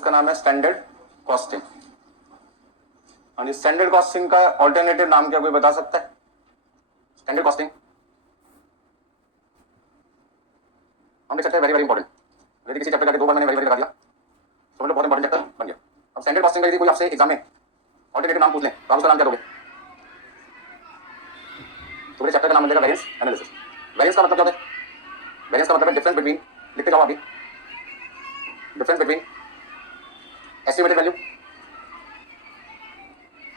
जिसका नाम है स्टैंडर्ड कॉस्टिंग। हाँ जी, स्टैंडर्ड कॉस्टिंग का ऑल्टरनेटिव नाम क्या कोई बता सकता है? स्टैंडर्ड कॉस्टिंग हम देख सकते हैं, वेरी वेरी इंपॉर्टेंट। यदि किसी चैप्टर का 2 बार मैंने वेरी वेरी लगा दिया तो मतलब बहुत इंपॉर्टेंट चैप्टर बन गया। अब स्टैंडर्ड कॉस्टिंग का यदि कोई आपसे एग्जाम में ऑल्टरनेटिव नाम पूछ लें तो आप उसका नाम क्या दोगे? तो मेरे चैप्टर का नाम मिलेगा वेरिएंस एनालिसिस। वेरिएंस का मतलब क्या होता है? वेरिएंस का मतलब है डिफरेंस बिटवीन, लिखते जाओ अभी, difference between estimated value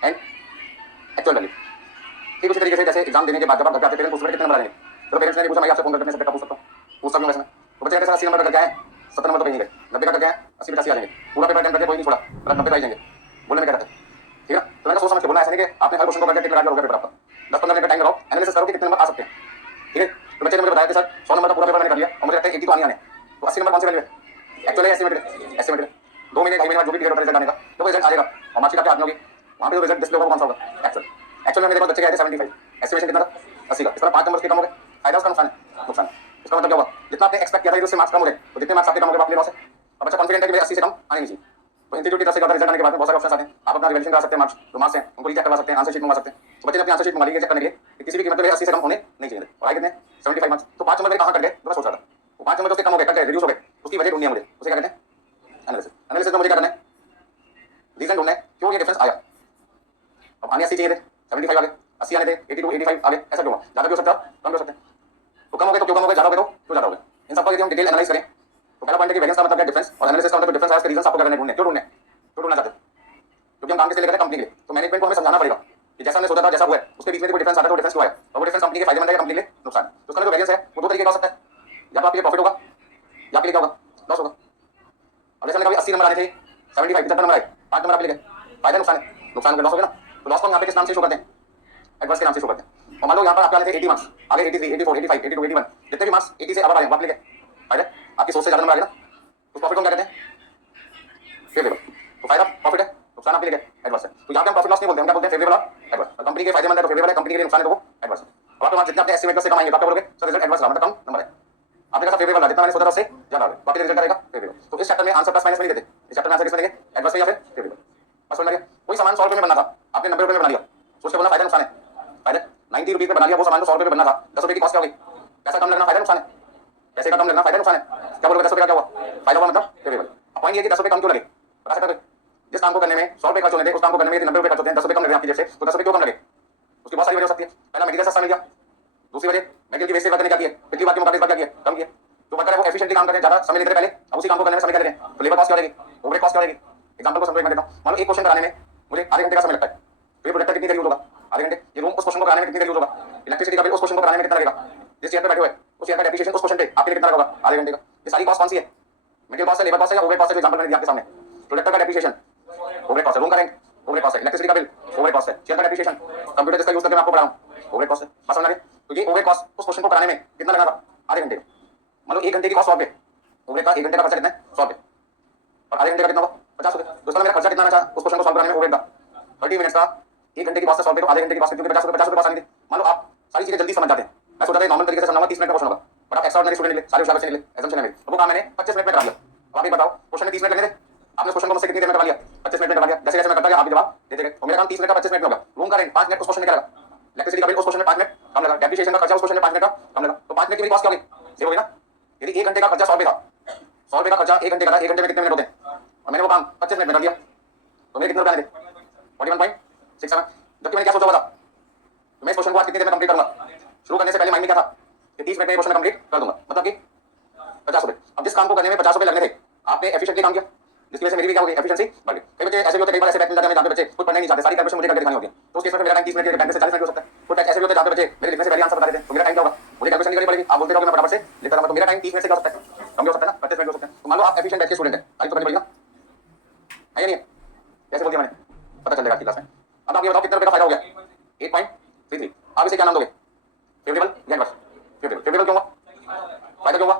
and actual value. ठीक उसी तरीके से जैसे एग्जाम देने के बाद जब आप घर पे आते हैं पेरेंट्स पूछ रहे कितने नंबर आएंगे, तो पेरेंट्स ने पूछा मैं आपसे फोन करके सब्जेक्ट का पूछ सकता हूँ, पूछ सकता हूँ वैसे तो बच्चे कहते हैं 80 नंबर का क्या है, 70 नंबर तो कहीं नहीं गए, 90 का क्या है, 80 85 आ जाएंगे, पूरा पेपर अटेम्प्ट करके कोई नहीं छोड़ा, मतलब 90 पे आ जाएंगे, बोलने में क्या रहता है? ठीक है, तो मैंने सोच समझ के बोला, ऐसा नहीं कि आपने हर क्वेश्चन को करके टिक लगा हो गया पेपर आपका। 10-15 मिनट का टाइम लगाओ, एनालिसिस करो कि कितने नंबर आ सकते हैं। ठीक है, तो बच्चे ने मुझे बताया कि सर 100 नंबर का पूरा पेपर मैंने कर लिया और मुझे लगता है 80 तो आने आने, तो 80 नंबर कौन सी वैल्यू है? एक्चुअली एस्टिमेटेड, एस्टिमेटेड 2 महीने 2.5 महीने बाद जो भी पीरियड होता है रिजल्ट आने का, तो रिजल्ट आएगा और मार्कशीट आपके हाथ में होगी, वहां पे जो रिजल्ट डिस्प्ले होगा कौन सा होगा? एक्चुअल। एक्चुअल में मेरे पास बच्चे के आए थे 75, एस्टिमेशन कितना था? 80 का। इस तरह 5 नंबर के कम हो गए, फायदा उसका नुकसान है? नुकसान। उसका मतलब क्या हुआ, जितना आपने एक्सपेक्ट किया था उससे मार्क्स कम हो गए, तो जितने मार्क्स आपके कम हो गए आपके लॉस है। अब बच्चा कॉन्फिडेंट है कि मेरे 80 से कम आने नहीं चाहिए, तो इंस्टीट्यूट की तरफ से रिजल्ट आने के बाद में बहुत सारे ऑप्शन आते हैं, आप अपना रिवीजन करा सकते हैं, मार्क्स जो मार्क्स हैं उनको रीचेक करवा सकते हैं, आंसर शीट मंगवा सकते हैं। तो बच्चे ने अपनी आंसर शीट मंगा ली चेक करने के लिए कि किसी भी कीमत पे 80 से कम होने नहीं चाहिए, और आए कितने 75 मार्क्स। तो 5 नंबर मेरे कहां कट गए मैं सोच रहा था, वो 5 नंबर उसके कम हो गए, कट गए, रिड्यूस हो गए, उसकी वजह ढूंढनी है मुझे, उसे क्या कहते हैं? एनालिसिस। एनालिसिस में मुझे क्या करना है? रीजन ढूंढना है क्यों ये डिफरेंस आया। अब आने 80 चाहिए थे, 75 आ गए, 80 आने थे, 82 85 आ गए, ऐसा क्यों हुआ? ज्यादा भी हो सकता है कम भी हो सकते हैं, तो कम हो गए तो क्यों कम हो गए, ज्यादा हो गए तो क्यों ज्यादा हो गए। इन सबका यदि हम डिटेल एनालाइज करें तो पहला पॉइंट है कि वेरिएंस का मतलब क्या डिफरेंस, और एनालिसिस का मतलब डिफरेंस है, इसके रीजन आपको क्या करने ढूंढने, क्यों ढूंढने, क्यों ढूंढना चाहते हैं? क्योंकि हम काम किसके लिए करते हैं? कंपनी के लिए। तो मैनेजमेंट को हमें समझाना पड़ेगा कि जैसा हमने सोचा था जैसा हुआ है उसके बीच में कोई डिफरेंस आता है तो डिफरेंस क्यों आया, और वो डिफरेंस कंपनी के फायदेमंद है या कंपनी के लिए नुकसान। तो उसका जो वेरिएंस है वो 2 तरीके का हो सकता है, या तो आपके लिए प्रॉफिट होगा या आपके लिए क्या होगा, लॉस होगा। अब जैसे हमने कहा 80 नंबर आने थे, 75 75 नंबर आए, 5 नंबर आपके लिए फायदा नुकसान है, नुकसान का लॉस हो गया ना। तो लॉस को हम यहाँ पे किस नाम से शो करते हैं? एडवर्स के नाम से शो करते हैं। और मान लो यहाँ पर आपके आने थे 80 मार्क्स, आगे 83 84 85 82 81, जितने भी मार्क्स 80 से अब आ रहे हैं आपके लिए फायदा, आपकी सोच से ज्यादा नंबर आ गया ना, तो प्रॉफिट को क्या कहते हैं? फेवरेबल। तो फायदा प्रॉफिट है, नुकसान आपके लिए एडवर्स है। तो यहाँ पे हम प्रॉफिट लॉस नहीं बोलते, हम क्या बोलते हैं? फेवरेबल और एडवर्स। कंपनी के फायदेमंद है तो फेवरेबल है, कंपनी के लिए नुकसान है तो वो एडवर्स है। और आपके मार्क्स जितने अपने एस्टिमेट से कम आएंगे तो आप क्या बोलोगे? सर रिजल्ट एडवर्स रहा, मतलब कम नंबर है। आपने कहा फेवरेबल, जितना मैंने सोचा था उससे ज्यादा आगे, बाकी रिजल्ट करेगा फेवरेबल। तो इस चैप्टर में आंसर प्लस माइनस में नहीं देते, इस चैप्टर में आंसर किसमें देंगे? एडवर्स में या फिर फेवरेबल। बस समझ में आ गया? कोई सामान 100 रुपये में बनना था, आपने 90 रुपये में बना लिया, सोच के बोलना फायदा नुकसान है। फायदा 90 रुपये में बना लिया, वो सामान को 100 रुपये में बनना था, 10 रुपये की कॉस्ट क्या होगी? पैसा कम लगना फायदा नुकसान है, पैसे का कम लगना फायदा नुकसान है। क्या बोलोगे? 10 रुपये का क्या हुआ? फायदा हुआ मतलब फेवरेबल। पॉइंट ये कि 10 रुपये कम क्यों लगे, बता सकते हो? जिस काम को करने में 100 रुपये खर्च होते हैं उस काम को करने में 90 रुपये खर्च होते हैं, 10 रुपये कम लगे आपकी जेब से, तो 10 रुपये क्यों कम लगे? उसकी बहुत सारी वजह हो सकती है। पहला मटेरियल सस्ता मिल गया, दूसरी वजह मटेरियल की वेस्टेज करने क्या किया, पिछली बार के मुकाबले इस बार क्या किया, कम किया। जो वर्कर है वो एफिशिएंटली काम करते हैं, ज्यादा समय लेते हैं पहले, अब उसी काम को करने में समय क्या ले रहे हैं, तो लेबर कॉस्ट क्या रहेगी, ओवरहेड कॉस्ट क्या रहेगी। एग्जांपल को समझो, एक मैं देता हूं, मान लो एक क्वेश्चन कराने में मुझे आधे घंटे का समय लगता है, तो ये प्रोजेक्टर कितनी देर यूज होगा? आधे घंटे। ये रूम उस क्वेश्चन को कराने में कितनी देर यूज होगा? इलेक्ट्रिसिटी का बिल उस क्वेश्चन को कराने में कितना लगेगा? जिस चेयर पे बैठे हुए उस चेयर का डेप्रिसिएशन उस क्वेश्चन पे आपके लिए कितना होगा? आधे घंटे का। ये सारी कॉस्ट कौन सी है? मटेरियल कॉस्ट है, लेबर कॉस्ट है या ओवरहेड कॉस्ट है? जो एग्जांपल मैंने दिया आपके सामने, प्रोजेक्टर का डेप्रिसिएशन ओवरहेड कॉस्ट है, रूम का रेंट ओवरहेड कॉस्ट है, इलेक्ट्रिसिटी का बिल ओवरहेड कॉस्ट है, चेयर का डेप्रिसिएशन, कंप्यूटर जिसका यूज करके मैं आपको पढ़ा हूं ओवरहेड कॉस्ट है। बस समझ आ गया? तो ये ओवरहेड कॉस्ट उस क्वेश्चन को कराने में कितना लगना था? आधे घंटे। मान लो 1 घंटे की कॉस्ट 100 रुपये, ओवरहेड का 1 घंटे का खर्चा कितना है? 100 रुपये, और आधे घंटे का कितना होगा? 50 रुपये। दोस्तों मेरा खर्चा कितना आना चाहिए उस क्वेश्चन को सॉल्व कराने में ओवरहेड का? 30 मिनट्स का 1 घंटे की कॉस्ट है 100 रुपये, तो आधे घंटे की कॉस्ट क्योंकि 50 रुपये आसानी थी। मान लो आप सारी चीजें जल्दी समझ जाते हैं, मैं सोचा था नॉर्मल तरीके से समझाऊंगा 30 मिनट का क्वेश्चन होगा, बट आप एक्स्ट्राऑर्डिनरी स्टूडेंट निकले, सारे होशियार बच्चे निकले, एजम्पशन है मेरी, तो वो काम मैंने 25 मिनट में करा लिया। अब आप ये बताओ क्वेश्चन में 30 मिनट लगने थे, आपने क्वेश्चन को मुझसे कितनी देर में करा लिया? 25 मिनट में करा लिया। जैसे जैसे मैं करता गया आप भी जवाब देते गए, तो मेरा काम 30 मिनट का 25 मिनट में होगा। रूम का रेंट 5 मिनट उस क्वेश्चन में क्या लगा, इलेक्ट्रिसिटी का बिल उस क्वेश्चन में 5 मिनट कम लगा, डेप्रिसिएशन का खर्चा उस क्वेश्चन में 5 मिनट का कम लगा, तो 5 मिनट की मेरी कॉस्ट क्या होगी? सेव होगी ना। यदि 1 घंटे का खर्चा 100 रुपये था, 100 रुपये का खर्चा 1 घंटे का था, 1 घंटे में कितने मिनट होते हैं, और मैंने वो काम 25 मिनट में कर दिया, तो मेरे कितने रुपए आने थे? 41.67। जबकि मैंने क्या सोचा हुआ था, तो मैं इस क्वेश्चन को आज कितनी देर में कंप्लीट करूंगा? शुरू करने से पहले माइंड में क्या था कि 30 मिनट में क्वेश्चन कंप्लीट कर दूंगा, मतलब कि 50 रुपए। अब जिस काम को करने में 50 रुपए लगने थे, आपने एफिशिएंटली काम किया, जिसकी वजह से मेरी भी क्या होगी, एफिशिएंसी बढ़ गई। कई बच्चे ऐसे भी होते हैं, कई बार ऐसे बैठने जाते हैं जहां पे बच्चे कुछ पढ़ना ही नहीं चाहते, सारी कैलकुलेशन मुझे करके दिखानी होती है, तो उस केस में मेरा टाइम 30 मिनट के 35 से 40 मिनट हो सकता है। कुछ ऐसे भी होते हैं जहां पे बच्चे मेरे लिखने से पहले आंसर बता देते हैं, तो मेरा टाइम क्या होगा, मुझे कैलकुलेशन नहीं करनी पड़ेगी, आप बोलते रहोगे मैं फटाफट से लिखता रहूंगा, तो मेरा टाइम 30 मिनट से क्या हो सकता है, कम भी हो सकता है ना, 25 मिनट हो सकते हैं। तो मान लो आप एफिशिएंट बैच के स्टूडेंट हैं, तारीफ तो करनी पड़ेगी ना, है या नहीं है? कैसे बोल दिया मैंने, पता चल जाएगा आपकी क्लास में। अब आप ये बताओ कितने रुपए का फायदा हो गया? 8.33। आप इसे क्या नाम दोगे, फेवरेबल या एडवर्स? फेवरेबल। फेवरेबल क्यों हुआ, फायदा क्यों हुआ,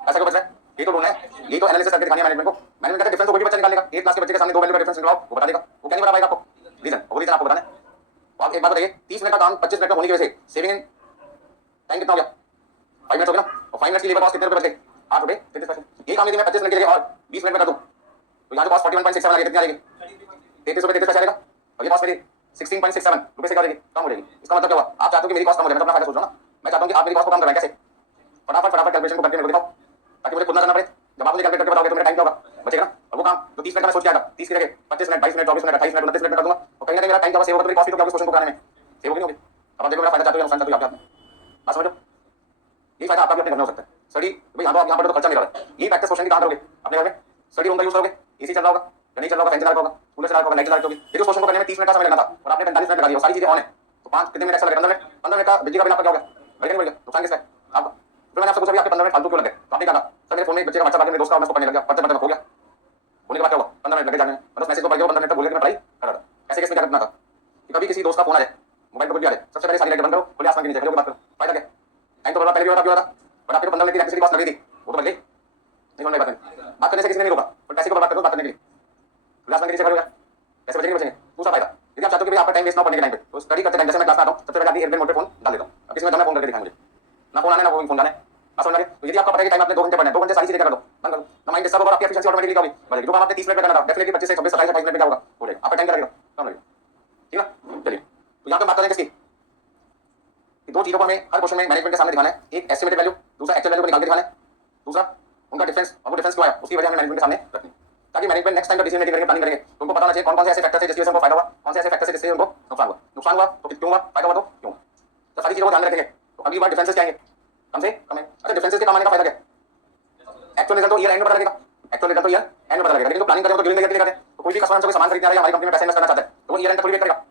ऐसा क्यों बच रहा है? ये तो ढूंढना है, ये तो एनालिसिस करके दिखानी है मैनेजमेंट को। मैनेजमेंट का डिफरेंस तो कोई भी बच्चा निकाल लेगा, 8 क्लास के बच्चे के सामने 2 वैल्यू का डिफरेंस निकालो, वो बता देगा, वो क्या नहीं बता पाएगा आपको, रीजन, वो रीजन आपको बताना है। तो आप एक बात बताइए, 30 मिनट का काम 25 मिनट में होने की वजह से सेविंग इन टाइम कितना हो गया? 5 मिनट हो गया ना, और 5 मिनट की लेबर कॉस्ट कितने रुपए बच गए? 8 रुपए 33 पैसे। ये काम यदि मैं 25 मिनट के लिए और 20 मिनट में कर दूं, तो यहाँ जो कॉस्ट 41.67 आ रही है कितनी आ जाएगी? 33 रुपये 33 पैसे आएगा। और ये कॉस्ट मेरी 16.67 रुपये से क्या हो जाएगी? कम हो जाएगी। इसका मतलब क्या हुआ? आप चाहते हो कि मेरी कॉस्ट कम हो जाए, मैं तो अपना फायदा सोच रहा हूँ ना। मैं चाहता हूँ कि आप मेरी कॉस्ट को कम करवाएं। कैसे? फटाफट फटाफट कैलकुलेशन को करके मेरे को दिखाओ, ताकि मुझे खुद ना करना पड़े। जब आप मुझे कैलकुलेट करके बताओगे तो मेरा टाइम क्या होगा? बचेगा ना। और वो काम जो 30 मिनट का मैं सोच के आया था, 30 की जगह 25 minute 22 minute 24 minute 28 minute 29 minute में कर दूंगा, और कहीं ना कहीं मेरा टाइम क्या होगा? सेव होगा। तो मेरी कॉस्ट तो क्या होगी? क्वेश्चन को कराने में सेव होगी नहीं होगी? अब आप देखो मेरा फायदा चाहते हो या नुकसान चाहते हो, आपके हाथ में। बात समझो, ये फायदा आपका भी अपने घर में हो सकता है। स्टडी भाई यहाँ पर तो खर्चा नहीं रहा है। ये प्रैक्टिस क्वेश्चन की कहाँ करोगे? अपने घर में स्टडी रूम का यूज करोगे। एसी चल रहा होगा या नहीं चल रहा होगा, फैन चला रहा होगा, कूलर चला रहा होगा, लाइट चला रही होगी। ये क्वेश्चन को करने में 30 मिनट का समय लगना था और आपने 45 मिनट लगा दिया। सारी चीजें ऑन है तो 5 कितने मिनट एक्स्ट्रा लगे? 15 मिनट का बिजली का बिल आपका क्या हो गया? बढ़ गया नहीं बढ़ गया? नुकसान किसका है? आपका। तो मैंने आपसे पूछा आपके 15 मिनट फालतू क्यों लगे? तो आपने कहा सर मेरे फोन में एक बच्चे का बच्चा मेरे दोस्त का, मैं उसको पढ़ने लग गया, पढ़ते पढ़ते हो गया। होने के बाद क्या हुआ? 15 मिनट लगे जाने में। मतलब मैसेज को पढ़ गया, 15 मिनट तक बोले कि मैं पढ़ाई कर रहा था। ऐसे केस में क्या करना था कि कभी किसी दोस्त का फोन आ जाए, मोबाइल पर कुछ भी आ जाए, सबसे पहले सारी लाइट बंद करो, खुले आसमान के नीचे खड़े होकर बात करो। फायदा क्या? टाइम तो पहले भी होता था, बट आपके 15 मिनट की इलेक्ट्रिसिटी कॉस्ट लगी थी, वो तो बदल गई। नहीं सुन रही बात करने से किसी ने नहीं रोका, पर पैसे को बर्बाद करो बात करने के लिए। खुले आसमान के नीचे खड़े हो गया, पैसे बचेंगे बचेंगे। दूसरा फायदा, यदि आप चाहते हो कि भाई आपका टाइम वेस्ट ना पढ़ने के टाइम पे, तो स्टडी करते टाइम जैसे मैं क्लास में आता हूँ सबसे पहले आपकी एयरप्लेन मोड पे फोन डाल देता हूँ। अब किसी में फोन करके दिखाएं मुझे, ना फोन आने ना वो फोन आने। समझ रहे? तो यदि आपका पढ़ाई के टाइम आपने 2 घंटे पढ़ने, 2 घंटे सारी चीजें कर दो, बंद कर दो, ना माइंड डिस्टर्ब होगा, आपकी एफिशिएंसी ऑटोमेटिकली क्या होगी? बढ़ेगी। जो काम आपने 30 मिनट में करना था डेफिनेटली 25 से 26 27 28 मिनट में क्या होगा? हो जाएगा। आपका टाइम क्या लगेगा? कम लगेगा। ठीक है, चलिए तो यहाँ पे बात करें किसकी? दो चीजों को हमें हर क्वेश्चन में मैनेजमेंट के सामने दिखाना है। एक एस्टिमेटेड वैल्यू, दूसरा एक्चुअल वैल्यू को निकाल के दिखाना है। दूसरा उनका डिफरेंस, और वो डिफरेंस क्यों आया उसकी वजह हमें मैनेजमेंट के सामने रखनी, ताकि मैनेजमेंट नेक्स्ट टाइम जब डिसीजन मेकिंग करेंगे, प्लानिंग करेंगे, तो उनको पता होना चाहिए कौन कौन से ऐसे फैक्टर्स है जिसकी वजह से उनको फायदा हुआ, कौन से ऐसे फैक्टर्स है जिससे उनको नुकसान हुआ। नुकसान हुआ तो क्यों हुआ, फायदा हुआ तो क्यों। तो सारी चीजों को ध्यान में रखेंगे तो अगली बार डिफरेंसेस क्या आएंगे? कम से कम है। अच्छा, डिफरेंसेस के कम आने का फायदा क्या? एक्चुअल रिजल्ट तो ईयर एंड में पता लगेगा। एक्चुअल रिजल्ट तो ईयर एंड में पता लगेगा। लेकिन जो प्लानिंग करें तो ड्यूरिंग द ईयर करते हैं। तो कोई भी कस्टमर हमसे कोई सामान खरीदने आ रहा है, हमारी कंपनी में पैसा इन्वेस्ट करना चाहता है, तो वो ईयर एंड तक थोड़ी वेट करेगा।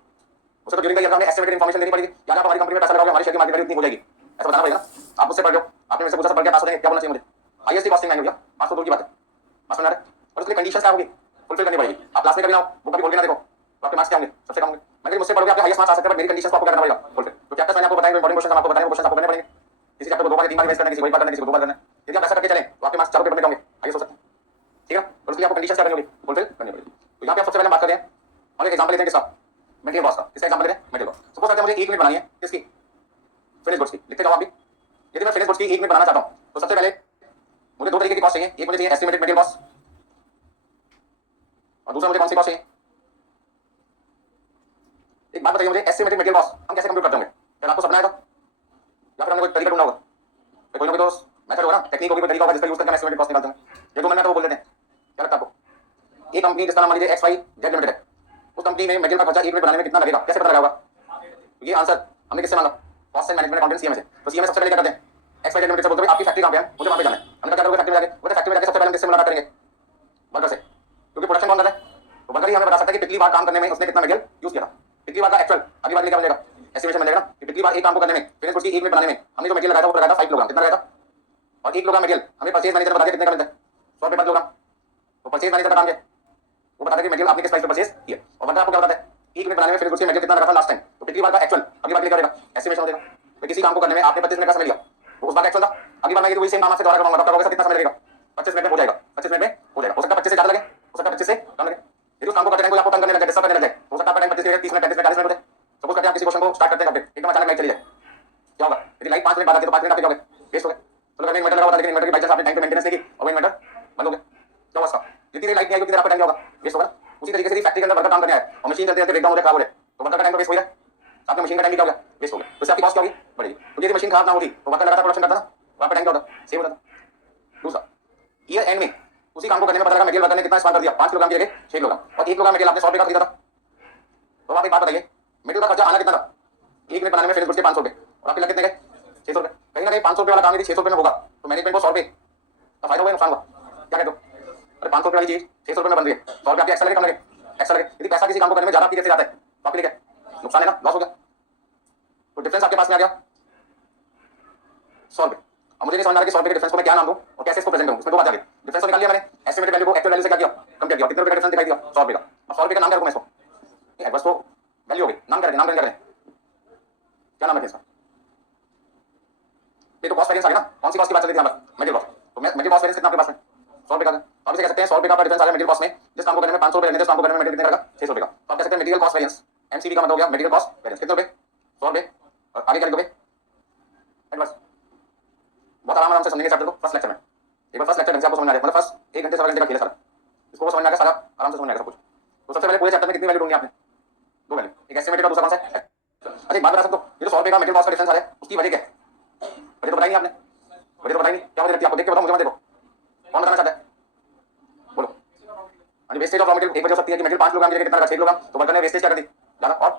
उसे तो ड्यूरिंग द ईयर हमें एस्टिमेटेड इन्फॉर्मेशन देनी पड़ेगी। या आप हमारी कंपनी में पैसा लगाओगे, हमारी शेयर की मार्केट वैल्यू इतनी हो जाएगी, ऐसा बताना पड़ेगा ना। आप मुझसे पढ़ लो, आपने मुझसे पूछा, सब पढ़ के पास हो जाएंगे, क्या बोलना चाहिए मुझे? आईएसटी कॉस्टिंग लैंग्वेज, पास तो दूर की बात है, पास होना है। और उसके लिए कंडीशंस क्या होगी? फुलफिल करनी पड़ेगी। आप क्लास में कभी ना हो, वो कभी बोल के ना देखो, तो आपके मार्क्स क्या होंगे? सबसे कम होंगे। मैं मुझसे पढ़ोगे आपके हाईएस्ट मार्क्स आ सकते हैं, पर मेरी कंडीशंस को आपको करना पड़ेगा फुलफिल। तो चैप्टर्स मैंने आपको बताए, इंपॉर्टेंट क्वेश्चन आपको बताए, क्वेश्चन आपको करने पड़ेंगे। किसी चैप्टर को 2 बार 3 बार रिवाइज करना, किसी को 1 बार करना, किसी को 2 बार करना। यदि आप ऐसा करके चलें तो आपके मार्क्स 4 पेपर में होंगे, आइए सोच सकते हैं। ठीक है, और उसके लिए आपको कंडीशंस क्या करनी होगी? फुलफिल करनी पड़ेगी। तो यहाँ पे आप सबसे पहले बात करते हैं और एक एग्जांपल लेते हैं किसका? मटेरियल कॉस्ट का। इसका एग्जांपल लेते हैं मटेरियल कॉस्ट। सपोज करते हैं मुझे 1 मिनट बनानी है किसकी? फिनिश गुड्स की। लिखते जाओ आप भी। यदि मैं फिनिश गुड्स की 1 मिनट बनाना चाहता हूं तो सबसे पहले मुझे 2 तरीके की कॉस्ट चाहिए। एक मुझे चाहिए एस्टिमेटेड मटेरियल कॉस्ट, और दूसरा मुझे कौन सी कॉस्ट चाहिए? एक बात बताइए मुझे, एस्टिमेटेड मटेरियल कॉस्ट हम कैसे कंप्यूट करते होंगे? क्या आपको सपना आएगा या फिर हमने कोई तरीका ढूंढना होगा? कोई ना कोई तो मेथड होगा ना, टेक्निक होगी, कोई तरीका होगा जिसका यूज करके हम एस्टिमेटेड कॉस्ट निकालते हैं। ये तो मैंने तो वो बोल देते हैं। क्या लगता है आपको? एक कंपनी जिसका नाम मान लीजिए एक्स वाई जेड लिमिटेड है, उस कंपनी में मटेरियल का खर्चा 1 मिनट बनाने में कितना लगेगा? कैसे पता लगा होगा? ये आंसर हमने किससे मांगा? Cost and management accountant CM से। तो सीएम सबसे पहले क्या करते हैं? एक्स वाई जेड लिमिटेड से बोलते हैं आपकी फैक्ट्री कहां पे है, मुझे वहां पे जाना है। हमने क्या करोगे फैक्ट्री में जाके? बोलते फैक्ट्री में जाके सबसे पहले हम किससे मुलाकात करेंगे? वर्कर से, क्योंकि प्रोडक्शन कौन कर रहा है? तो वर्कर ही हमें बता सकता है कि पिछली बार काम करने में उसने कितना मटेरियल यूज किया था। पिछली बार का एक्चुअल अगली बार क्या बनेगा? एस्टिमेशन बनेगा ना कि पिछली बार एक काम को करने में, फिनिश गुड्स की 1 मिनट बनाने में हमने जो मटेरियल लगाया था वो लगाया था 5 किलोग्राम। कितना लगाया था? और 1 किलोग्राम मटेरियल हमें परचेज मैनेजर बता दिया कितने का मिलता है? 100 रुपये पर किलोग्राम। तो परचेज मैनेजर का काम क्या है? वो बताता है कि मटेरियल आपने किस प्राइस पे परचेज किया। और वर्कर आपको क्या बताता है? 1 मिनट बनाने में फिनिश गुड्स की मटेरियल कितना लगा था लास्ट टाइम। तो पिछली बार का एक्चुअल अगली बार क्या करेगा? एस्टिमेशन हो जाएगा। तो किसी काम को करने में आपने 25 मिनट का समय लिया, तो उस बार का एक्चुअल था। अगली बार मैं यदि वही सेम काम आपसे दोबारा करूंगा, डॉक्टर होगा, कितना समय लगेगा? 25 मिनट में हो जाएगा। 25 मिनट में हो जाएगा। हो सकता है 25 से ज्यादा लगे, हो सकता है 25 से कम लगे। यदि उस काम को करते टाइम कोई आपको तंग करने लगे, डिस्टर्ब करने लगे, हो सकता है आपका टाइम 25 से 30 मिनट 35 मिनट 40 मिनट होते हैं। सपोज करते हैं आप किसी क्वेश्चन को स्टार्ट करते हैं, एकदम अचानक लाइट चली जाए, क्या होगा? यदि लाइट 5 मिनट बाद आती है तो 5 मिनट आपके क्या हो गए? वेस्ट हो गए। तो अगर इन्वर्टर लगा हुआ था लेकिन इन्वर्टर की बाई चांस आपने टाइम पे मेंटेनेंस नहीं की और वो इन्वर्टर बंद हो गया, क्या हुआ? उसका जितनी देर लाइट नहीं आई उतनी देर आपका टाइम क्या होगा? वेस्ट होगा। उसी तरीके से फैक्ट्री के अंदर वर्कर काम करने आए और मशीन चलते चलते ब्रेकडाउन हो जाए, खराब हो जाए, तो वर्कर का टाइम तो वेस्ट हो गया, आपके मशीन का टाइम भी क्या हो गया? वेस्ट हो गया। तो इससे आपकी कॉस्ट क्या होगी? बढ़ेगी। तो यदि मशीन खराब ना होती तो वर्कर लगातार प्रोडक्शन करता ना, तो आपका टाइम क्या होता? सेव होता। दूसरा, ईयर एंड में उसी काम को करने में पता लगा मटेरियल वर्कर ने कितना इस्तेमाल कर दिया, 5 किलोग्राम की जगह 6 किलोग्राम, और 1 किलोग्राम मटेरियल आपने 100 रुपये का खरीदा था। तो आप एक बात बताइए, मटेरियल का खर्चा आना कितना था? 1 मिनट बनाने में फिनिश गुड्स के 500 रुपये, और आपके लग कितने गए? 600 रुपये। कहीं ना कहीं 500 रुपये वाला काम यदि 600 रुपये में होगा तो मैनेजमेंट को 100 रुपये का फायदा हुआ, नुकसान हुआ? क्या कहते हो? अरे 500 रुपये वाली चीज 600 रुपये में बन रही है, 100 रुपये आपके एक्स्ट्रा लगे, कम लगे? एक्स्ट्रा लगे। यदि पैसा किसी काम को करने में ज्यादा आपकी देर से जाता है तो आपके लिए क्या नुकसान है ना, लॉस हो गया। तो डिफरेंस आपके पास में आ गया 100 रुपये। अब मुझे नहीं समझ आ रहा कि 100 रुपये के डिफरेंस को मैं क्या नाम दूं और कैसे इसको प्रेजेंट करूं। इसमें 2 बात आ गई। डिफरेंस तो निकाल लिया मैंने, एस्टिमेटेड वैल्यू को एक्चुअल वैल्यू से क्या किया? कंपेयर किया, कितने रुपये का डिफरेंस दिखाई दिया? 100 रुपये का। अब 100 रुपये का नाम क्या रखूं मैं इसको? ये बस तो वैल्यू हो गई, नाम क्या रखें? नाम क्या रखें? क्या नाम रखें इसका? ये तो कॉस्ट वेरिएंस आ गया ना। कौन सी कॉस्ट की बात चल रही थी यहाँ पर? Material cost. तो मटेरियल कॉस्ट वेरिएंस कितना आपके पास में? 100 रुपये का। तो आप इसे कह सकते हैं 100 रुपये का डिफरेंस आ गया मटेरियल कॉस्ट में। जिस काम को करने में 500 रुपये लगने थे, उस काम को करने में मटेरियल कितने का? 600 रुपये का। तो आप कह सकते हैं मटेरियल कॉस्ट वेरिएंस, एमसीवी का मतलब हो गया मटेरियल कॉस्ट वेरिएंस। कितने रुपये? 100 रुपये। और आगे क्या लिखोगे? बस बहुत आराम से समझेंगे चैप्टर को फर्स्ट लेक्चर में। एक बार फर्स्ट लेक्चर ढंग से आपको समझ आ जाए, मतलब फर्स्ट 1 घंटे सवा घंटे का खेल है सारा। इसको समझ में आ गया सारा, आराम से समझ में आ गया सब कुछ। तो सबसे पहले पूरे चैप्टर में कितनी वैल्यू ढूंढनी है आपने? दो वैल्यू, एक एस्टिमेटेड का, दूसरा कौन सा है? अच्छा एक बात बता सकते हो, ये जो 100 रुपए का मेटेरियल कॉस्ट का डिफरेंस आ रहा है उसकी वजह क्या है? वजह तो बताई नहीं आपने, वजह तो बताई नहीं, क्या वजह लगती है आपको? देख के बताओ, मुझे मत देखो, कौन बताना चाहता है? बोलो। हाँ, वेस्टेज ऑफ रॉ मटेरियल एक वजह हो सकती है कि मटेरियल 5 किलोग्राम की जगह कितना लगा, 6 किलोग्राम, तो वर्कर ने वेस्टेज क्या कर दी ज्यादा। और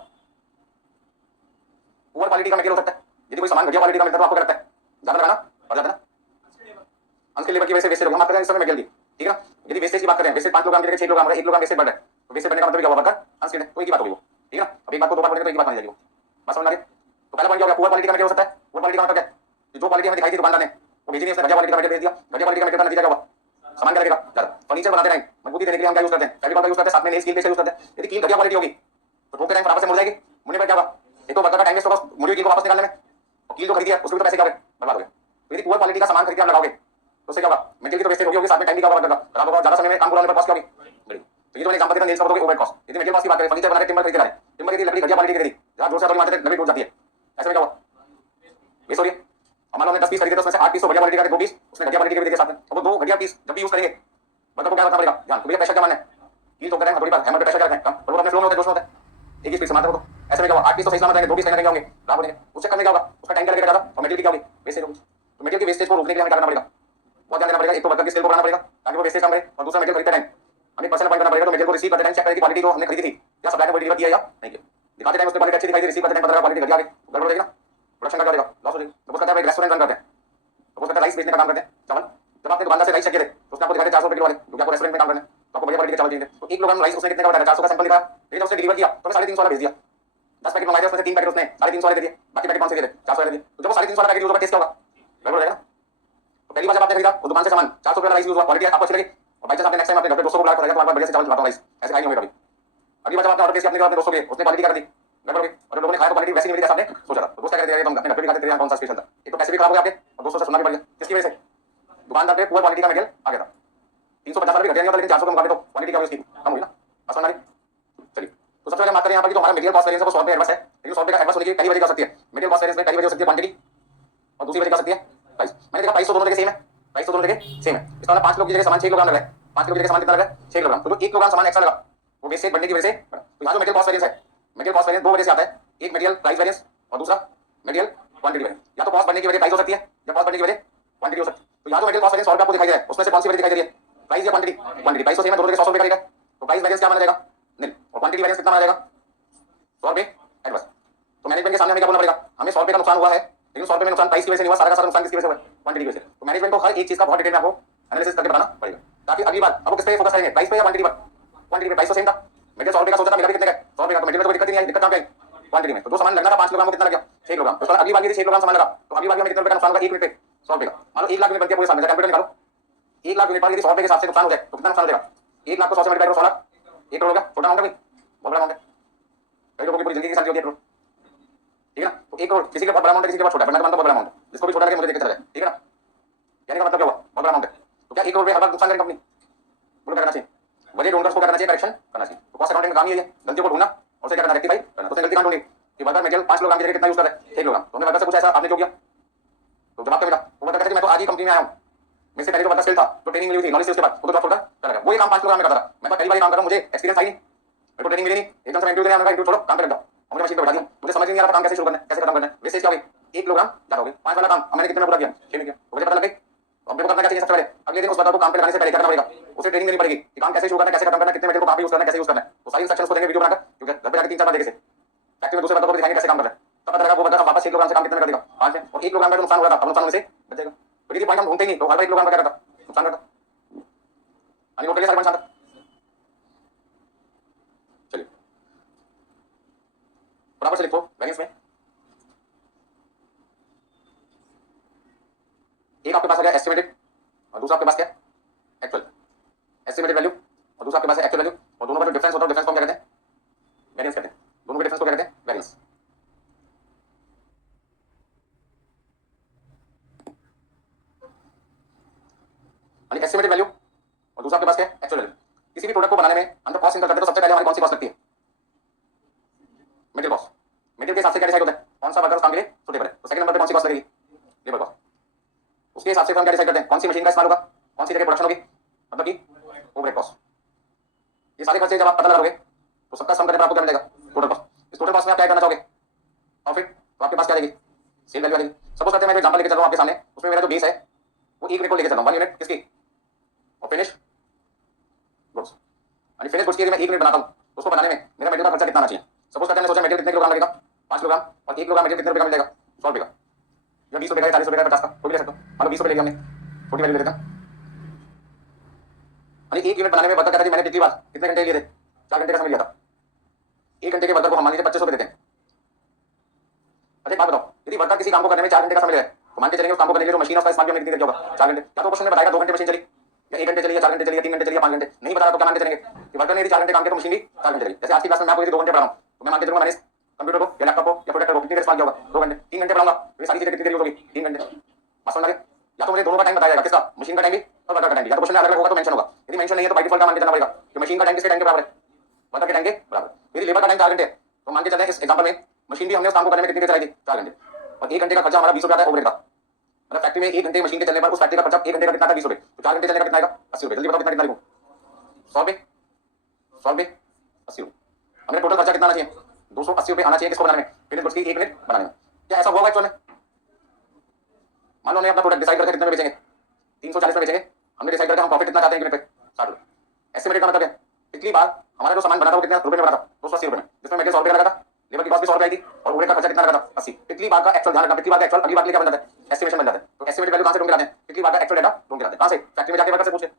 पुअर क्वालिटी का मटेरियल हो सकता है, यदि कोई सामान घटिया क्वालिटी का मिलता है तो आपको क्या लगता है ज्यादा लगाना पड़ जाता है ना, अनस्किल्ड लेबर की वजह से वेस्टेज हो गया। हम बात कर रहे हैं इस समय मटेरियल की, ठीक है ना। यदि वेस्टेज की बात करें, वेस्टेज 5 किलोग्राम की जगह 6 किलोग्राम, 1 किलोग्राम वेस्टेज बढ़ रहा है, तो वेस्टेज बढ़ने का मतलब क्या हुआ? वर्कर अनस्किल्ड है, तो एक ही बात होगी वो, ठीक है ना। अब एक बात को दो बार बोलेंगे तो एक ही बात मानी जाएगी वो, बात समझ में आ रही है? तो पहला पॉइंट क्या हो गया? पुअर क्वालिटी का मटेरियल हो सकता है। पुअर क्वालिटी का मतलब क्या है? जो क्वालिटी हमें दिखाई थी दुकानदार ने वो भेजी नहीं, उसने घटिया क्वालिटी का मटेरियल भेज दिया। घटिया क्वालिटी का मटेरियल का नतीजा क्या हुआ? सामान क्या लगेगा ज्यादा। फर्नीचर बनाते टाइम मजबूती देने के लिए हम क्या यूज करते हैं? फेविकॉल का यूज करते हैं, साथ में नेल स्टील का यूज करते हैं। यदि कील घटिया क्वालिटी होगी तो ठोक के टाइम फटाफट से मुड़ जाएगी, मुड़ने पर क्या होगा? एक तो वर्कर का टाइम वेस्ट होगा मुड़ी हुई कील को वापस निकालने में, और कील जो खरीदी है उसके भी तो पैसे क्या हो गए? बर्बाद हो गए। तो यदि पुअर क्वालिटी का सामान खरीद के आप लगाओगे तो उससे क्या होगा? मटेरियल की तो वेस्टेज होगी, साथ में टाइम भी क्या होगा? खराब होगा, ज्यादा समय में काम कराने पर कॉस्ट क्या होगी? तो ये तो मैंने एग्जांपल दिया, नेल्स का बताओगे ओवर कॉस्ट। यदि मटेरियल कॉस्ट की बात करें, फर्नीचर बना के टिम्बर खरीद के लाए, टिम्बर की लकड़ी घटिया क्वालिटी की खरीदी, जहां जोर से थोड़ी मारते थे लकड़ी टूट जाती है, ऐसे में क्या हुआ? वेस्ट हो रही है। और मान लो हमने 10 पीस खरीदे तो उसमें से 8 पीस तो घटिया क्वालिटी का, 2 पीस उसने घटिया क्वालिटी के भी देखे साथ में। अब वो 2 घटिया पीस जब भी यूज करेंगे मतलब को क्या करना पड़ेगा? ध्यान, तो भैया प्रेशर क्या मानना है? कील ठोक करेंगे थोड़ी बार, हैमर पे प्रेशर क्या रखते हैं, और वो अपने फ्लो में होता है, जोश में होता है, एक ही स्पीड से मारते हो। तो ऐसे में क्या होगा? 8 पीस तो सही सलामत रहेंगे, 2 पीस कहीं ना कहीं होंगे खराब हो जाएंगे। उससे करने क्या होगा? उसका टाइम क्या लगेगा ज्यादा, और मटेरियल की क्या होगी? वेस्टेज होगी। तो मटेरियल की वेस्टेज को रोकने के लिए हमें क्या करना पड़ेगा? बहुत ध्यान देना पड़ेगा। एक तो वर्कर की स्किल को बढ़ाना पड़ेगा ताकि वो वेस्टेज कम करे, और दूसरा मटेरियल खरीदते टाइम हमें पर्सनल पॉइंट करना पड़ेगा। तो मटेरियल को रिसीव करते टाइम चेक करें कि क्वालिटी जो हमने खरीदी थी या सप्लाई ने वो डिलीवर किया या नहीं किया। दिखाते टाइम उसकी क्वालिटी अच्छी दिखाई दी, रिसीव करते टाइम पता लगा क्वालिटी घटिया आ गई, गड़बड़ हो जाएगी ना, प्रोडक्शन का क्या हो जाएगा? लॉस हो जाएगा। सपोज करते हैं एक रेस्टोरेंट रन करते हैं, सपोज करते हैं राइस बेचने का काम करते हैं, चावल। जब आपने दुकानदार से राइस चेक किए थे तो उसने आपको दिखाया 400 रुपए किलो वाले, जो कि आपको रेस्टोरेंट में काम करने हैं, तो आपको बढ़िया क्वालिटी के चावल चाहिए। तो 1 किलोग्राम राइस उसने कितने का बताया? 400 का सैंपल दिखाया, लेकिन उसने डिलीवर किया तो 350 वाला भेज दिया। 10 पैकेट मंगाए थे, उसमें से 3 पैकेट उसने 350 वाले दे दिए, बाकी पैकेट कौन से दे दिए? 400 वाले दिए। तो जब वो 350 वाला पैकेट यूज होगा टेस्ट क्या होगा? गड़बड़ हो जाएगा ना। तो पहली बार जब आपने खरीदा वो दुकान से सामान 400 रुपए वाला राइस यूज हुआ, क्वालिटी आपको अच्छी लगी, और बाई चांस आपने नेक्स्ट टाइम अपने घर पे 200 को बुलाया, तो बढ़िया से चावल खिलाता हूं राइस, ऐसे खाई नहीं होगी कभी। अगली बार जब आपने ऑर्डर किया अपने घर पे 200 के, उसने क्वालिटी क्या कर दी? गड़बड़ हो गई, और जब लोगों ने खाया तो क्वालिटी वैसी नहीं मिली जैसा आपने सोचा था। तो दोस्त क्या कर दिया? तुम अपने घर पे भी खाते थे, कौन सा स्पेशल था? एक तो पैसे भी खराब हो गए आपके, और 200 से सुनना भी पड़ गया, किसकी वजह से? दुकानदार पे पुअर क्वालिटी का मटेरियल आ गया था। 350 वाला भी घटिया नहीं होता, लेकिन 400 के मुकाबले तो क्वालिटी क्या हुई उसकी? कम हुई ना, आसान वाली। चलिए, तो सबसे पहले बात करें यहाँ पर कि जो हमारा मटेरियल कॉस्ट वेरिएंस है वो 100 रुपए एडवांस है, लेकिन 100 रुपए का एडवांस होने की कई वजह हो सकती है। मटेरियल कॉस्ट वेरिएंस में कई वजह हो सकती है, क्वांटिटी, और दूसरी वजह क्या हो सकती है? प्राइस। मैंने देखा प्राइस तो दोनों जगह सेम है, प्राइस तो दोनों जगह सेम है। इसका मतलब 5 किलो की जगह सामान 6 किलोग्राम लगा है, 5 किलो की जगह सामान कितना लगा? 6 किलोग्राम। तो 1 किलोग्राम सामान एक्स्ट्रा लगा, वो वेस्टेज बढ़ने की वजह से। तो यहाँ जो मटेरियल कॉस्ट वेरिएंस है, मटेरियल कॉस्ट वेरिएंस दो वजह से आता है, एक मटेरियल प्राइस वेरिएंस और दूसरा मटेरियल क्वांटिटी वेरिएंस। या तो कॉस्ट बढ़ने की वजह प्राइस हो सकती है, या कॉस्ट बढ़ने की वजह क्वांटिटी हो सकती है। तो यहाँ जो मटेरियल कॉस्ट वेरिएंस 100 रुपए आपको दिखाई दे रहा है, उसमें से कौन सी वजह दिखाई दे रही है? प्राइस या क्वांटिटी? क्वांटिटी। प्राइस तो सेम है, दोनों जगह 100 रुपए का रेट है, तो प्राइस वेरिएंस क्या माना जाएगा? निल। और क्वांटिटी वेरिएंस कितना माना जाएगा? 100 रुपए एडवांस। तो मैनेजमेंट के सामने हमें क्या बोलना पड़ेगा? हमें 100 रुपए का नुकसान हुआ है, लेकिन 100 रुपए में नुकसान प्राइस की वजह से नहीं हुआ, सारा का सारा नुकसान किसकी वजह से हुआ? क्वांटिटी की वजह से। तो मैनेजमेंट को हर एक चीज का बहुत डिटेल में आपको एनालिसिस करके बताना पड़ेगा, ताकि अगली बार आपको किस पे फोकस करेंगे, प्राइस पे या क्वांटिटी पर? क्वांटिटी पे। प्राइस तो सेम था, मटेरियल 100 रुपए का सोचा था, मिला भी कितने का? 100 रुपए का। तो मटेरियल में कोई दिक्कत नहीं आई, दिक्कत कहां पे आई? क्वांटिटी में। तो जो सामान लगना था 5 किलोग्राम, कितना लग गया? 6 किलोग्राम। तो अगली बार यदि 6 किलोग्राम सामान लगा तो अगली बार हमें कितने रुपए का नुकसान होगा? 1 यूनिट पे 100 रुपए का। मान लो 1 लाख यूनिट बनती है पूरे साल में, कैलकुलेटर निकालो, 1 लाख यूनिट पर यदि 100 रुपए के हिसाब से नुकसान हो जाए तो कितना नुकसान हो जाएगा? 1 लाख को 100 से मल्टीप्लाई करो, 100 लाख, 1 करोड़ हो गया। छोटा अमाउंट है कोई? बहुत बड़ा अमाउंट है, कई लोगों की पूरी जिंदगी की सैलरी होती है 1 करोड़, ठीक है ना। तो 1 करोड़ किसी के बहुत बड़ा अमाउंट है, किसी के बहुत छोटा है, मैं तो मानता हूं बहुत बड़ा अमाउंट है, जिसको भी छोटा लगे मुझे देख के चला जाए, ठीक है ना। कहने का मतलब क्या हुआ? बहुत बड़ा अमाउंट है। तो क्या 1 करोड़ रुपए हर बार नुकसान करेगी कंपनी? बोलो क्या करना चाहिए? वजह ढूंढकर उसको क्या करना चाहिए? करेक्शन करना चाहिए। तो कॉस्ट अकाउंटिंग में काम ही है, गलतियों को ढूंढना और उसे क्या करना? रेक्टिफाई करना। तो उसने गलती कहां ढूंढी कि वर्कर मटेरियल 5 किलोग्राम की जगह कितना यूज कर रहा है? 6 किलोग्राम। तो हमने वर्कर से पूछा ऐसा आपने क्यों किया? तो जवाब क्या मिला? वो वर्कर कहते मैं तो आज ही कंपनी में आया हूं, मेरे से पहले जो वर्कर स्किल था, जो ट्रेनिंग मिली थी, नॉलेज थी, उसके बाद वो तो जॉब छोड़कर चला गया। वो ये काम 5 किलोग्राम में करता था, मैं तो कई बार काम कर रहा हूं, मुझे एक्सपीरियंस आई नहीं, मेरे को ट्रेनिंग मिली नहीं, एकदम से मैं इंटरव्यू देने आऊंगा, इंटरव्यू छोड़ो काम पे लग जाओ, और मुझे मशीन पे बैठा दिया, मुझे समझ नहीं आ रहा था काम कैसे शुरू करना है, कैसे खत्म करना है। वेस्टेज क्या हो गई? 1 किलोग्राम ज्यादा हो गई। 5 वाला काम अब मैंने कितने में पूरा किया? 6 में किया। तो मुझे पता लग गई तो अब मेरे को करना क्या चाहिए? सबसे पहले अगले दिन उस बंदे को काम पे लगाने से पहले क्या करना पड़ेगा? उसे ट्रेनिंग देनी पड़ेगी कि काम कैसे शुरू करना है, कैसे खत्म करना है, कितने मटेरियल को कहां पे यूज करना है, कैसे यूज करना है। तो सारी इंस्ट्रक्शंस को देंगे वीडियो बनाकर, क्योंकि घर पे जाके 3-4 बार देखे से फैक्ट्री में दूसरे बंदों को दिखाएंगे कैसे काम कर रहा है, तब पता लगा वो बंदा वापस 6 किलोग्राम से काम कितने में कर देगा? 5 में। और 1 किलोग्राम का नुकसान हो रहा था, अब नुकसान होने से बचेगा। तो यदि पॉइंट हम ढूंढते ही नहीं तो हर बार 1 किलोग्राम का क्या करता? नुकसान करता। यानी नोट करिए सारे पॉइंट। चलिए बराबर से लिखो वैरिएंस में। एक आपके पास आ गया एस्टिमेटेड, और दूसरा आपके पास क्या है? एक्चुअल। एस्टिमेटेड वैल्यू और दूसरा आपके पास है एक्चुअल वैल्यू, और दोनों का जो डिफरेंस होता है, डिफरेंस को हम क्या कहते हैं? वेरिएंस कहते हैं। दोनों के डिफरेंस को क्या कहते हैं? वेरिएंस। यानी एस्टिमेटेड वैल्यू और दूसरा आपके पास क्या है? Actual value. किसी भी प्रोडक्ट को बनाने में हम जब कॉस्ट इनकम करते हैं तो सबसे पहले हमारी कौन सी कॉस्ट लगती है? Material cost. मटेरियल के हिसाब से क्या डिसाइड होता है? कौन सा वर्कर उस काम के लिए सुटेबल है। तो सेकंड नंबर पे कौन सी कॉस्ट लगेगी? Labour cost. उसके हिसाब से हम क्या डिसाइड करते हैं? कौन सी मशीन का इस्तेमाल होगा, कौन सी जगह प्रोडक्शन होगी, मतलब कि ओवरहेड कॉस्ट। सारे खर्चे जब आप पता लगाओगे तो सबका सम करने पर आपको क्या मिलेगा, टोटल कॉस्ट। इस टोटल कॉस्ट में आप क्या करना चाहोगे, प्रॉफिट, तो आपके पास क्या रहेगी, सेल वैल्यू आ जाएगी। सपोज करते हैं मैं एग्जांपल लेके चल रहा हूं आपके सामने, उसमें मेरा जो बेस है वो 1 यूनिट को लेके चल रहा हूं, 1 यूनिट किसकी, और फिनिश गुड्स। यानी फिनिश गुड्स की यदि मैं 1 यूनिट बनाता हूं तो उसको बनाने में मेरा मटेरियल का खर्चा कितना आना चाहिए। सपोज करते हैं मैं सोचा मटेरियल कितने किलोग्राम लगेगा, 5 किलोग्राम, और 1 किलोग्राम मटेरियल कितने रुपए का मिलेगा, 100 रुपए का, या 20 रुपए का, 40 रुपए का, 50 का, कोई भी ले सकते हो। मान लो 20 रुपए ले लिया हमने, छोटी वैल्यू ले लेते हैं। यानी 1 यूनिट बनाने में वर्कर कहता है मैंने कितनी बार कितने घंटे लिए थे, 4 घंटे का समय लिया था। 1 घंटे के वर्कर को हम मान लीजिए 25 रुपए देते हैं। अच्छा एक बात बताओ, यदि वर्कर किसी काम को करने में 4 घंटे का समय ले तो मान के चलेंगे उस काम को करने के लिए जो मशीन है उसका इस्तेमाल भी हमने कितनी देर किया होगा, 4 घंटे। क्या तो क्वेश्चन में बताएगा 2 घंटे मशीन चली या 1 घंटे चली या 4 घंटे चली या 3 घंटे चली या 5 घंटे, नहीं बता रहा तो क्या मान के चलेंगे कि वर्कर ने यदि 4 घंटे काम किया तो मशीन भी 4 घंटे चली। जैसे आज की क्लास में मैं आपको यदि 2 घंटे पढ़ा रहा हूं तो मैं मान के चलूंगा मैंने कंप्यूटर को या लैपटॉप को या प्रोजेक्टर को कितनी देर इस्तेमाल किया होगा, 2 घंटे। 3 घंटे पढ़ाऊंगा तो ये सारी चीजें कितनी देर यूज होगी, 3 घंटे। बात समझ आ गई। या तो मुझे दोनों का टाइम बताया जाएगा, किसका, मशीन का टाइम भी और वर्कर का टाइम भी। या तो क्वेश्चन में अलग अलग होगा तो मेंशन होगा, यदि मेंशन नहीं है तो बाय डिफॉल्ट क्या मान के चलना पड़ेगा कि मशीन का टाइम किसके टाइम के बराबर है, वर्कर के टाइम के बराबर। यदि लेबर का टाइम 4 घंटे है तो मान के चलते हैं इस एग्जांपल में मशीन भी हमने उस काम को करने में कितनी देर चलाई थी, 4 घंटे, और 1 घंटे का खर्चा हमारा 20 रुपए आता है ओवरहेड का। मतलब फैक्ट्री में 1 घंटे मशीन के चलने पर उस फैक्ट्री का खर्चा 1 घंटे का कितना था, 20 रुपए, तो 4 घंटे चलने का कितना आएगा, 80 रुपए। जल्दी बताओ कितना कितना लिखूं, 100 रुपए, 100 रुपए, 80 रुपए। हमने टोटल खर्चा कितना आना चाहिए, 280 रुपए आना चाहिए किसको बनाने में, फिनिश गुड्स की 1 मिनट बनाने में। क्या ऐसा हुआ एक्चुअल में, मान लो हमने अपना प्रोडक्ट डिसाइड करके कितने में बेचेंगे, 340 में बेचेंगे। हमने डिसाइड करके हम प्रॉफिट कितना चाहते हैं यूनिट पे, 60 रुपए। एस्टिमेटेड का मतलब है पिछली बार हमारा जो सामान बना था वो कितने रुपए में बना था, 280 रुपए में, जिसमें मटेरियल 100 रुपए का लगा था, लेबर की कॉस्ट भी 100 रुपए आई थी, और ओवरहेड का खर्चा कितना लगा था, 80। पिछली बार का एक्चुअल ध्यान रखना, पिछली बार का एक्चुअल अगली बार के लिए क्या बन जाता है, एस्टिमेशन बन जाता है। तो एस्टिमेटेड वैल्यू कहां से ढूंढ के लाते हैं, पिछली बार का एक्चुअल डेटा ढूंढ के लाते हैं। कहां से, फैक्ट्री में जाके वर्कर से पूछे।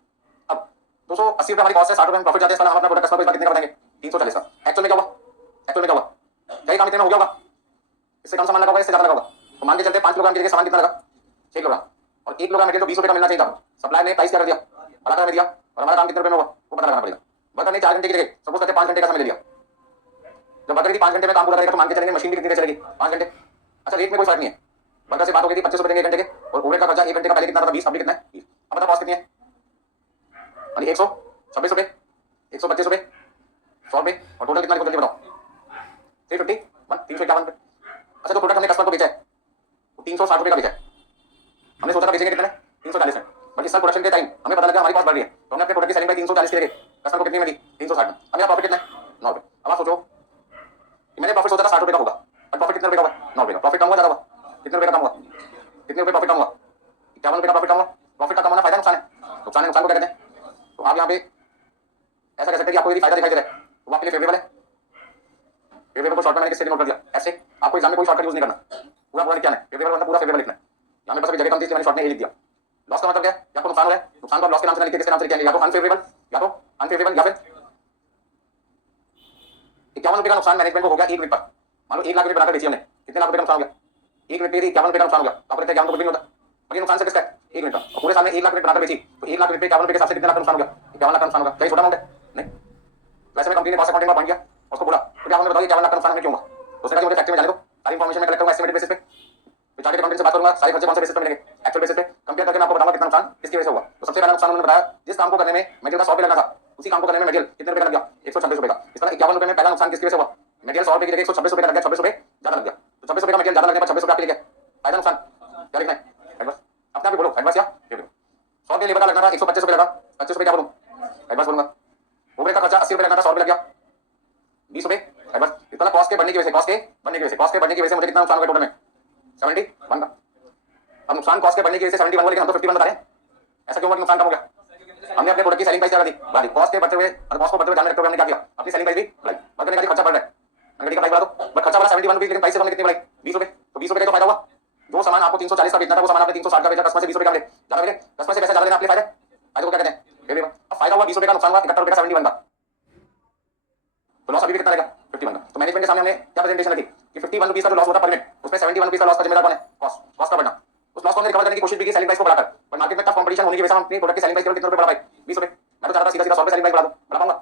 अब 280 रुपए हमारी कॉस्ट है, 60 रुपए में प्रॉफिट जाते हैं, हम अपना प्रोडक्ट कस्टमर को कितने का बताएंगे, 340 का। एक्चुअल में क्या हुआ, एक्चुअल में क्या हुआ, क्या ये काम इतने में हो गया होगा, इससे कम सामान लगा होगा, इससे ज्यादा लगा होगा। तो मान के चलते 5 किलोग्राम के लिए सामान कितना लगा, 6 किलोग्राम, और 1 किलोग्राम मटेरियल तो 20 रुपए का मिलना चाहिए था। सप्लायर ने प्राइस क्या कर दिया, बढ़ा कर दिया, और हमारा काम कितने रुपए में हुआ वो पता लगाना पड़ेगा। वर्कर ने 4 घंटे की जगह सपोज करते 5 घंटे का समय ले लिया। जब वर्कर यदि 5 घंटे में काम पूरा करेगा तो मान के चलेंगे मशीन की कितनी देर चलेगी, 5 घंटे। अच्छा रेट में कोई फर्क नहीं है, वर्कर से बात हो गई थी 25 रुपए देंगे 1 घंटे के, और ओवरहेड का खर्चा 1 घंटे का पहले कितना था, 20, अभी कितना है 30। अब बताओ कॉस्ट कितनी है, यानी 126 रुपए, 125 रुपए, 100 रुपए, और टोटल कितना लिखो जल्दी बताओ, 351, 351 रुपए। अच्छा जो प्रोडक्ट हमने कस्टमर को बेचा है वो 360 रुपए का बेचा है। हमने सोचा था बेचेंगे कितने, 340 में, बट इस साल प्रोडक्शन के टाइम हमें पता लगा हमारी कॉस्ट बढ़ रही है, तो हमने अपने प्रोडक्ट की सेलिंग प्राइस 340 के लिए कस्टमर को कितनी में दी, 360 में। अब मेरा प्रॉफिट कितना है, 9 रुपए। अब आप सोचो कि मैंने प्रॉफिट सोचा था 60 रुपए का होगा, बट प्रॉफिट कितने रुपए का हुआ, 9 रुपए का। प्रॉफिट कम हुआ ज्यादा हुआ, कितने रुपए का कम हुआ, कितने रुपए प्रॉफिट कम हुआ, 51 रुपए का प्रॉफिट कम हुआ। प्रॉफिट का कम होना फायदा नुकसान है, नुकसान है, नुकसान को क्या कहते हैं। तो आप यहाँ पे ऐसा कह सकते हैं कि आपको यदि फायदा दिखाई दे रहा है तो आपके लिए फेवरेबल है। फेवरेबल को शॉर्ट में मैंने किससे नोट कर दिया, ऐसे आपको एग्जाम में कोई शॉर्टकट यूज नहीं करना, पूरा पूरा लिखना है, फेवरेबल मतलब पूरा फेवरेबल लिखना है। यहाँ मेरे पास अभी जगह कम थी इसलिए मैंने शॉर्ट में ए लिख दिया। लॉस का मतलब क्या है, या आपको नुकसान हो रहा है, नुकसान को आप लॉस के नाम से ना लिखिए, किसके नाम से लिखेंगे, या तो अनफेवरेबल, या तो अनफेवरेबल, या फिर 51 रुपए का नुकसान मैनेजमेंट को हो गया 1 यूनिट पर। मान लो 1 लाख यूनिट बनाकर बेची हमने, कितने लाख रुपए का नुकसान हो गया, 1 यूनिट पे 51 रुपए का नुकसान हो गया। आपको लगता है 51 तो कुछ भी नहीं होता, पर ये नुकसान से किसका है, 1 यूनिट का। और पूरे साल में 1 लाख यूनिट बनाकर बेची तो 1 लाख यूनिट पे 51 रुपए के हिसाब से कितने लाख का नुकसान हो गया, 51 लाख का नुकसान होगा। क्या ये छोटा अमाउंट है, नहीं। वैसे में कंपनी ने कॉस्ट अकाउंटिंग में पॉइंट किया, उसको बोला तो क्या हमें बताओ 51 लाख का नुकसान हमें क्यों हुआ। उसने कहा कि मुझे फैक्ट्री में जाने दो, सारी इन्फॉर्मेशन मैं कलेक्ट करूंगा एस्टिमेटेड बेसिस पे, तो चार्टेड अकाउंटेंट से बात करूंगा, सारे खर्चे कौन से बेसिस पे मिलेंगे, एक्चुअल बेसिस पे कंपेयर करके मैं आपको बताऊंगा कितना नुकसान किसकी वजह से हुआ। तो सबसे पहला नुकसान उन्होंने बताया जिस काम को करने में मटेरियल का 100 रुपए लगना था, उसी काम को करने में मटेरियल कितने रुपए का लग गया, 126 रुपए का। इसका 51 रुपए में पहला नुकसान किसकी वजह से हुआ, मटेरियल 100 रुपए की जगह 126 रुपए का लग गया, 26 रुपए ज्यादा लग गया। तो 26 रुपए का मटेरियल ज्यादा लगने पर 26 रुपए आपके लिए क्या फायदा नुकसान, क्या लिखना है, एडवांस अपने आप ही बोलो, एडवांस या 100 के लेबर का लगना था 125 रुपए लगा, 25 रुपए क्या बोलूं, एडवांस बोलूंगा। ओवरहेड का खर्चा 80 रुपए लगना था, 100 रुपए लग गया, 20 रुपए एडवांस। इतना कॉस्ट के बढ़ने की वजह से, कॉस्ट के बढ़ने की वजह से, कॉस्ट के बढ़ने की वजह से मुझे कितना नुकसान हुआ टोटल में, 71 का। अब नुकसान कॉस्ट के बढ़ने की वजह से 71 हुआ, लेकिन हम तो 51 बता रहे हैं। ऐसा क्यों हुआ कि नुकसान कम हो गया, हमने अपने प्रोडक्ट की सेलिंग प्राइस क्या कर दी, बढ़ा दी। कॉस्ट के बढ़ते हुए, कॉस्ट को बढ़ते हुए ध्यान में रखते हुए हमने क्या किया, अपनी सेलिंग प्राइस भी बढ़ाई। वर्कर ने कहा खर्चा बढ़ रहा है, मैंने का प्राइस बढ़ा दो, बट खर्चा बढ़ा 71 रुपए, लेकिन प्राइस से हमने कितनी बढ़ाई, 20 रुपए। तो 20 रुपए का तो फायदा हुआ, जो सामान आपको 340 का बेचना था वो सामान आपने 360 का बेचा, कस्टमर से 20 रुपए का मिले, ज्यादा मिले, कस्टमर से पैसा ज्यादा लेना आपके फायदा, फायदे को क्या कहते हैं, फेवरेबल। अब फायदा हुआ 20 रुपए का, नुकसान हुआ 71 रुपए का, 71 का। तो लॉस अभी भी कितना रहेगा, 51 का। तो मैनेजमेंट के सामने हमने क्या प्रेजेंटेशन रखी कि 51 रुपीस का जो लॉस होता है पर यूनिट, उसमें 71 रुपीस का लॉस का जिम्मेदार कौन है, कॉस्ट का बढ़ना। उस लॉस को हमने रिकवर करने की कोशिश भी की सेलिंग प्राइस को बढ़ाकर, पर मार्केट में टफ कंपटीशन होने की वजह से हम अपनी प्रोडक्ट की सेलिंग प्राइस केवल कितने रुपए बढ़ा पाए, 20 रुपए। मैं तो चाहता था सीधा सीधा 100 रुपए सेलिंग प्राइस बढ़ा दूं, बढ़ा पाऊंगा,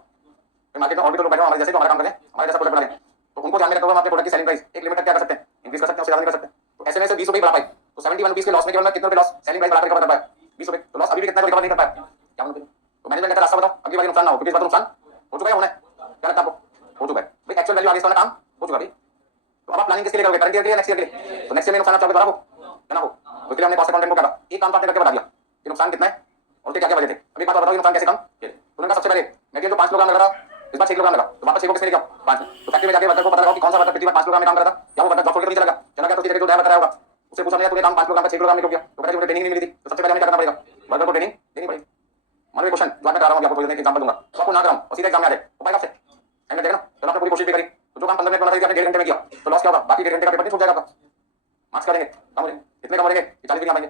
फिर मार्केट में और भी तो लोग बैठे हमारे जैसे जो हमारा काम करें, हमारे जैसा प्रोडक्ट बना दें, तो उनको ध्यान में रखते हुए हम अपने प्रोडक्ट की सेलिंग प्राइस एक लिमिट तक क्या कर सकते हैं, इंक्रीज कर सकते हैं, उससे ज्यादा नहीं कर सकते। तो ऐसे में से 20 रुपए बढ़ा पाए, तो 71 रुपीस के लॉस में केवल मैं कितने रुपए लॉस सेलिंग प्राइस बढ़ाकर रिकवर कर पाया, 20 रुपए। तो लॉस अभी भी कितना रिकवर नहीं कर पाया, 51 रुपए। तो मैनेजमेंट का रास्ता बताओ, अगली बार नुकसान ना हो, क्योंकि इस बार नुकसान हो चुका है, होना है, क्या लगता है आपको, हो चुका है भाई, एक्चुअल वैल्यू आगे इसका काम हो चुका है। तो अब आप प्लानिंग किसके लिए करोगे, करंट ईयर के लिए, नेक्स्ट ईयर के लिए। तो नेक्स्ट ईयर में नुकसान आप चाहोगे दोबारा हो क्या ना हो, तो इसलिए हमने कॉस्ट अकाउंटेंट को क्या कहा, एक काम तो आपने करके बता दिया कि नुकसान कितना है और क्या क्या वजह थे। अभी बात बताओ कि नुकसान कैसे कम किए। तो उन्होंने कहा सबसे पहले मटेरियल जो 5 किलोग्राम लग रहा था इस बार 6 किलोग्राम लगा तो वापस 6 को किसने लिया 5 में। तो फैक्ट्री में जाके वर्कर को पता लगा कि कौन सा वर्कर पिछली बार 5 किलोग्राम में काम करा था, या वो वर्कर जॉब छोड़ के चला गया तो उसकी जगह जो नया वर्कर आया होगा उससे पूछा हमने तूने काम 5 किलोग्राम का 6 किलोग्राम में क्यों किया, तो कहता है मुझे ट्रेनिंग नहीं मिली थी। तो सबसे पहले हमें क्या करना पड़ेगा, वर्कर को ट्रेनिंग देनी पड़ेगी। मान लो क्वेश्चन जो मैं करा रहा हूं आपको थोड़ी देर में एग्जांपल दूंगा, तो आपको ना कराऊं और सीधा एग्जाम में आ जाए तो पाएगा आपसे एंड देगा ना। चलो आपने पूरी कोशिश भी करी, तो जो काम 15 मिनट में आपने 1.5 घंटे में किया तो लॉस क्या होगा, बाकी 1.5 घंटे का पेपर नहीं छूट जाएगा आपका। मार्क्स करेंगे कम हो जाएंगे, कितने कम हो जाएंगे 40 भी कम आएंगे,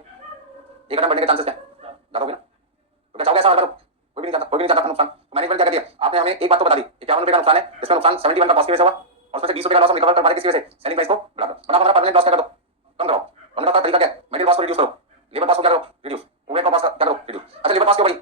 1 घंटा बढ़ने के चांसेस हैं ज्यादा होगी ना। तो क्या चाहोगे ऐसा करो, कोई भी नहीं चाहता, कोई भी नहीं चाहता नुकसान। तो मैनेजमेंट क्या कहती है, आपने हमें एक बात तो बता दी 51 रुपए का नुकसान है, इसका नुकसान 71 का पॉजिटिव है और उसमें से 20 रुपए का लॉस हम रिकवर कर पाए किसकी वजह से, सेलिंग प्राइस को बढ़ाकर। मतलब हमारा परमानेंट लॉस क्या कर दो, कम करो। हमने कहा तरीका क्या है, मटेरियल कॉस्ट को रिड्यूस करो, लेबर कॉस्ट को क्या करो रिड्यूस, ओवरहेड कॉस्ट क्या करो रिड्यूस। अच्छा लेबर कॉस्ट क्यों भाई,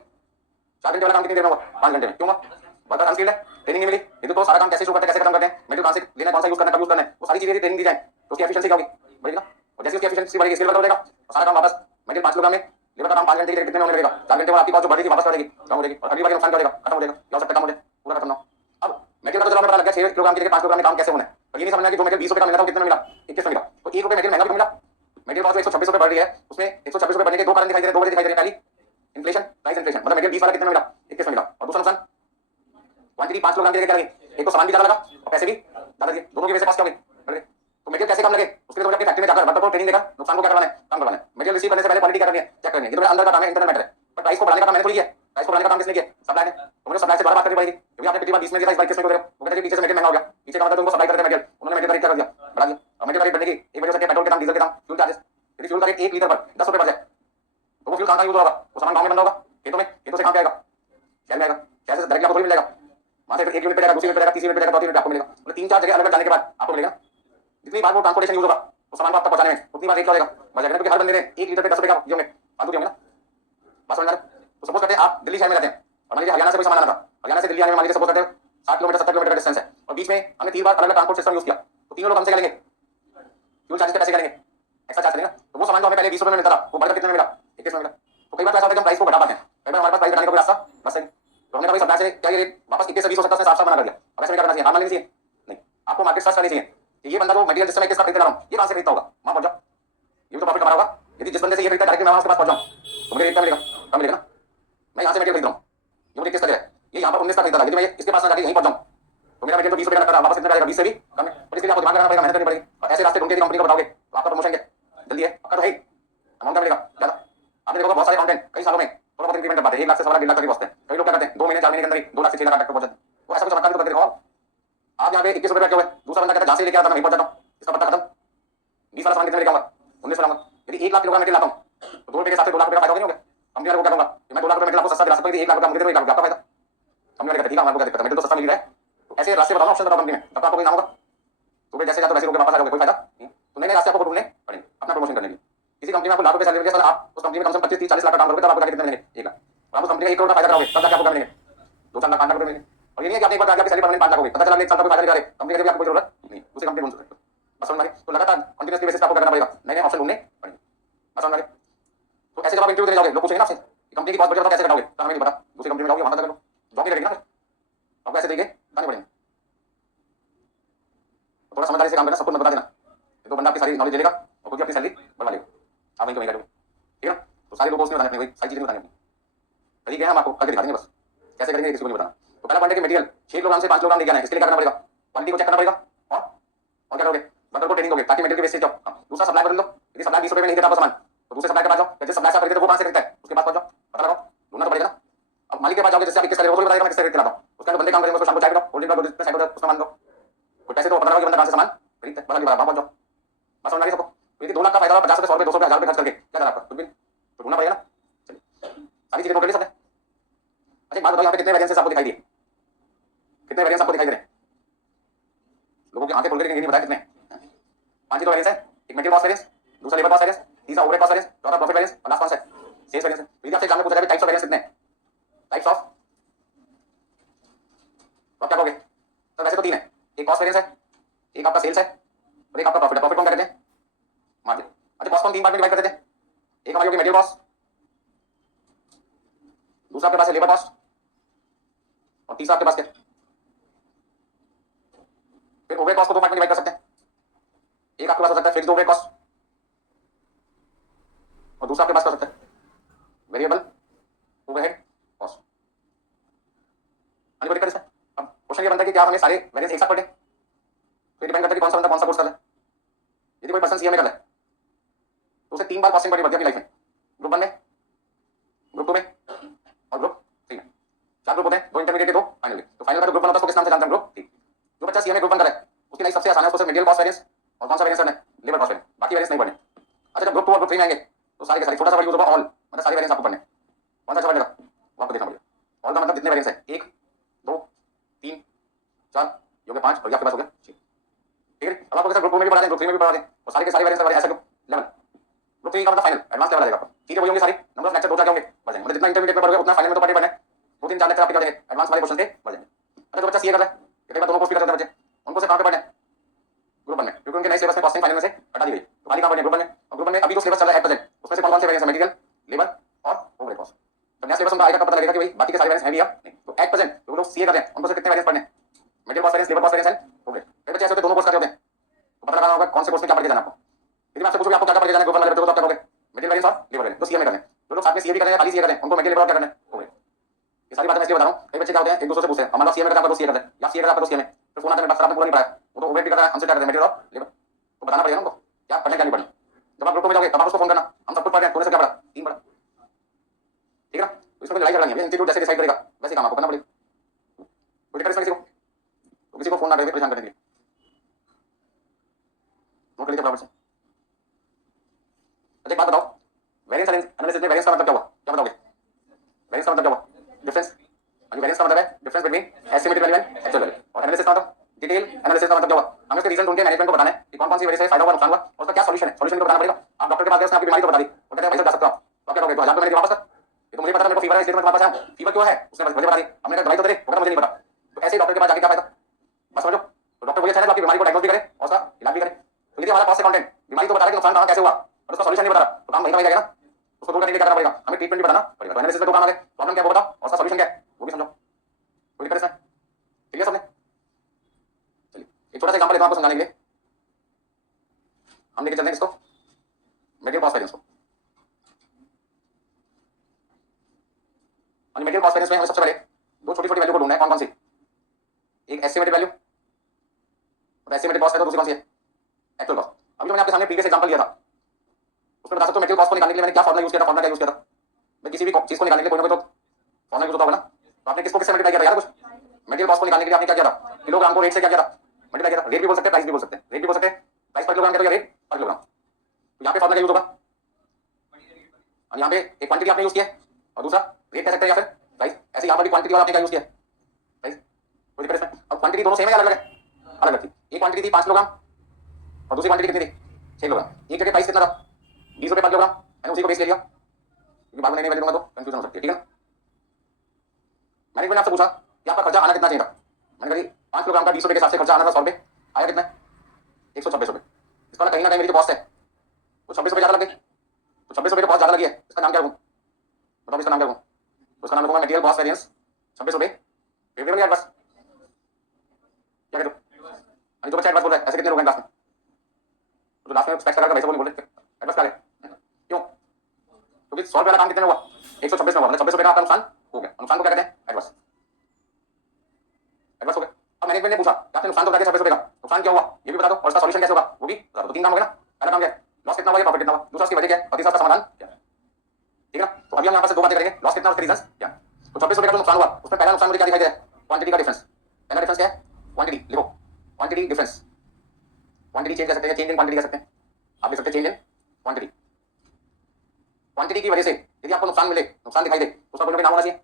4 घंटे वाला काम कितनी देर में होगा, 5 घंटे में, क्यों वर्कर अनस्किल्ड है, ट्रेनिंग नहीं मिली, ये तो सारा काम कैसे शुरू करते हैं कैसे खत्म करते हैं, मटेरियल कहां से लेना कौन सा यूज करना कब यूज करना है, वो सारी चीजें ट्रेनिंग दी जाए तो उसकी एफिशिएंसी क्या होगी बढ़ेगी ना। और जैसे उसकी एफिशिएंसी बढ़ेगी स्किल बढ़ेगा और सारा काम वापस मटेरियल 5 किलोग्राम में लेबर का काम 5 घंटे के कितने में होने लगेगा, 4 घंटे में आपकी कॉस्ट जो बढ़ेगी वापस बढ़ेगी कम हो जाएगी और अगली बार नुकसान क्या होगा खत्म हो जाएगा, क्या हो सकता है कम हो जाए पूरा खत्म ना हो। अब मटेरियल का चलो हमें पता लग गया 6 किलोग्राम की जगह 5 किलोग्राम में काम कैसे होना है, और ये नहीं समझना कि जो मटेरियल 20 रुपए का मिला था वो कितना मिला 21 में मिला, तो 1 रुपए मटेरियल महंगा क्यों मिला, मटेरियल कॉस्ट 126 रुपए बढ़ रही है, उसमें 126 रुपए बढ़ने के दो कारण दिखाई दे रहे हैं, दो वजह दिखाई दे रही है। पहली इन्फ्लेशन प्राइस इन्फ्लेशन, मतलब मटेरियल 20 वाला कितने में मिला 21 में मिला, और दूसरा नुकसान क्वांटिटी 5 किलोग्राम की जगह क्या लगी, एक तो सामान भी ज्यादा लगा और पैसे भी ज्यादा दिए, दोनों की वजह से कॉस्ट क्या होगी बढ़ गई। तो मटेरियल कैसे कम लगे उसके लिए तो अपनी फैक्ट्री में जाकर वर्कर को ट्रेनिंग देगा, नुकसान को क्या करवाना है कम करवाना है, मटेरियल रिसीव करने से पहले क्वालिटी क्या करनी है चेक करनी है, ये तो मेरा अंदर का काम है इंटरनल मैटर है। पर प्राइस को बढ़ाने का काम मैंने थोड़ी किया, प्राइस को बढ़ाने का काम किसने किया सप्लाई ने, तो मुझे सप्लाई से दोबारा बात करनी पड़ेगी क्योंकि आपने पिछली बार 20 में दिया था इस बार 21 में क्यों दे रहे हो, वो कहते हैं पीछे से मटेरियल महंगा हो गया, पीछे का मतलब उनको सप्लाई करते मटेरियल उन्होंने मटेरियल रेट क्या कर दिया बढ़ा दिया, और मटेरियल रेट बढ़ने की एक वजह से पेट्रोल के दाम डीजल के दाम फ्यूल चार्जेस, यदि फ्यूल का रेट 1 लीटर पर 10 रुपए बढ़ जाए तो वो फ्यूल कहां का यूज होगा, वो सामान गांव में बंद होगा खेतों में, खेतों से कहां पे आएगा शहर में आएगा, शहर से डायरेक्टली आपको थोड़ी मिलेगा, वहां से 1 यूनिट पे जाएगा, दूसरी यूनिट पे जाएगा, तीसरी यूनिट पे जाएगा, चौथी यूनिट पे आपको मिलेगा, मतलब 3-4 जगह अलग अलग जाने के बाद आपको मिलेगा। जितनी बार वो ट्रांसपोर्टेशन यूज होगा वो सामान को आप तक पहुंचाने में उतनी बार रेट क्या होगा बढ़ जाएगा, क्योंकि हर बंदे ने 1 लीटर पे 10 रुपए का दिए होंगे फालतू दिए होंगे ना। बात समझ में आ रहा है, तो सपोज करते हैं आप दिल्ली शहर में रहते हैं और मान लीजिए हरियाणा से कोई सामान आना था, हरियाणा से दिल्ली आने में मान लीजिए सपोज करते हैं 60 किलोमीटर 70 किलोमीटर का डिस्टेंस है और बीच में हमने 3 बार अलग अलग ट्रांसपोर्ट सिस्टम यूज किया, तो तीनों लोग हमसे क्या लेंगे फ्यूल चार्जेस के पैसे क्या लेंगे एक्स्ट्रा चार्ज करेंगे, तो वो सामान जो हमें पहले 20 रुपए में मिलता था वो बढ़कर कितने में मिला 21 में मिला। तो कई बार ऐसा होता है कि हम प्राइस को घटा पाते हैं, कई बार हमारे पास प्राइस घटाने का कोई रास्ता बस नहीं, तो हमने कहा भाई सप्लाई से क्या ये रेट वापस 21 से 20 हो सकता है, साफ साफ मना कर दिया। अब ऐसे में क्या करना चाहिए, हार मान लेनी चाहिए नहीं, आपको मार्केट सर्च करनी चाहिए कि ये बंदा जो मटेरियल जिस समय किसका खरीद रहा हूं ये कहां से खरीदता होगा, वहां पहुंच जाओ, ये तो प्रॉफिट कमा होगा। यदि जिस बंदे से ये खरीदता डायरेक्टली मैं वहां उसके पास पहुंच जाऊं तो मुझे रेट क्या मिलेगा कम मिलेगा ना, मैं यहां से मटेरियल खरीद रहा हूं ये मुझे किसका दे रहा है, ये यहां पर 19 का खरीदा था, यदि मैं इसके पास ना जाके यहीं पहुंच जाऊं तो मेरा मटेरियल तो 20 रुपए का लगता था वापस कितने का आएगा 20 से भी कम है, और इसके लिए आपको दिमाग लगाना पड़ेगा, मेहनत करनी पड़ेगी, और ऐसे रास्ते ढूंढ के कंपनी को बताओगे तो आपका प्रमोशन क्या जल्दी है आपका तो है अमाउंट क्या मिलेगा ज्यादा। आपने देखोगे बहुत सारे कंटेंट कई सालों में थोड़ा बहुत इंक्रीमेंट कर पाते हैं, 1 लाख से 1.5 लाख तक भी पहुंचते हैं, कई लोग क्या करते हैं 2 महीने 4 महीने के अंदर ही 2 लाख से 6 लाख तक पहुंच जाते हैं, वो ऐसा कुछ चमत्कार तो करके दिखाओ। आप यहाँ पे 21 रुपए बैठे हुए, दूसरा बंदा कहता है जहां से लेके आता मैं वहीं पहुंच जाता हूं, इसका पत्ता खत्म, 20 वाला सामान कितने लेके आऊंगा 19 वाला आऊंगा, यदि 1 लाख किलोग्राम मटेरियल लाता हूं तो 2 रुपए के साथ 2 लाख रुपए का फायदा नहीं होगा, कंपनी वाले को क्या दूंगा कि मैं 2 लाख रुपए मटेरियल आपको सस्ता दिला सकता हूं, 1 लाख रुपए मुझे दे दो 1 लाख रुपए आपका फायदा, कंपनी वाले कहते हैं ठीक है हमारे को क्या दिक्कत है मटेरियल तो सस्ता मिल रहा है, तो ऐसे रास्ते बताओ ऑप्शन बताओ कंपनी में तब तो आपको कोई नाम होगा, तो फिर जैसे जाते वैसे लोग वापस आ जाओगे कोई फायदा नहीं, तो नए नए रास्ते आपको ढूंढने पड़ेंगे अपना प्रमोशन करने के लिए। किसी कंपनी में आपको लाख रुपए सैलरी मिलेगी, आप उस कंपनी में कम से कम 25-30-40 लाख का काम करोगे तब आपको कितने मिलेंगे 1 लाख, और आप उस कंपनी का 1 करोड़ का फायदा कराओगे तब जाके आपको क्या मिलेंगे 2-4 लाख 5 लाख रुपए मिलेंगे। और ये नहीं है कि आपने एक बार जाके सैलरी परमानेंट 5 लाख हो गई, पता चला 1 साल तक कोई फायदा नहीं कर रहे, कंपनी के लिए आपको कोई जरूरत नहीं उसी कंपनी में घूम सकते हो, बस समझ में आ रही, तो लगातार कंटीन्यूअसली बेसिस पे आपको करना पड़ेगा, नए नए ऑप्शन ढूंढने पड़ेंगे, बस समझ में आ रही। तो ऐसे जब आप इंटरव्यू देने जाओगे लोग पूछेंगे ना आपसे कंपनी की कॉस्ट बजट कैसे घटाओगे, तो हमें नहीं पता, दूसरी कंपनी में जाओगे वहां तक लो जॉब नहीं लगेगी ना, आपको ऐसे देंगे बताने पड़ेंगे, तो थोड़ा समझदारी से काम करना, सबको मत बता देना, तो बंदा आपकी सारी नॉलेज ले लेगा और खुद ही अपनी सैलरी बढ़वा लेगा, आप वहीं करेंगे ठीक है। तो सारे लोगों को उसने बताने अपनी सारी चीजें बतानी अपनी तरीके हैं, हम आपको करके दिखा देंगे, बस कैसे करेंगे किसी को नहीं बताना। तो पहला पॉइंट है कि मटेरियल 6 किलोग्राम से 5 किलोग्राम लेके आना है, इसके लिए क्या करना पड़ेगा क्वालिटी को चेक करना पड़ेगा और क्या करोगे वर्कर को ट्रेनिंग दोगे ताकि मटेरियल की वेस्टेज जाओ। दूसरा सप्लाई बदल लो, यदि सप्लाई 20 रुपए में नहीं देता आपको सामान तो दूसरे सप्लाई के पास जाओ, जिस सप्लाई से आप खरीदते हो वो कहां से खरीदता है उसके पास पहुंच जाओ, पता लगाओ, ढूंढना तो पड़ेगा ना। अब मालिक के पास जाओगे जैसे आप 21 का वो भी बताएगा मैं किस खरीद के लाता हूं, उसका जो बंदे काम करेंगे उसको शाम को चाय पिलाओ, होल्डिंग का दूध पे साइड उसका मान दो, तो पैसे तो पता लगा कि बंदा कहां से सामान खरीदता है, पता लगा वहां पहुंच जाओ, बस समझ आ गई सबको। तो यदि 2 लाख का फायदा 50 रुपए 100 रुपए 200 रुपए 1000 रुपए खर्च करके क्या करा आपका कुछ भी तो ढूंढना पड़ेगा ना। चलिए सारी चीजें नोट कर ली सबने। अच्छा एक बात बताओ यहाँ पे कितने वेरिएंसेस आपको दिखाई दिए, कितने वेरिएंस आपको दिखाई दे रहे हैं, लोगों की आंखें खोल के नहीं बताया कितने 5 ही तो वेरिएंस है, एक मटेरियल कॉस्ट वेरिएंस, दूसरा लेबर कॉस्ट वेरिएंस, तीसरा ओवरहेड कॉस्ट वेरिएंस, चौथा प्रॉफिट वेरिएंस और लास्ट कौन सा है सेल्स वेरिएंस। तो यदि आपसे एग्जाम में पूछा जाए टाइप्स ऑफ वेरिएंस कितने हैं, टाइप्स ऑफ, तो आप क्या कहोगे सर वैसे तो 3 है, एक कॉस्ट वेरिएंस है, एक आपका सेल्स है और एक आपका प्रॉफिट है। प्रॉफिट कौन कहते हैं मार्जिन। अच्छा कॉस्ट कौन 3 पार्ट में डिवाइड करते थे, एक हमारी होगी मटेरियल कॉस्ट, दूसरा आपके पास है लेबर कॉस्ट और तीसरा आपके पास क्या फिर ओवरहेड कॉस्ट को 2 पार्ट में डिवाइड कर सकते हैं, एक आपके पास हो सकता है फिक्स्ड ओवरहेड कॉस्ट और दूसरा आपके पास कर सकते हैं वेरिएबल ओवरहेड कॉस्ट। आगे बढ़कर इसमें अब क्वेश्चन है कि क्या हमें सारे वेरिएंस एक साथ पढ़े, तो डिपेंड करता है कि कौन सा बंदा कौन सा कोर्स कर रहा है। यदि कोई पर्सन सीए में कर रहा है तो उसे 3 बार कॉस्टिंग पढ़नी पड़ती है अपनी लाइफ में, ग्रुप 1 में, ग्रुप 2 में और ग्रुप 3 में। 4 ग्रुप होते हैं, 2 इंटरमीडिएट के 2 फाइनल के। तो फाइनल का जो ग्रुप 1 होता है उसको किस नाम से जानते हैं? ग्रुप 3। जो बच्चा सीए में ग्रुप 1 कर रहा है उसकी लाइफ सबसे आसान है, उसको सिर्फ मटेरियल कॉस्ट वेरिएंस और कौन सा वेरिएंस करना है? लेबर कॉस्ट वेरिएंस, बाकी वेरिएंस नहीं पढ़ने। अच्छा, जब ग्रुप 2 और ग्रुप 3 में आएंगे तो सारे के सारे छोटा सा वर्ड यूज होगा ऑल, मतलब सारे वेरिएंस आपको पढ़ने। कौन सा अच्छा पढ़ेगा वो आपको देखना पड़ेगा। ऑल का मतलब जितने वेरिएंस है, 1 2 3 4 ये हो गए 5 और ये आपके पास हो गया 6। ठीक है, अब आपको कैसे ग्रुप 2 में भी पढ़ा दें, ग्रुप 3 में भी पढ़ा दें और सारे के सारे वेरिएंस ऐसा ग्रुप लेवल। ग्रुप 3 का मतलब फाइनल एडवांस लेवल आ जाएगा आपका। चीजें वही होंगी सारी, नंबर ऑफ लेक्चर 2 4 होंगे बढ़ जाएंगे, मतलब जितना इंटरमीडिएट में पढ़ोगे उतना फाइनल में तो पढ़ने पड़ना है। 2 3 4 लेक्चर आपके क्या देंगे, एडवांस वाले क्वेश्चन के बढ़ जाएंगे। अच्छा, जो बच्चा सीए कर रहा है, कई बार दोनों कोर्स भी करते हैं बच्चे, उनको से कहां पे पढ़ना है? ग्रुप 1 में, क्योंकि उनके नए सिलेबस में कॉस्टिंग फाइनल में से हटा दी गई, तो खाली कहां पढ़ने? ग्रुप 1 में। और ग्रुप 1 में अभी जो सिलेबस चल रहा है एट प्रेजेंट उसमें से कौन कौन से वेरिएंस है? मटेरियल, लेबर और ओवरहेड कॉस्ट। तो नया सिलेबस उनका आएगा तब पता लगेगा कि भाई बाकी के सारे वेरिएंस हैं भी या नहीं। तो एट प्रेजेंट जो लोग सीए कर रहे हैं उनको से कितने वेरिएंस पढ़ने हैं? Material cost variance, labour cost variance and overhead. कई बच्चे ऐसे होते हैं दोनों कोर्स करते होते हैं, तो पता लगाना होगा कौन से कोर्स में क्या पढ़ के जाना आपको। यदि मैं आपसे पूछूं आपको क्या पढ़ के जाना है ग्रुप 1 वाले बच्चों को, तो आप क्या कहोगे? मटेरियल वेरिएंस और लेबर वेरिएंस। तो सीए में कर रहे हैं, जो लोग साथ में सीए भी कर रहे हैं, खाली सीए कर रहे हैं, उनको मटेरियल लेबर और क्या करना है? ओवरहेड। ये सारी बातें मैं इसलिए बता रहा हूं, कई बच्चे क्या होते हैं एक दूसरे से पूछते हैं, हमारा सीए में करता है, सीए करता है या सीए करता है तो सीए में, फिर फोन आता है मेरे पास, आपने पूरा नहीं पढ़ाया, वो तो ओवरहेड भी कर रहा है, हमसे क्या करते हैं? मटेरियल और लेबर। तो बताना पड़ेगा ना उनको क्या पढ़ना क्या नहीं पढ़ना। जब आप ग्रुप 2 में जाओगे तब आप उसको फोन करना, हम सब कुछ पढ़ रहे हैं, तूने से क्या पढ़ा? 3 पढ़ा। ठीक है ना, तो इसमें कोई लड़ाई झगड़ा नहीं है, इंस्टीट्यूट जैसे डिसाइड करेगा वैसे काम आपको करना पड़ेगा। कोई दिक्कत इसमें किसी को फोन ना करके परेशान करने के लिए नोट कर लीजिए बराबर से। अच्छा, एक बात बताओ, वेरिएंस एनालिसिस में वेरिएंस का मतलब क्या हुआ? क्या बताओगे? वेरिएंस का मतलब क्या हुआ? डिफरेंस। वेरिएंस का मतलब है difference between estimated value and actual value. और एनालिसिस का मतलब डिटेल एनालिसिस का मतलब क्या हुआ? हमें उसके रीजन ढूंढ के मैनेजमेंट को बताना है कि कौन कौन सी वजह से फायदा हुआ, नुकसान हुआ और उसका क्या सॉल्यूशन है। सॉल्यूशन को बताना पड़ेगा। आप डॉक्टर के पास गए, उसने आपकी बीमारी तो बता दी, वो कहते हैं भाई साहब जा सकते हो आप, तो आप क्या कहोगे? तो 1000 रुपये मैंने वापस कर। ये तो मुझे पता था, मेरे को फीवर है इसलिए मैं तुम्हारे पास आया हूं। फीवर क्यों है उसने मुझे बता दी, हमने कहा दवाई तो दे, वो कहता मुझे नहीं पता। तो ऐसे डॉक्टर के पास जाके क्या फायदा? बस समझो, तो डॉक्टर वही अच्छा है जो आपकी बीमारी को डायग्नोस भी करे और उसका इलाज भी करे। तो यदि हमारा कॉस्ट अकाउंटेंट बीमारी तो बता रहा है कि नुकसान कहां कैसे हुआ और उसका सॉल्यूशन नहीं बता रहा, तो काम वहीं का वहीं जाएगा ना। उसको दूर करने के लिए क्या करना पड़ेगा? हमें ट्रीटमेंट भी बताना पड़ेगा। तो एनालिसिस में दो काम आ गए, प्रॉब्लम क्या है वो बताओ और उसका सॉल्यूशन क्या है वो भी समझो। कोई दिक्कत इसमें? क्लियर सबने? चलिए एक छोटा सा एग्जांपल देता हूं आपको समझाने के लिए। हम लेके चलते हैं इसको मटेरियल कॉस्ट वेरिएंस को। और मटेरियल कॉस्ट वेरिएंस में हमें सबसे पहले दो छोटी छोटी वैल्यू को ढूंढना है। कौन कौन सी? एक एस्टिमेटेड वैल्यू और एस्टिमेटेड कॉस्ट है, तो दूसरी कौन सी है? Actual cost. अभी मैंने आपके सामने प्रीवियस एग्जांपल दिया था, उसमें बता सकते हो मटेरियल कॉस्ट को निकालने के लिए मैंने क्या फॉर्मूला यूज किया था। फॉर्मूला क्या यूज किया था? मैं किसी भी चीज को निकालने के लिए कोई ना कोई तो फॉर्मूला यूज होता होगा ना। तो आपने किसको किससे मल्टीप्लाई किया था यार? कुछ मटेरियल कॉस्ट को निकालने के लिए आपने क्या किया था? किलोग्राम को रेट से क्या किया था? मल्टीप्लाई किया था। रेट भी बोल सकते हैं, प्राइस भी बोल सकते हैं। रेट भी बोल सकते हैं, प्राइस पर किलोग्राम कहते हो या रेट पर किलोग्राम। तो यहाँ पे फॉर्मूला यूज होगा, और यहाँ पे एक क्वांटिटी आपने यूज किया और दूसरा रेट कह सकते हैं या फिर प्राइस। ऐसे यहाँ पर भी क्वांटिटी और आपने क्या यूज किया? प्राइस। कोई दिक्कत इसमें? अब क्वांटिटी दोनों सेम है या अलग अलग है? अलग थी। एक क्वांटिटी थी 5 किलोग्राम और दूसरी क्वांटिटी कितनी थी? 6 किलोग्राम। एक जगह प्राइस कितना था? 20 रुपये पर किलोग्राम। मैंने उसी को बेस ले लिया क्योंकि बाद में नहीं वैल्यू दूंगा तो कंफ्यूजन हो सकती है। ठीक है ना। मैनेजमेंट ने आपसे पूछा कि आपका खर्चा आना कितना चाहिए था। मैंने कहा 5 किलोग्राम का 20 रुपये के हिसाब से खर्चा आना था 100 रुपये, आया कितना? 126 रुपये। इसका कहीं ना कहीं मेरी जो कॉस्ट है वो 26 रुपये ज्यादा लग गई। तो 26 रुपये की कॉस्ट ज्यादा लगी है, इसका नाम क्या रखूं? बताओ इसका नाम क्या रखूं? तो इसका नाम रखूंगा मटेरियल कॉस्ट वेरिएंस 26 रुपये फेवरेबल या एडवर्स? क्या कहते हो? जो बच्चा एडवर्स बोल रहा है, ऐसे कितने लोग हैं क्लास में? तो लास्ट में स्पेक्स लगा कर वैसे बोल रहे एडवर्स का है। क्यों? क्योंकि 100 रुपये वाला काम कितने में हुआ? 126 में हुआ, मतलब 26 रुपये का आपका नुकसान हो गया। नुकसान को क्या कहते हैं? एडवर्स। एडवर्स हो गया। अब मैनेजमेंट ने पूछा कि आपने नुकसान तो बता दिया 26 रुपये का, नुकसान क्या हुआ ये भी बता दो और इसका सॉल्यूशन कैसे होगा वो भी बता दो। तो 3 काम हो गया ना। पहला काम क्या है? लॉस कितना हुआ या प्रॉफिट कितना हुआ, दूसरा उसकी वजह क्या है और तीसरा उसका समाधान क्या है। ठीक है ना। तो अभी हम यहाँ पर से दो बातें करेंगे, लॉस कितना, उसके रीजंस क्या। तो 26 रुपये का जो नुकसान हुआ उसमें पहला नुकसान मुझे क्या दिखाई दे रहा है? क्वांटिटी का डिफरेंस। पहला डिफरेंस क्या है? क्वांटिटी। लिखो क्वांटिटी डिफरेंस। क्वांटिटी चेंज कर सकते हैं, चेंज इन क्वांटिटी कर सकते हैं। आप लिख सकते हैं चेंज इन क्वांटिटी। क्वांटिटी की वजह से यदि आपको नुकसान मिले, नुकसान दिखाई दे, तो उसका कोई ना कोई नाम होना चाहिए।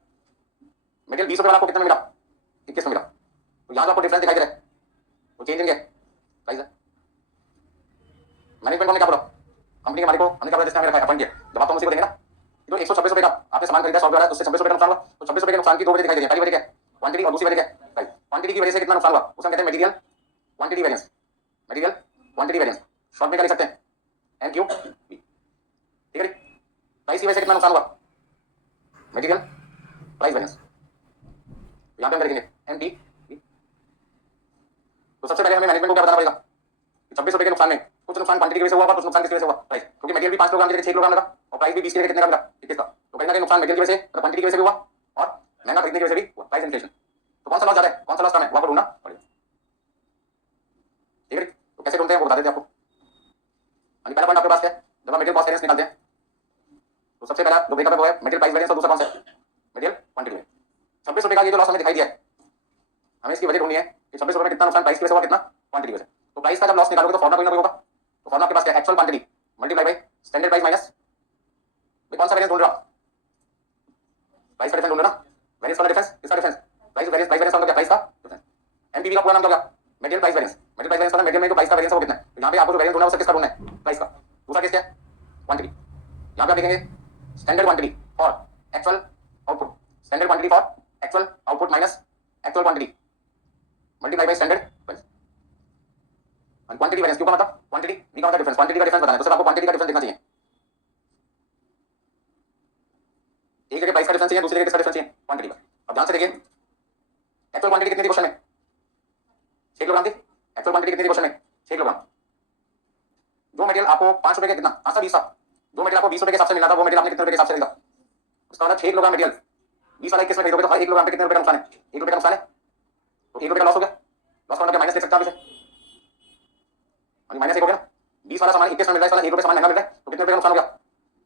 मटेरियल 20 रुपये वाला आपको कितना में मिला? 21 में मिला। तो यहाँ जो आपको डिफरेंस दिखाई दे रहा है वो चेंज इन क्या प्राइस है। मैनेजमेंट को क्या बोला? कंपनी के मालिक को हमने क्या बोला? जिसने हमें रखा है अपॉइंट किया, जब आप तो उसी को देंगे ना। तो 126 रुपये का आपने सामान खरीदा 100 रुपये वाला, उससे 26 रुपये का नुकसान हुआ। तो 26 रुपये के नुकसान की दो वजह दिखाई दे रही है। पहली वजह क्या है? क्वांटिटी, और दूसरी वजह क्या है? प्राइस। क्वांटिटी की वजह से कितना नुकसान हुआ उसे हम कहते हैं material quantity variance. Material quantity variance short में क्या लिख सकते हैं? एमक्यू। ठीक है। प्राइस की वजह से कितना नुकसान हुआ? Material price variance. यहाँ पे हम लिखेंगे एमपी। तो सबसे पहले हमें मैनेजमेंट को क्या बताना पड़ेगा? 26 रुपये के नुकसान में कुछ नुकसान क्वांटिटी की वजह से हुआ, कुछ नुकसान किसकी वजह से हुआ? प्राइस। क्योंकि मटेरियल भी 5 किलोग्राम की जगह 6 किलोग्राम लगा और प्राइस भी 20 की जगह कितने का मिला? 21 का। तो कहीं ना कहीं नुकसान मटेरियल की वजह से, क्वांटिटी की वजह से भी हुआ और महंगा खरीदने की वजह से भी हुआ, प्राइस इन्फ्लेशन। तो कौन सा लॉस ज्यादा है, कौन सा लॉस कम है, वो आपको ढूंढना पड़ेगा। ठीक है, तो कैसे ढूंढते हैं वो बता देते हैं आपको। पहला पॉइंट आपके पास क्या है, जब आप मटेरियल कॉस्ट वेरिएंस निकालते हैं तो सबसे पहला जो ब्रेकअप है वो है मटेरियल प्राइस वेरिएंस और दूसरा कौन सा है, मटेरियल क्वांटिटी वेरिएंस। 26 रुपए का ये जो लॉस हमें दिखाई दिया है, हमें इसकी वजह ढूंढनी है कि 26 रुपए में कितना नुकसान प्राइस की वजह से हुआ, कितना क्वांटिटी की वजह से। तो प्राइस का जब लॉस निकालोगे तो फॉर्मूला कोई ना कोई होगा। तो फॉर्मूला आपके पास क्या है, actual quantity multiply by standard price minus, कौन सा वेरिएंस ढूंढ रहा, प्राइस का डिफरेंस ढूंढ रहा ना, वेरिएंस वाला डिफरेंस, किसका difference, price variance, price variance का क्या, प्राइस का डिफरेंस। एमपीवी का पूरा नाम क्या होगा, material price variance. Material price variance मतलब मटेरियल में जो प्राइस का वेरिएंस है वो कितना है। तो यहाँ पे आपको जो वेरिएंस ढूंढना है वो किसका ढूंढना है, प्राइस का। दूसरा केस क्या है, क्वांटिटी। यहाँ पे आप देखेंगे standard quantity for actual output, standard quantity for actual output minus actual quantity multiply by standard price. Quantity variance क्यों का मतलब, क्वांटिटी वी का मतलब डिफरेंस, क्वांटिटी का डिफरेंस बताना है तो सिर्फ आपको क्वांटिटी का डिफरेंस देखना चाहिए। एक जगह प्राइस का डिफरेंस चाहिए, दूसरी जगह किसका डिफरेंस चाहिए, क्वांटिटी का। अब ध्यान से देखिए एक्चुअल क्वांटिटी कितनी थी क्वेश्चन में, 6 किलोग्राम थी। एक्चुअल क्वांटिटी कितनी थी क्वेश्चन में, 6 किलोग्राम। जो मटेरियल आपको 5 रुपए के कितना, 20 था, जो मटेरियल आपको 20 रुपए के हिसाब से मिला था वो मटेरियल आपने कितने रुपए के हिसाब से खरीदा। उसका मतलब 6 किलोग्राम मटेरियल 20 वाला किस में खरीदोगे तो हर 1 किलोग्राम पे कितने रुपए का नुकसान है, 1 रुपए का नुकसान है। तो 1 रुपए का लॉस हो गया, लॉस का मतलब माइनस लिख सकते हैं आप इसे, माइनस 1 हो गया ना। 20 वाला सामान 21 में मिल रहा है, इस वाला 1 रुपए सामान महंगा मिल रहा है, तो कितने रुपए का नुकसान हो गया,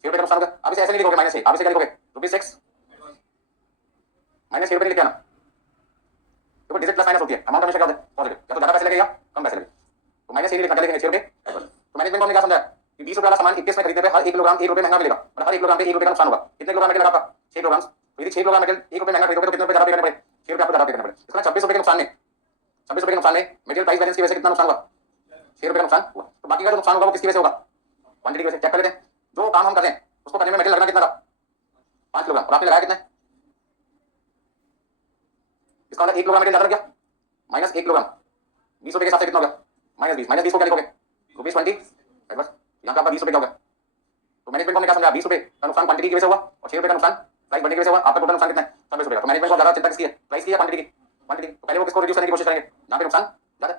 6 रुपए का नुकसान हो गया। अब इसे ऐसे नहीं लिखोगे माइनस 6, आप इसे क्या लिखोगे, ₹6 माइनस 6 रुपए लिख के आना। देखो डिजिट प्लस माइनस होती है, अमाउंट हमेशा क्या होता है पॉजिटिव, या तो ज्यादा पैसे लगे या कम पैसे लगे। तो माइनस 6 नहीं लिखना, क्या लिखेंगे 6 रुपए। तो मैनेजमेंट को हमने क्या समझाया कि 20 रुपए वाला सामान 21 में खरीदने पे हर 1 किलोग्राम 1 रुपए महंगा मिलेगा, मतलब हर 1 किलोग्राम पे 1 रुपए का नुकसान होगा। कितने किलोग्राम मटेरियल आपका, 6 किलोग्राम। तो यदि 6 किलोग्राम मटेरियल 1 रुपए महंगा खरीदोगे तो कितने रुपए ज्यादा पे करने पड़े, 6 रुपए आपको ज्यादा पे करने पड़े। इसका 26 रुपए के नुकसान में, 26 रुपए के नुकसान में मटेरियल प्राइस वेरिएंस की वजह से कितना नुकसान हुआ, 6 रुपए का नुकसान हुआ। तो बाकी का जो नुकसान होगा वो किसकी वजह से होगा, क्वांटिटी की वजह से। चेक कर लेते हैं, जो काम हम कर रहे हैं उसको करने में मटेरियल लगना कितना था, 5 किलोग्राम, और आपने लगाया कितना, इसका मतलब 1 किलोग्राम मटेरियल ज्यादा लग गया, माइनस 1 किलोग्राम 20 रुपए के हिसाब से कितना हो गया, माइनस 20। माइनस 20 को क्या लिखोगे, ₹20 बस। यहाँ पे आपका 20 रुपए क्या हो गया। तो मैनेजमेंट को हमने क्या समझा, 20 रुपए का नुकसान क्वांटिटी की वजह से हुआ और 6 रुपए का नुकसान प्राइस बढ़ने की वजह से हुआ। आपका टोटल नुकसान कितना है, 26 रुपए का। तो मैनेजमेंट को ज्यादा चिंता किसकी है, प्राइस की या क्वांटिटी की, क्वांटिटी। तो पहले वो किसको रिड्यूस करने की कोशिश करेंगे जहाँ पे नुकसान ज्यादा।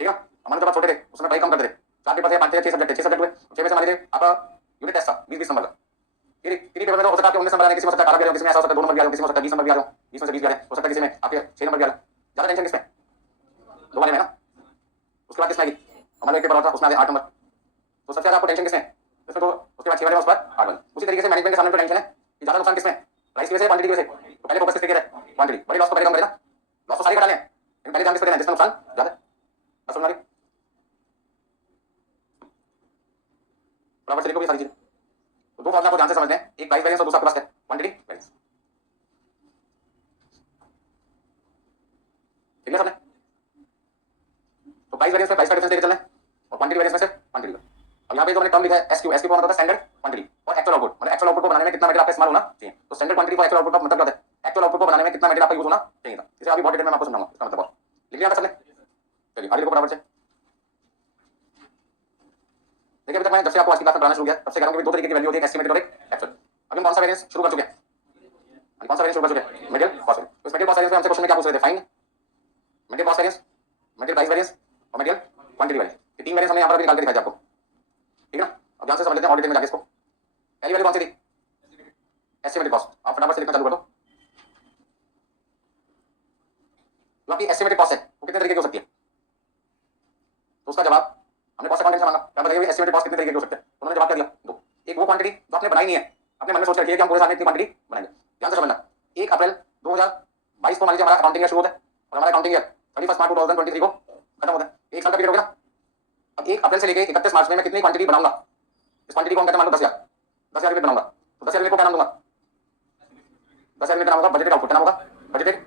ठीक है, हमारे जब आप छोटे थे उसमें प्राइस कम करते थे, 4 पेपर थे, 5 थे, 6 सब्जेक्ट थे, 6 सब्जेक्ट हुए, 6 में से हमारे थे आपका यूनिट टेस्ट था 20 नंबर का। फिर किसी पेपर में तो हो सकता है आपके 19 नंबर आने, किसी में हो सकता है 18 किसी में ऐसा हो सकता है 2 नंबर भी आ जाओ, किसी में हो सकता है 20 नंबर भी आ जाओ, 20 में से 20 भी आ जाए, हो सकता है किसी में आपके 6 नंबर भी आ जाए। ज्यादा टेंशन किसमें, 2 वाले में ना। उसके बाद किसमें आएगी, हमारा एक पेपर होता है उसमें आ 8 नंबर। तो सबसे ज्यादा आपको टेंशन किसमें, इसमें तो उसके बाद 6 वाले में, उस पर 8 वाले। उसी तरीके से मैनेजमेंट के सामने तो टेंशन है कि ज्यादा नुकसान किसमें, प्राइस की वजह से, क्वांटिटी की वजह से। तो पहले फोकस किसके है, क्वांटिटी। बड़ी लॉस को पहले कम करें ना, लॉस तो सारी घटा लें, लेकिन पहले ध्यान किस पे देना है, जिसमें नुकसान ज्यादा। बस समझ आ गई, बराबर से लिखोगे सारी चीजें। तो दो फॉर्मूला को ध्यान से समझते हैं, एक प्राइस वेरिएंस और दूसरा आपके पास है क्वांटिटी वेरिएंस। ठीक है सबने। तो प्राइस वेरिएंस में प्राइस का डिफरेंस लेके चलना है और क्वांटिटी वेरिएंस में से क्वांटिटी का। अब यहाँ पे जो मैंने टर्म लिखा है एसक्यू, एसक्यू का मतलब होता है स्टैंडर्ड क्वांटिटी और एक्चुअल आउटपुट, मतलब एक्चुअल आउटपुट को बनाने में कितना मटेरियल आपका इस्तेमाल होना चाहिए। तो standard quantity for actual output का मतलब क्या होता है, एक्चुअल आउटपुट को बनाने में कितना मटेरियल आपका यूज होना चाहिए था। इसे अभी बहुत डिटेल में आपको समझाऊंगा, इसका मतलब लिख लिया था सबने। चलिए आगे देखो बराबर से। देखिए अभी तक मैंने जब से आपको आज की क्लास में पढ़ाना शुरू किया तब से कह रहा हूं कि दो तरीके की वैल्यू होती है, एस्टिमेटेड और एक एक्चुअल। अभी हम कौन सा वेरिएंस शुरू कर चुके हैं, कौन सा वेरिएंस शुरू कर चुके हैं, मटेरियल कॉस्ट वेरिएंस। तो इस मटेरियल कॉस्ट वेरिएंस में हमसे क्वेश्चन में क्या पूछ रहे थे, find material cost variance, material price variance और मटेरियल क्वांटिटी वेरिएंस। ये तीन वेरिएंस हमने यहाँ पर अभी निकाल के दिखाया आपको। ठीक है ना, अब ध्यान से समझ लेते हैं और डिटेल में जाके इसको। पहली वैल्यू कौन सी थी, एस्टिमेटेड कॉस्ट। आप फटाफट से लिखना चालू कर दो। जो आपकी एस्टिमेटेड कॉस्ट है वो कितने तरीके की हो सकती है, तो उसका जवाब हमने कॉस्ट अकाउंटिंग से मांगा, क्या बताइए एस्टिमेटेड कॉस्ट कितने तरीके की हो सकते हैं। उन्होंने जवाब क्या दिया, दो। एक वो क्वांटिटी जो आपने बनाई नहीं है, अपने मन में सोच रखी है कि हम पूरे साल में इतनी क्वांटिटी बनाएंगे। ध्यान से समझना, 1 अप्रैल 2022 को मान लीजिए हमारा अकाउंटिंग ईयर शुरू होता है और हमारा अकाउंटिंग ईयर 31 मार्च 2023 को खत्म होता है। एक साल का पीरियड हो गया ना। अब 1 अप्रैल से लेकर 31 मार्च में मैं कितनी क्वांटिटी बनाऊंगा, इस क्वांटिटी को हम कहते हैं मान लो 10,000 यूनिट बनाऊंगा। तो 10,000 यूनिट को क्या नाम दूंगा, 10,000 यूनिट का नाम होगा बजटेड आउटपुट। क्या नाम होगा, बजटेड।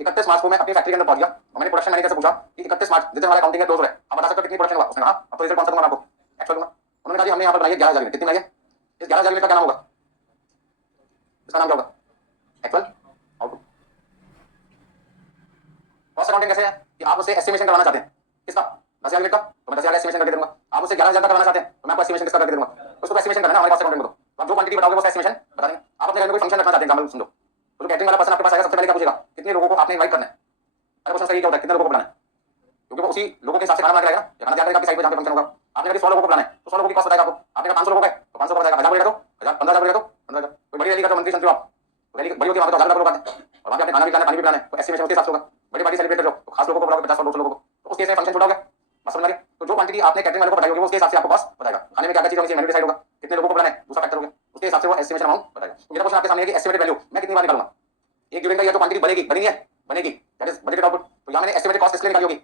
31 मार्च को मैं अपनी फैक्ट्री के अंदर पहुंच गया और मैंने प्रोडक्शन मैनेजर से पूछा कि 31 मार्च जिस दिन हमारा अकाउंटिंग क्लोज हो रहा है आप बता सकते हो कितनी प्रोडक्शन हुआ। उसने कहा अब तो रिजल्ट कौन सा दूंगा आपको, एक्चुअल दूंगा। उन्होंने कहा जी हमने यहाँ पर बनाई 11,000 यूनिट, कितनी बनाई है, इस 11,000 यूनिट का क्या नाम होगा, इसका नाम क्या होगा, एक्चुअल आउटपुट। कॉस्ट अकाउंटिंग कैसे है कि आप उसे एस्टिमेशन करवाना चाहते हैं किसका, 10,000 यूनिट का, तो मैं 10,000 एस्टिमेशन करके दूंगा। आप उसे 11,000 का करवाना चाहते हैं तो मैं आपको एस्टिमेशन किसका करके दूंगा, उसको एस्टिमेशन करना है हमारे कॉस्ट अकाउंटिंग में। तो आप जो क्वांटिटी बताओगे वो एस्टिमेशन बता देंगे। आप अपने घर में कोई फंक्शन रखना चाहते हैं, एग्जांपल सुन लो, तो कैटरिंग वाला पर्सन आपके पास आएगा, सबसे पहले क्या पूछेगा, कितने लोगों को आपने इनवाइट करना है। अरे क्वेश्चन सही क्या होता है, कितने लोगों को बुलाना है, क्योंकि वो उसी लोगों के हिसाब से खाना बना के लाएगा। खाना तैयार करेगा आपकी साइड पे जहाँ पे फंक्शन होगा। आपने कहा 100 लोगों को बुलाना है तो 100 लोगों की कॉस्ट बताएगा आपको। आपने कहा 500 लोगों का है तो 500 का बताएगा, 1000 बोलेगा तो 1000, 15,000 बोलेगा तो 15,000। कोई बड़ी रैली का तो मंत्री सुनते हो आप, तो वैली बड़ी होती है वहां पे तो 1000 लोग आते हैं और वहां पे आपने खाना भी खाना पानी भी पिलाना है, तो एस्टिमेशन उसके हिसाब से होगा। बड़ी पार्टी सेलिब्रेट कर रहे हो तो खास लोगों को बुलाओगे 50 और 200 लोगों को, तो उस केस में फंक्शन छोटा हो गया। बस समझ रहे? तो जो क्वांटिटी आपने कैटरिंग वालों को बताई होगी वो उसके हिसाब से आपको बॉस बताएगा खाने में क्या क्या चीज होनी चाहिए, मेनू डिसाइड होगा, कितने लोगों को बुलाना है दूसरा फैक्टर हो गया, उसके हिसाब से वो एस्टिमेशन अमाउंट बताएगा। तो मेरा क्वेश्चन आपके सामने है कि एस्टिमेटेड वैल्यू मैं कितनी बार निकालूंगा एक गिवन का, या तो क्वांटिटी बढ़ेगी बनी है बनेगी, दैट इज बजटेड आउटपुट। तो यहां मैंने एस्टिमेटेड कॉस्ट किसके लिए निकाली होगी,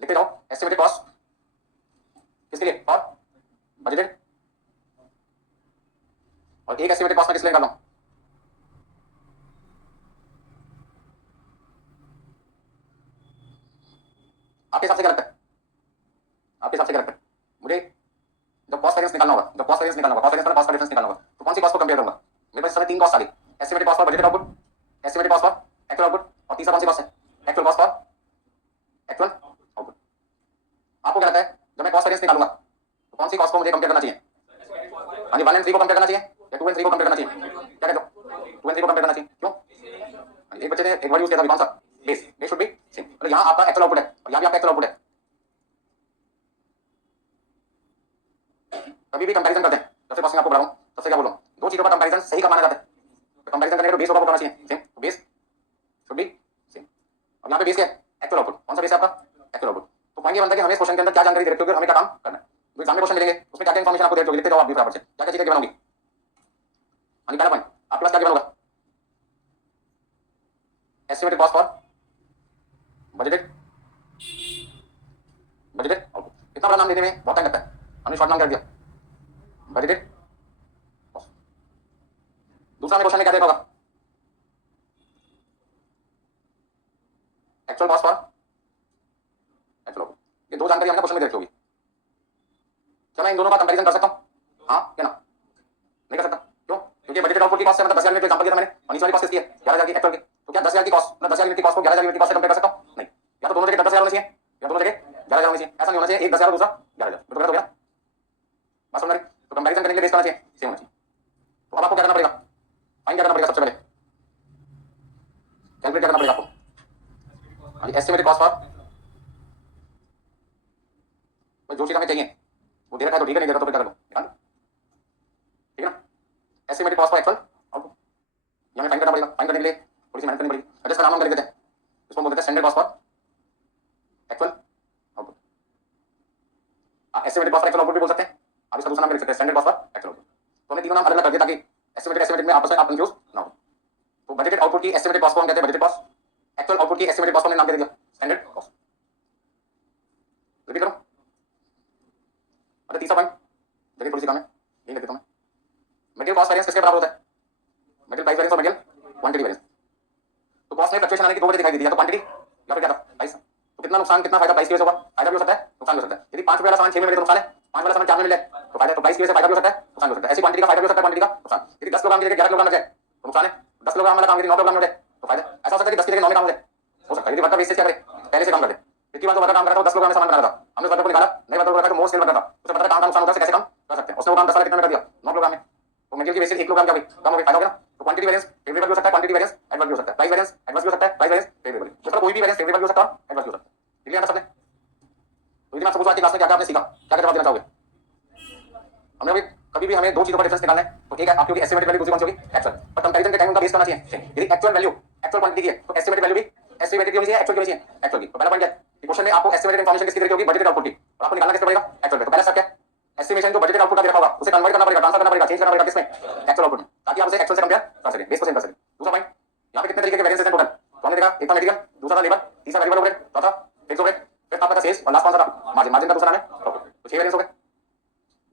लिखते जाओ एस्टिमेटेड कॉस्ट किसके लिए, और बजटेड, और एक एस्टिमेटेड कॉस्ट में किसके लिए निकाल रहा हूं, आपके हिसाब से क्या लगता है, आपके हिसाब से क्या लगता है मुझे जब कॉस्ट वेरिएंस निकालना होगा, जब कॉस्ट वेरिएंस निकालना होगा, कॉस्ट वेरिएंस पर कॉस्ट का डिफरेंस निकालना होगा, तो कौन सी कॉस्ट को कंपेयर करूंगा, मेरे पास इस समय तीन कॉस्ट आ गई, estimated cost for budgeted output, estimated cost for actual output, और तीसरा कौन सी कॉस्ट है, actual cost for actual output. आपको क्या लगता है जब मैं कॉस्ट वेरिएंस निकालूंगा तो कौन सी कॉस्ट को मुझे कंपेयर करना चाहिए, हाँ जी 1 and 3 को कंपेयर करना चाहिए या 2 and 3 को कंपेयर करना चाहिए, क्या कहते हो 2 and 3 को कंपेयर करना चाहिए, क्यों, एक बच्चे ने एक वर्ड यूज किया था कौन सा, base, base should be same, मतलब यहां आपका एक्चुअल आउटपुट है और यहां भी आपका एक्चुअल आउटपुट है, कभी भी कंपैरिजन करते हैं, सबसे फर्स्ट मैं आपको बता रहा हूं, सबसे क्या बोल रहा हूं, दो चीजों का कंपैरिजन सही का माना जाता है, तो कंपैरिजन करने के लिए बेस होगा वो होना चाहिए सेम, तो बेस शुड बी सेम, अब यहां पे बेस क्या है, एक्चुअल आउटपुट, कौन सा बेस है आपका, एक्चुअल आउटपुट। तो पॉइंट ये बनता है कि हमें इस क्वेश्चन के अंदर क्या जानकारी दे रखी होगी और हमें क्या काम करना है, तो एग्जाम में क्वेश्चन मिलेंगे उसमें क्या क्या इंफॉर्मेशन आपको दे रखी होगी, लिखते जाओ आप भी फटाफट से क्या क्या चीजें गिवन होगी। हाँ जी पहला पॉइंट आपके पास क्या गिवन होगा, estimated cost for budgeted, budgeted output, इतना बड़ा नाम देने में बहुत टाइम लगता है, हमने शॉर्ट नाम कर दिया बजटेड। दूसरा हमें क्वेश्चन में क्या देखा होगा, actual cost for actual output, ये दो जानकारी हमने क्वेश्चन में देखी होगी, क्या मैं इन दोनों का कंपैरिजन कर सकता हूं, हाँ क्या ना, नहीं कर सकता, क्यों, क्योंकि बजटेड आउटपुट की कॉस्ट है, मतलब 10,000 यूनिट एग्जांपल दिया था मैंने, और नीचे वाली कॉस्ट किसकी है 11,000 की एक्चुअल की, तो क्या 10,000 की कॉस्ट मतलब 10,000 यूनिट की कॉस्ट को 11,000 यूनिट की कॉस्ट से कंपेयर कर सकता हूं, नहीं, या तो दोनों जगह 10,000 होना चाहिए या दोनों जगह 11,000 होना चाहिए, ऐसा नहीं होना चाहिए एक 10,000 दूसरा 11,000, तो गलत हो गया, बात समझ रहे, तो कंपैरिजन करने के लिए बेस करना चाहिए सेम होना चाहिए। तो अब आपको क्या करना पड़ेगा, फाइन क्या करना पड़ेगा, सबसे पहले कैलकुलेट करना पड़ेगा आपको, एस्टिमेटेड कॉस्ट फॉर, जो चीज हमें चाहिए वो दे रखा है तो ठीक है, नहीं दे रहा तो फिर क्या करो, ठीक है ना, estimated cost for actual output ये हमें फाइन करना पड़ेगा, फाइन करने के लिए थोड़ी सी मेहनत करनी पड़ेगी, एडजस्ट का नाम कर देते हैं, इसको बोल देते हैं standard cost for actual output, estimated cost for actual output भी बोल सकते हैं, आप इसका दूसरा नाम भी लिख सकते हैं standard cost for actual output. तो हमने तीनों नाम अलग अलग कर दिया ताकि एस्टिमेटेड में आपस में आप कंफ्यूज ना हो। तो बजटेड आउटपुट की एस्टिमेटेड कॉस्ट को हम कहते हैं बजटेड कॉस्ट, एक्चुअल आउटपुट की एस्टिमेटेड कॉस्ट को हमने नाम दे दिया स्टैंडर्ड कॉस्ट। रिपीट करो, तीसरा पॉइंट देखिए थोड़ी सी काम है, यही लिख देता हूं मैं, मटेरियल कॉस्ट वेरिएंस किसके बराबर होता है, मटेरियल प्राइस वेरिएंस और मटेरियल क्वांटिटी वेरिएंस। तो कॉस्ट में फ्लक्चुएशन आने की दो वजह दिखाई दी, या तो क्वांटिटी या फिर क्या था प्राइस, तो कितना नुकसान कितना फायदा प्राइस की वजह से होगा, फायदा भी हो सकता है नुकसान भी हो सकता है, यदि 5 रुपये वाला सामान 6 में मिले तो नुकसान है, 5 वाला सामान 4 में मिले तो फायदा, तो प्राइस की वजह से फायदा भी हो सकता है नुकसान भी हो सकता है, ऐसी क्वांटिटी का फायदा भी हो सकता है क्वांटिटी का नुकसान, यदि 10 किलोग्राम की जगह 11 किलोग्राम हो जाए तो नुकसान है, 10 किलोग्राम वाला काम यदि 9 किलोग्राम हो जाए तो फायदा, ऐसा हो सकता है कि 10 की जगह 9 में काम हो सकता है, यदि वर्कर वेस्टेज क्या करे पहले से काम कर दे, पिछली बार जो वर्कर काम कर रहा था 10 किलोग्राम में सामान बना रहा था, हमने वर्कर को निकाला नए वर्कर को रखा तो मोर स्केल वर्कर था, उसे पता था काम का नुकसान होता है कैसे काम कर सकते हैं, उसने वो काम 10 वाला कितने में कर दिया 9 किलोग्राम में, तो मटेरियल की वेस्टेज 1 किलोग्राम क्या हुई कम हो गई, फायदा हो गया। तो क्वांटिटी वेरिएंस फेवरेबल भी हो सकता है, क्वांटिटी वेरिएंस एडवर्स भी हो सकता है, प्राइस वेरिएंस एडवर्स भी हो सकता है, प्राइस वेरिएंस फेवरेबल, मतलब कोई भी वेरिएंस फेवरेबल भी हो सकता है एडवर्स भी हो सकता है, क्लियर है सबने। तो यदि मैं आपसे पूछूं आज की क्लास में क्या क्या आपने सीखा, क्या क्या जवाब देना चाहोगे, हमने अभी कभी भी हमें दो चीजों का डिफरेंस निकालना है, तो एक आपकी होगी एस्टिमेटेड वैल्यू, दूसरी कौन सी होगी एक्चुअल, पर कंपैरिजन के टाइम उनका बेस करना चाहिए, यदि एक्चुअल वैल्यू एक्चुअल क्वांटिटी की है तो एस्टिमेटेड वैल्यू भी एस्टिमेटेड की होनी चाहिए, एक्चुअल की होनी चाहिए एक्चुअल की। तो पहला पॉइंट है कि क्वेश्चन में आपको एस्टिमेटेड इंफॉर्मेशन किसकी तरह की होगी बजटेड आउटपुट की, और आपको निकालना किससे पड़ेगा एक्चुअल पे, तो पहला स्टेप क्या है एस्टिमेशन जो बजटेड आउटपुट का दे रखा होगा उसे कन्वर्ट करना पड़ेगा, ट्रांसफर करना पड़ेगा, चेंज करना पड़ेगा किसमें एक्चुअल आउटपुट में, ताकि आप उसे एक्चुअल से कंपेयर कर सकें, बेस को सेम कर सकें। दूसरा पॉइंट यहाँ पे कितने तरीके के वेरिएंस हैं टोटल, तो हमने देखा एक था मटेरियल, दूसरा था लेबर, तीसरा वेरिएबल ओवरहेड, चौथा फिक्स्ड ओवरहेड, फिर आपका था सेल्स और लास्ट कौन सा था मार्जिन, मार्जिन का दूसरा नाम है प्रॉफिट, तो 6 वेरिएंस हो गए,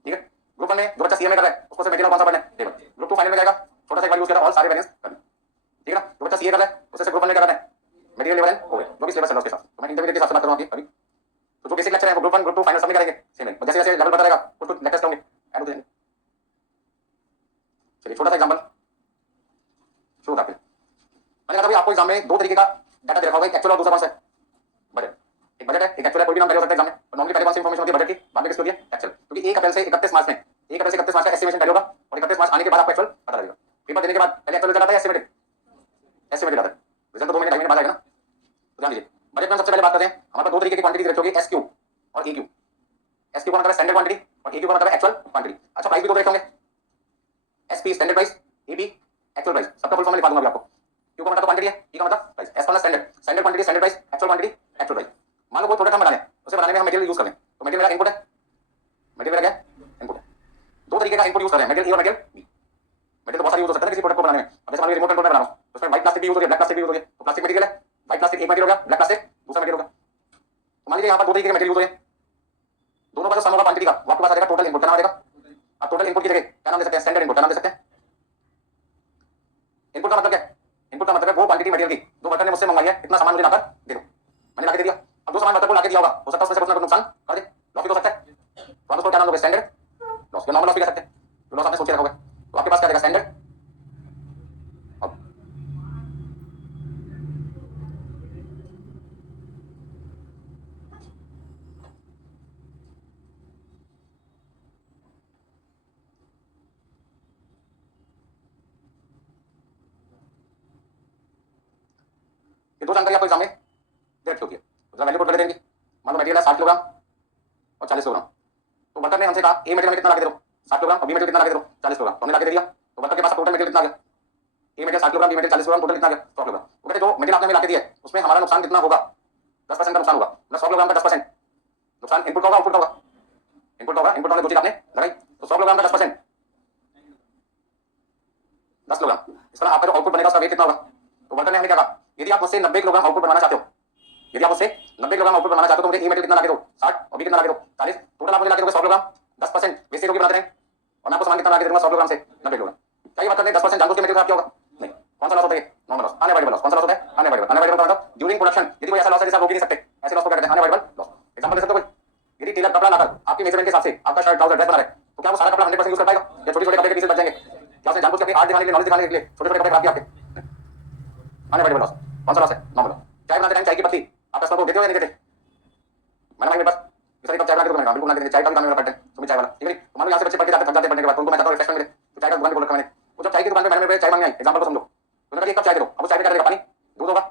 ठीक है। ग्रुप 1 में जो बच्चा सीएम में कर रहा है उसको से मटेरियल कौन सा पढ़ना है लेबर, ग्रुप 2 फाइनल में जाएगा छोटा सा एक बार यूज किया ऑल सारे वेरिएंस करना, ठीक है ना। जो बच्चा सीए कर रहा है उसे ग्रुप 1 में क्या करना है मटेरियल लेबर एंड ओवरहेड, जो भी सिलेबस है उसके साथ, तो मैं इंटरमीडिएट के हिसाब से बात करूंगा अभी, तो जो बेसिक लेक्चर है वो ग्रुप 1 ग्रुप 2 फाइनल सब में करेंगे सेम है, जैसे जैसे लेवल बढ़ता रहेगा कुछ कुछ लेक्चर्स होंगे ऐड होते जाएंगे। चलिए छोटा सा एग्जांपल शुरू करते हैं, मैंने कहा भाई आपको एग्जाम में दो तरीके का डाटा दे रखा होगा, एक एक्चुअल और दूसरा कौन सा है बजट, एक बजट है एक एक्चुअल है, कोई भी नाम पहले हो सकता है एग्जाम में, और नॉर्मली पहले कौन सी इंफॉर्मेशन होती है बजट की, बाद में किसकी होती है एक्चुअल, क्योंकि 1 अप्रैल से 31 मार्च में 1 अप्रैल से 31 मार्च का एस्टिमेशन पहले होगा और 31 मार्च आने के बाद आपको एक्चुअल पता लगेगा, पेपर देने के बाद पहले एक्चुअल चला था एस्टिमेटेड, एस्टिमेटेड आता है, रिजल्ट तो 2 महीने 2.5 महीने बाद आएगा ना। तो ध्यान दीजिए बजट में हम सबसे पहले बात करते हैं, हमारे पास दो तरीके की क्वांटिटी रखी होगी एसक्यू और ईक्यू, एसक्यू का मतलब स्टैंडर्ड क्वांटिटी और ईक्यू का मतलब एक्चुअल क्वांटिटी। अच्छा प्राइस भी दो तरह के होंगे, SP standard price, AB actual price, सबका फुल फॉर्म मैं लिखा दूंगा अभी आपको। क्यू का मतलब तो क्वांटिटी है, ई का मतलब प्राइस, एस का मतलब standard, standard quantity, standard price, actual quantity, actual price. मान लो कोई प्रोडक्ट हम बना रहे हैं, उसे बनाने में हम मटेरियल यूज कर रहे हैं, तो मटेरियल मेरा इनपुट है, मटेरियल मेरा क्या है, इनपुट है। दो तरीके का इनपुट यूज कर रहे हैं, मटेरियल ए और मटेरियल बी। मटेरियल तो बहुत सारी यूज हो सकता है किसी प्रोडक्ट को बनाने में। अब जैसे मान लो रिमोट कंट्रोल में बना रहा हूं, तो उसमें व्हाइट प्लास्टिक भी यूज हो रही है, ब्लैक प्लास्टिक भी यूज हो रही है, तो प्लास्टिक मटेरियल है, व्हाइट प्लास्टिक एक मटेरियल हो गया, ब्लैक प्लास्टिक दूसरा मटेरियल हो गया। तो मान लीजिए यहाँ पर दो तरीके के मटेरियल यूज हो रहे हैं, दोनों का जो सम होगा क्वांटिटी का वो आपके पास आ जाएगा टोटल इनपुट का नाम आ जाएगा। अब टोटल इनपुट की जगह क्या नाम दे सकते हैं, स्टैंडर्ड इनपुट का नाम दे सकते हैं। इनपुट का मतलब क्या है, इनपुट का मतलब है वो क्वांटिटी मटेरियल की जो वर्कर ने मुझसे मंगवाई है, इतना सामान मुझे लाकर दे दो, मैंने लाके दे दिया। अब जो सामान वर्कर को लाके दिया होगा हो सकता है उसमें से कुछ ना कुछ नुकसान कर दे, लॉस भी हो सकता है, तो आप उसको क्या नाम दोगे, स्टैंडर्ड लॉस या नॉर्मल लॉस भी कह सकते हैं, जो लॉस आपने सोच के रखोगे। तो आपके पास क्या रहेगा, स्टैंडर्ड। अब ये दो जानकारी आपको एग्जाम में दे रखी होती है, तो वैल्यू पुट कर देंगे। मान लो मटेरियल है 60 किलोग्राम और 40 किलोग्राम, तो वर्कर ने हमसे कहा ए मटेरियल में कितना लाके दे दो, 60 किलोग्राम, और बी मटेरियल कितना लाके दे दो, 40 किलोग्राम, तो हमने लाके दे दिया। तो वर्कर के पास टोटल मटेरियल कितना आ गया, A material 60 kilogram, B material 40 kilogram, total कितना आ गया, 100 किलोग्राम। वो कहते जो मटेरियल आपने लाके दिया है उसमें हमारा नुकसान कितना होगा, 10% का नुकसान होगा, मतलब 100 किलोग्राम का 10% नुकसान इनपुट का होगा, आउटपुट का होगा, इनपुट का होगा, इनपुट वाले दो चीज आपने लगाई, तो 100 किलोग्राम का 10%, 10 किलोग्राम, इसका आपका जो आउटपुट बनेगा उसका वेट कितना होगा। तो वर्कर ने हमें क्या कहा, यदि आप मुझसे 90 किलोग्राम आउटपुट बनाना चाहते हो, यदि आप मुझसे 90 किलोग्राम आउटपुट बनाना चाहते हो तो मुझे ए मटेरियल कितना लाके दो, 60, और बी कितना लाके दो, 40, टोटल आप मुझे लाके दोगे 100 किलोग्राम, 10% वेस्टेज होगी बनाते रहें, और मैं आपको सामान कितना लाके दूंगा 100 किलोग्राम से 90 किलोग्राम। क्या ये बात करते हैं 10% जानबूझ के मटेरियल खराब क्या होगा, नहीं। कौन सा लॉस होता है, नॉर्मल लॉस, अनअवॉइडेबल लॉस। कौन सा लॉस होता है, अनअवॉइडेबल। अनअवॉइडेबल का मतलब ड्यूरिंग प्रोडक्शन यदि कोई ऐसा लॉस है जिसे आप रोक ही नहीं सकते, ऐसे लॉस को क्या कहते हैं, अनअवॉइडेबल लॉस। एग्जांपल दे सकते हो कोई, यदि टेलर कपड़ा लाकर आपके मेजरमेंट के हिसाब से आपका शर्ट ट्राउजर ड्रेस बना रहा है, तो क्या वो सारा कपड़ा 100% यूज कर पाएगा, या छोटे छोटे कपड़े के पीसेस बच जाएंगे, क्या उसने जानबूझ के अपनी आर्ट दिखाने के लिए, नॉलेज दिखाने के लिए छोटे छोटे कपड़े खराब किए आपके, अनअवॉइडेबल लॉस। कौन सा लॉस है, नॉर्मल लॉस। चाय बनाते टाइम चाय की पत्ती आप कस्टमर को देते हो या नहीं देते, मैंने मेरे पास इस तरह का चाय बना के तो मैंने बिल्कुल बना के चाय का भी काम मेरा पार्ट है, तो मैं चाय वाला, ठीक है। तो मान लो यहाँ से बच्चे पढ़ के जाते थक जाते पढ़ने के बाद, उनको मैं चाहता हूँ रिफ्रेशमेंट मिले, तो चाय का दुकान खोल रखा मैंने। वो जब चाय की दुकान पे मैंने चाय मांगनी आई, एग्जांपल को समझो, तो मैंने कहा एक कप चाय दे दो, अब वो चाय में क्या करेगा, पानी, दूध होगा,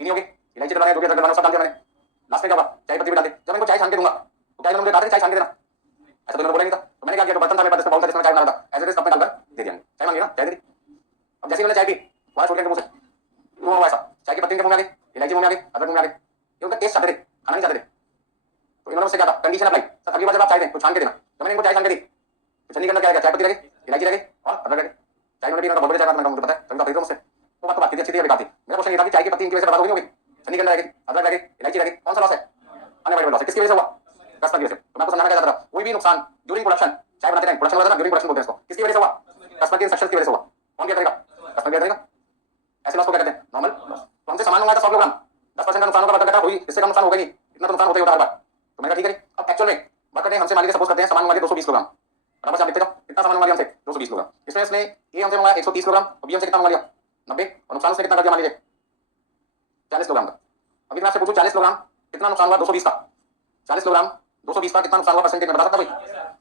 चीनी होगी, इलायची डालना है, जो भी अदरक डालना सब डाल दिया मैंने, लास्ट में क्या होगा, चाय पत्ती भी डाल दी। जब इनको चाय छान के दूंगा तो क्या मुझे चाय छान के देना, ऐसा तो बोला नहीं था। तो मैंने क्या किया, बर्तन था मेरे पास, बाउल था जिसमें चाय बना था, ऐसे कप में डालकर दे दिया, चाय मांगी ना, चाय दे दी। अब जैसे मैंने चाय पी वहां छोड़ के मुझे क्यों हुआ ऐसा, चाय की पत्ती के मुंह में आ गई, इलायची मुंह में आ गई, अदरक मुंह में आ गई, ये उनका टेस्ट चाहते थे, खाना नहीं चाहते थे। तो इन्होंने मुझसे क्या था, कंडीशन अप्लाई, सर अगली बार जब आप चाय दें तो छान के देना। तो मैंने इनको चाय छान के दी, तो छन्नी के अंदर क्या चाय पत्ती लगी, इलायची लगी और अदरक लगी। चाय में भी इनका बहुत बड़ी चाय, मुझे पता है, कभी तो खरीदो मुझसे। तो बात की अच्छी थी, बेकार थी। मेरा क्वेश्चन ये था कि चाय की पत्ती इनकी वजह से बर्बाद होगी, छन्नी के अंदर लगी, अदरक लगी, इलायची लगी, कौन सा लॉस है, अनअवॉइडेबल लॉस है। किसकी वजह से हुआ, कस्टमर की वजह से। तो मैं आपको समझाना क्या चाहता था, कोई भी नुकसान ड्यूरिंग प्रोडक्शन, चाय बनाते टाइम प्रोडक्शन होता है ना, ड्यूरिंग प्रोडक्शन बोलते हैं इसको, किसकी वजह से हुआ, कस्टमर के इंस्ट्रक्शंस की वजह से हुआ। कौन किया करेगा, कस्टमर किया करेगा, ऐसे लॉस को क्या कहते हैं, नॉर्मल लॉस। तो हमसे सामान मंगाया था 100 किलोग्राम, 10% का नुकसान होगा, वर्कर कहता है इससे कम नुकसान होगा नहीं, इतना तो नुकसान होता ही होता है हर बार। तो मैंने ठीक है। अब एक्चुअल में वर्कर ने हमसे मान लीजिए सपोज करते हैं सामान मंगा 220 किलोग्राम, बराबर से आप देखते जाओ कितना सामान मंगा लिया हमसे 220 किलोग्राम, इसमें इसने ए हमसे मंगाया 130 किलोग्राम, और बी हमसे कितना मंगा लिया 90, और नुकसान उसने कितना कर दिया मान लीजिए 40 किलोग्राम का। अभी मैं आपसे पूछूं 40 किलोग्राम कितना नुकसान हुआ 220 का, 40 किलोग्राम 220 का कितना नुकसान हुआ परसेंटेज में बता सकता भाई,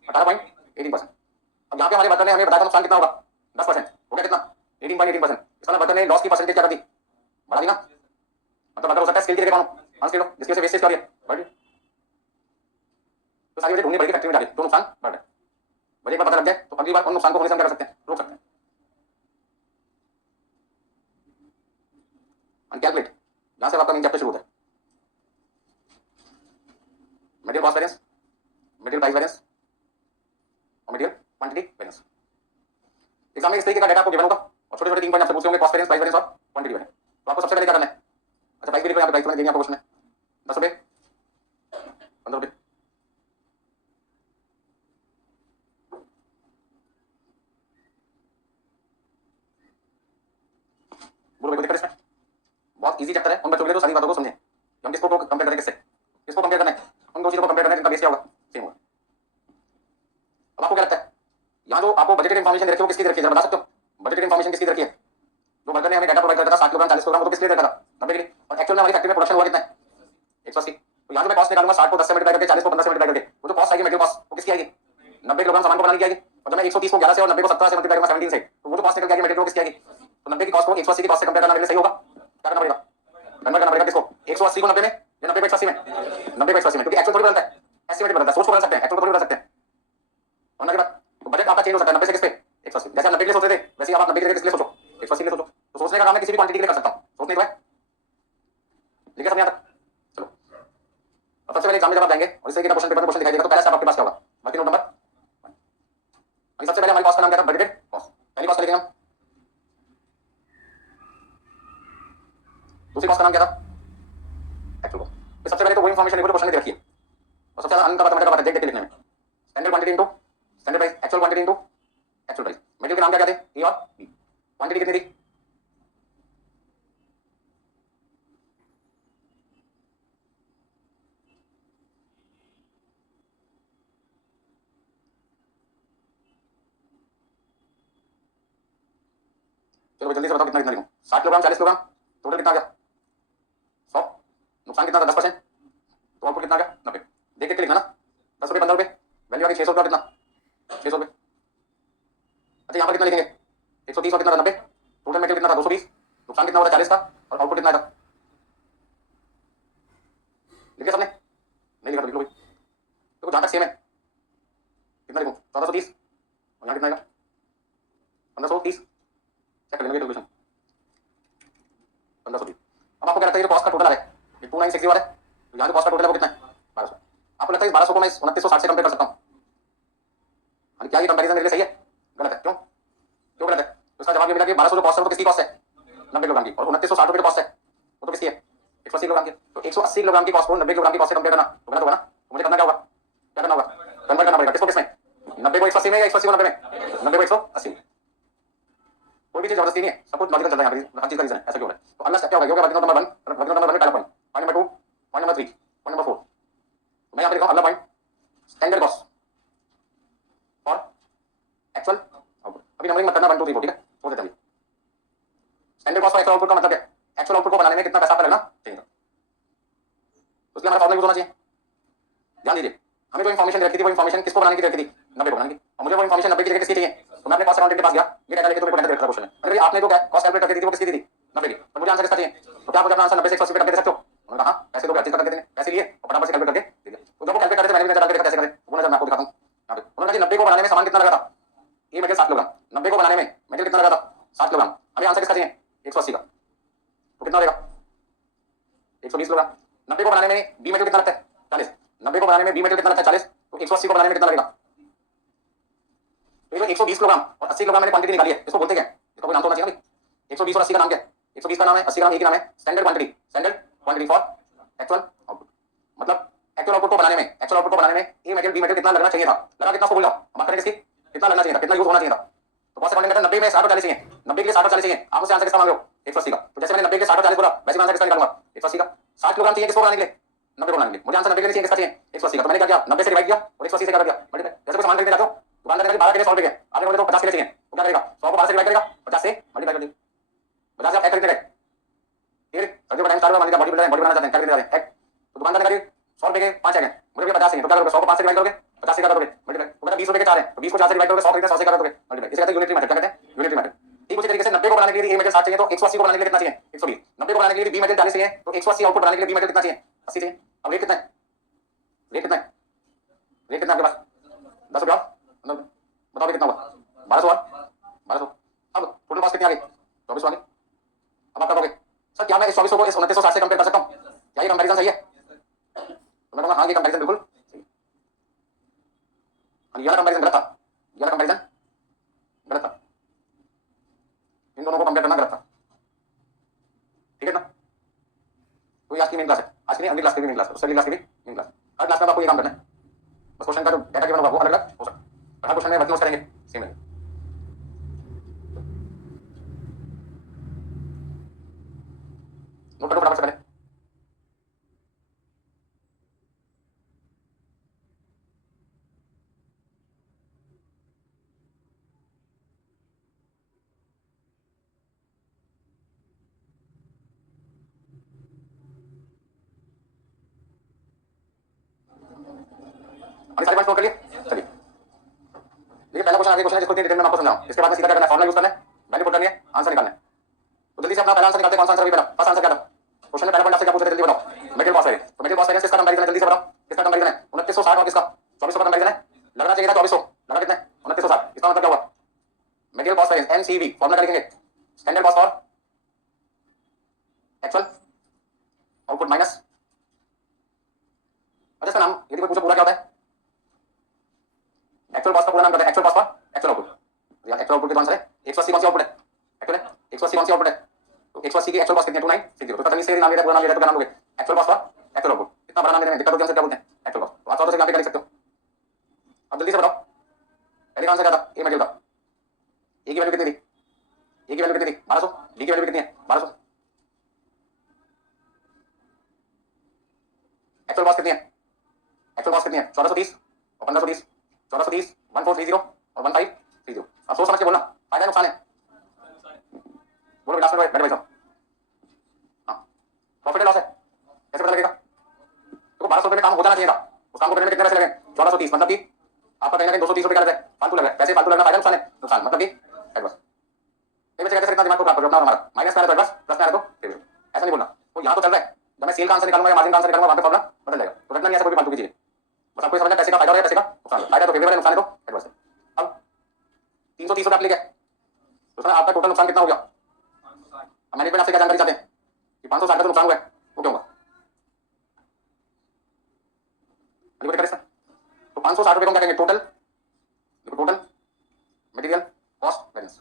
18.18%। अब यहाँ पे हमारे वर्कर ने हमें बताया नुकसान कितना होगा 10%, हो गया कितना 18.18%। इसका वर्कर ने लॉस की परसेंटेज क्या कर दी, बढ़ा दी ना। मतलब वर्कर हो सकता है स्किल की जगह अनस्किल हो, जिसकी वजह से वेस्टेज कर रही है बढ़ रही, तो सारी वजह ढूंढनी पड़ेगी फैक्ट्री में जाके, तो नुकसान बढ़ रहा है। वजह एक बार पता लग जाए तो अगली बार उन नुकसान को होने से हम क्या कर सकते हैं, रोक सकते हैं। अनकैलकुलेट, यहां से आपका मेन चैप्टर शुरू होता है, material cost variance, material price variance और मटेरियल क्वांटिटी वेरिएंस। एग्जाम में इस तरीके का डेटा आपको गिवन होगा, और छोटे छोटे 3 पॉइंट आपसे पूछे होंगे, कॉस्ट वेरिएंस, प्राइस वेरिएंस और क्वांटिटी वेरिएंस। तो आपको सबसे पहले क्या करना है, अच्छा प्राइस भी लिखो, यहाँ पे प्राइस देंगे आपको क्वेश्चन में 10 रुपए 15 रुपए, बोलो कोई दिक्कत इसमें, बहुत इजी चैप्टर है। उन बच्चों के लिए तो सारी बातों को समझें, हम किसको कंपेयर करें, किससे किसको कंपेयर करना है, उन दो चीजों को कंपेयर करना है जिनका बेस क्या होगा, सेम होगा। अब आपको क्या लगता है, यहाँ जो आपको बजटेड इन्फॉर्मेशन दे रखी है वो किसकी दे रखी है, जरा बता सकते हो, बजटेड इन्फॉर्मेशन किसकी दे रखी है। जो वर्कर ने हमें डाटा प्रोवाइड करा था 60 किलोग्राम 40 किलोग्राम, वो तो किस लिए देखा था 90 के लिए, और एक्चुअल में हमारी फैक्ट्री में प्रोडक्शन हुआ कितना है 180। तो यहाँ जो मैं कॉस्ट निकालूंगा 60 को 10 से मल्टीप्लाई करके, 40 को 15 से मल्टीप्लाई करके, वो जो कॉस्ट आएगी मटेरियल कॉस्ट वो किसकी आएगी 90 किलोग्राम सामान को बनाने की आएगी। और जब मैं 130 को 11 से और 90 को 17 से मल्टीप्लाई करूंगा 17 से, तो वो जो कॉस्ट निकल के आएगी मटेरियल किसकी आएगी। तो 90 की कॉस्ट को 180 की कॉस्ट से कंपेयर करना मेरे लिए सही होगा, क्या करना पड़ेगा, कन्वर्ट करना पड़ेगा किसको 180 को 90 में या 90 को 180 में, 90 को 180 में, क्योंकि एक्चुअल थोड़ी बदलता है, एस्टिमेट बदलता है, सोच को बदल सकते हैं, एक्चुअल थोड़ी बदल सकते हैं। होने के बाद तो बजट आपका चेंज हो सकता है 90 से किस पे 180, जैसे आप 90 के लिए सोच रहे थे वैसे आप 90 के लिए किस लिए सोचो 180 क्वांटिटी के लिए कर सकता हूँ, सोचने को है, लिखे सब यहाँ तक। चलो अब सबसे पहले एग्जाम में जब आप जाएंगे और इससे क्वेश्चन पेपर में क्वेश्चन दिखाई देगा तो पहला स्टेप आपके पास क्या होगा, बाकी नोट नंबर। सबसे पहले हमारी कॉस्ट का नाम क्या था, बजटेड कॉस्ट, पहली कॉस्ट लिखेंगे हम। दूसरी कॉस्ट का नाम क्या था, एक्चुअल कॉस्ट। सबसे पहले तो वो इन्फॉर्मेशन लिखो जो क्वेश्चन में दे रखी है, और सबसे ज्यादा अन का बात है देख देख के लिखने में। Standard quantity into standard price, actual quantity into actual price. Material के नाम क्या थे, ए और बी। क्वांटिटी कितनी थी, चलो जल्दी से बताओ कितना कितना लिखूं, 60 किलोग्राम 40 किलोग्राम, टोटल कितना आ गया 100, नुकसान कितना था 10%, तो आउटपुट कितना आ गया 90। देख देख के लिखना ना, 10 रुपये 15 रुपये, वैल्यू आ गई 600 रुपये, कितना 600 रुपये। अच्छा यहाँ पर कितना लिखेंगे 130 और कितना था 90, टोटल मटेरियल कितना था 220, नुकसान कितना हो रहा है 40 का, और आउटपुट कितना आएगा, लिखे सबने, नहीं लिखा तो लिख लो भाई। देखो जहाँ तक सेम है, कितना लिखूं 1430, और यहाँ कितना आएगा 1530, चेक कर लेंगे कैलकुलेशन 1530। अब आपको क्या लगता है ये जो कॉस्ट का टोटल आ रहा है ये 2960 वाला है, तो यहाँ जो कॉस्ट का टोटल है वो कितना है 1200। आपको लगता है इस 1200 को मैं 2960 से कंपेयर कर सकता हूँ, क्या ये कंपैरिजन मेरे लिए सही है, गलत है, क्यों क्यों गलत है, तो इसका जवाब ये मिला कि 1200 जो कॉस्ट है वो तो किसकी कॉस्ट है 90 किलोग्राम की, और 2960 रुपये जो कॉस्ट है वो तो किसकी है 180 किलोग्राम की। तो 180 किलोग्राम की कॉस्ट को 90 किलोग्राम की कॉस्ट से कंपेयर करना तो गलत होगा ना, तो मुझे करना क्या होगा, क्या करना होगा, कन्वर्ट करना पड़ेगा, किसको किसमें, 90 को 180 में या 180 को 90 में, 90 को 180 में। कोई भी चीज जबरदस्ती नहीं है, सब कुछ लॉजिकल चल रहा है, यहाँ पर हर चीज का रीजन है, ऐसा क्यों हो रहा है। तो अगला स्टेप क्या होगा, वर्किंग नंबर 1, वर्किंग नंबर 1 में पहला point, point number 2, point number 3, point number 4, मैं यहाँ पे लिखा हूँ अगला पॉइंट स्टैंडर्ड कॉस्ट और एक्चुअल आउटपुट। अभी नंबरिंग मत करना 1 2 3 4, ठीक है, हो जाता है। स्टैंडर्ड कॉस्ट और एक्चुअल आउटपुट का मतलब क्या है, एक्चुअल आउटपुट को बनाने में कितना पैसा आपका लगना चाहिए था, उसके लिए हमारा फॉर्मूला यूज होना चाहिए। ध्यान दीजिए, हमें जो इन्फॉर्मेशन रखी थी वो इन्फॉर्मेशन किसको बनाने की रखी थी 90 को बनाने की, और मुझे वो इन्फॉर्मेशन 90 की जगह किसकी चाहिए, तो मैं अपने कॉस्ट अकाउंटेंट के पास गया, ये डाटा लेके तो मेरे को डाटा देखा क्वेश्चन में, अरे आपने जो कॉस्ट कैलकुलेट करके दी थी वो किसकी दी थी 90 की, तो मुझे आंसर किसका चाहिए, तो क्या आप मुझे अपना आंसर 90 से 180 पे करके दे सकते हो, उन्होंने कहा पैसे दो, चीज करके देंगे, पैसे लिए और फटाफट से कैलकुलेट करके दे दिया। तो जब वो कैलकुलेट करते थे मैंने भी नजर डाल के देखा कैसे करें, वो नजर मैं आपको दिखाता हूं यहाँ पे। उन्होंने कहा 90 को बनाने में सामान कितना लगा था, ये मटेरियल 7 किलोग्राम, 90 को बनाने में मटेरियल कितना लगा था 7 किलोग्राम, हमें आंसर किसका चाहिए 180 का, तो कितना देगा 120 किलोग्राम। 90 को बनाने में बी मटेरियल कितना लगता है 40, 90 को बनाने में बी मटेरियल कितना लगता है 40, तो 180 को बनाने में कितना लगेगा, तो ये 120 किलोग्राम और 80 किलोग्राम मैंने क्वांटिटी निकाली है, इसको बोलते क्या है, इसका कोई नाम तो होना चाहिए ना भाई। 120 और 80 का नाम क्या है, 120 का नाम है, 80 का नाम एक ही नाम है, standard quantity, standard quantity for actual output. मतलब एक्चुअल आउटपुट को बनाने में, एक्चुअल आउटपुट को बनाने में ए मटेरियल बी मटेरियल कितना लगना चाहिए था, लगा कितना, उसको बोल जाओ, बात करें किसकी, कितना लगना चाहिए था, कितना यूज होना चाहिए था। तो कौन से क्वांटिटी में 90 में 60 और 40 चाहिए, 90 के लिए 60 और 40 चाहिए, आप मुझसे आंसर किसका मांग रहे हो 180 का, तो जैसे मैंने 90 के 60 और 40 बोला वैसे मैं आंसर किसका निकालूंगा 180 का। 60 किलोग्राम चाहिए किसको बनाने के लिए 90 को बनाने के लिए, मुझे आंसर 90 के लिए चाहिए, किसका चाहिए 180 का, तो मैंने क्या किया 90 से डिवाइड किया और 180 से कर दिया मल्टीप्लाई। जैसे कोई सामान खरीदने जाते हो दुकानदार ने 12 के लिए 100 रुपए के, आपने बोले तो 50 के लिए चाहिए, तो क्या करेगा 100 को 12 से डिवाइड करेगा, 50 से मल्टीप्लाई कर देगा, 50 से आप खरीदने गए, फिर सब्जी बनाने स्टार्ट हुआ, मान लीजिए बॉडी बनाना चाहते हैं, क्या खरीदने जा रहे हैं, तो दुकानदार ने कहा 100 रुपए के 5 है, मुझे भी 50 चाहिए, तो क्या करोगे 100 को 5 से डिवाइड करोगे, 50 से कर दोगे मल्टीप्लाई, तो कहता 20 रुपए के 4 है, तो 20 को 4 से डिवाइड करोगे, 100 खरीदे 100 से कर दोगे मल्टीप्लाई, इसे कहते हैं यूनिटरी मेथड, क्या कहते हैं यूनिटरी मेथड। ठीक उसी तरीके से 90 को बनाने के लिए ए मटेरियल 60 चाहिए तो 180 को बनाने के लिए कितना चाहिए 120, 90 को बनाने के लिए बी मटेरियल 40 चाहिए तो 180 आउटपुट बनाने के लिए बी मटेरियल कितना चाहिए 80 चाहिए। अब रेट कितना है, रेट कितना है, रेट कितना आपके पास 10 रुपये, बताओ कितना हुआ 1200 और 1200। अब टोटल कॉस्ट कितनी आ गई 24 आ गई। अब आप क्या करोगे सर, क्या मैं इस 2400 को इस 2960 से कंपेयर कर सकता हूँ, क्या ये कंपैरिजन सही है, तो मैं कहूँगा हाँ ये कंपैरिजन बिल्कुल सही है। ये वाला कंपैरिजन गलत था, ये वाला कंपैरिजन गलत था, इन दोनों को कंपेयर करना गलत था, ठीक है ना। तो आज की मेन क्लास है, आज की नहीं अगली क्लास की भी मेन क्लास है, उससे अगली क्लास की भी मेन क्लास। हर क्लास में आपको ये काम करना है, बस क्वेश्चन का जो डाटा गिवन होगा वो अलग अलग हो सकता है, हर क्वेश्चन में वर्किंग करेंगे सेम है। नोट करो फटाफट से पहले, अभी सारे पॉइंट नोट करिए। चलिए देखिए पहला क्वेश्चन आगे क्वेश्चन है जिसको डिटेल में आपको समझाऊं, इसके बाद में सीधा क्या करना है, फॉर्मूला यूज करना है, वैल्यू पुट करनी है, आंसर निकालना है। तो जल्दी से अपना पहला आंसर निकालते हैं, कौन सा आंसर अभी पहला फर्स्ट आंसर क्या था क्वेश्चन में, पहला पॉइंट आपसे क्या पूछा था जल्दी बताओ, मटेरियल कॉस्ट वेरिएंस। तो मटेरियल कॉस्ट वेरिएंस किसका कंपैरिजन है जल्दी से बताओ, किसका कंपैरिजन है 2960 और किसका 2400 का कंपैरिजन है, लगना चाहिए था 2400, लगा कितना है 2960, इसका मतलब क्या हुआ material cost variance MCV formula क्या लिखेंगे स्टैंडर्ड कॉस्ट फॉर अच्छा इसका नाम यदि कोई पूछे पूरा क्या होता है, एक्चुअल कॉस्ट का पूरा नाम क्या है, actual cost for actual output. यार एक्चुअल आउटपुट कितना आंसर है 180 कौन सी आउटपुट है, एक्चुअल है 180 कौन सी आउटपुट है, तो 180 की एक्चुअल कॉस्ट कितनी है 2960। तो तमीज से नाम लेते पूरा नाम लेते तो क्या नाम लोगे, actual cost for actual output. कितना बड़ा नाम लेते हैं दिक्कत होती है हमसे, क्या बोलते हैं एक्चुअल कॉस्ट। तो आप तो से यहाँ पे कर सकते हो। अब जल्दी से बताओ पहले का आंसर क्या था, ए मटेरियल का, ए की वैल्यू कितनी थी, ए की वैल्यू कितनी थी 1200, बी की वैल्यू कितनी है 1200, एक्चुअल कॉस्ट कितनी है, एक्चुअल कॉस्ट कितनी है 1430 और 1530, 1430 1430 और 1530। अब सोच समझ के बोलना, फायदा नुकसान है, बोलो लास्ट में बैठे भाई साहब। हाँ प्रॉफिट लॉस है, कैसे पता लगेगा, तो 1200 में काम हो जाना चाहिए था, उस काम को करने में कितने पैसे लगे 1430, मतलब कि आपका कहीं ना कहीं 230 रुपए का लगता है, फालतू लग रहा है, पैसे फालतू लगना, फायदा नुकसान है, नुकसान मतलब कि एडवर्स। ये बच्चे कहते हैं इतना दिमाग को खराब करो अपना, हमारा माइनस में आ रहा है तो एडवर्स, प्लस में आ रहा है तो फेवरेबल, ऐसा नहीं बोलना। तो यहाँ तो चल रहा है, जब मैं सेल का आंसर निकालूंगा या मार्जिन का आंसर निकालूंगा वहां पे फॉर्मूला बदल जाएगा, तो रटना नहीं ऐसा कोई फालतू की चीज, बस आपको समझना पैसे का फायदा हो रहा है, पैसे का नुकसान, फायदा तो फेवरेबल है, नुकसान है तो एडवर्स है। अब 330 रुपए आप ले गए, तो सर आपका टोटल नुकसान कितना हो गया, अब मैनेजमेंट आपसे क्या जानकारी चाहते हैं कि 560 का जो नुकसान हुआ है वो क्या होगा, तो 560 रुपए को क्या कहेंगे, total, total material cost variance,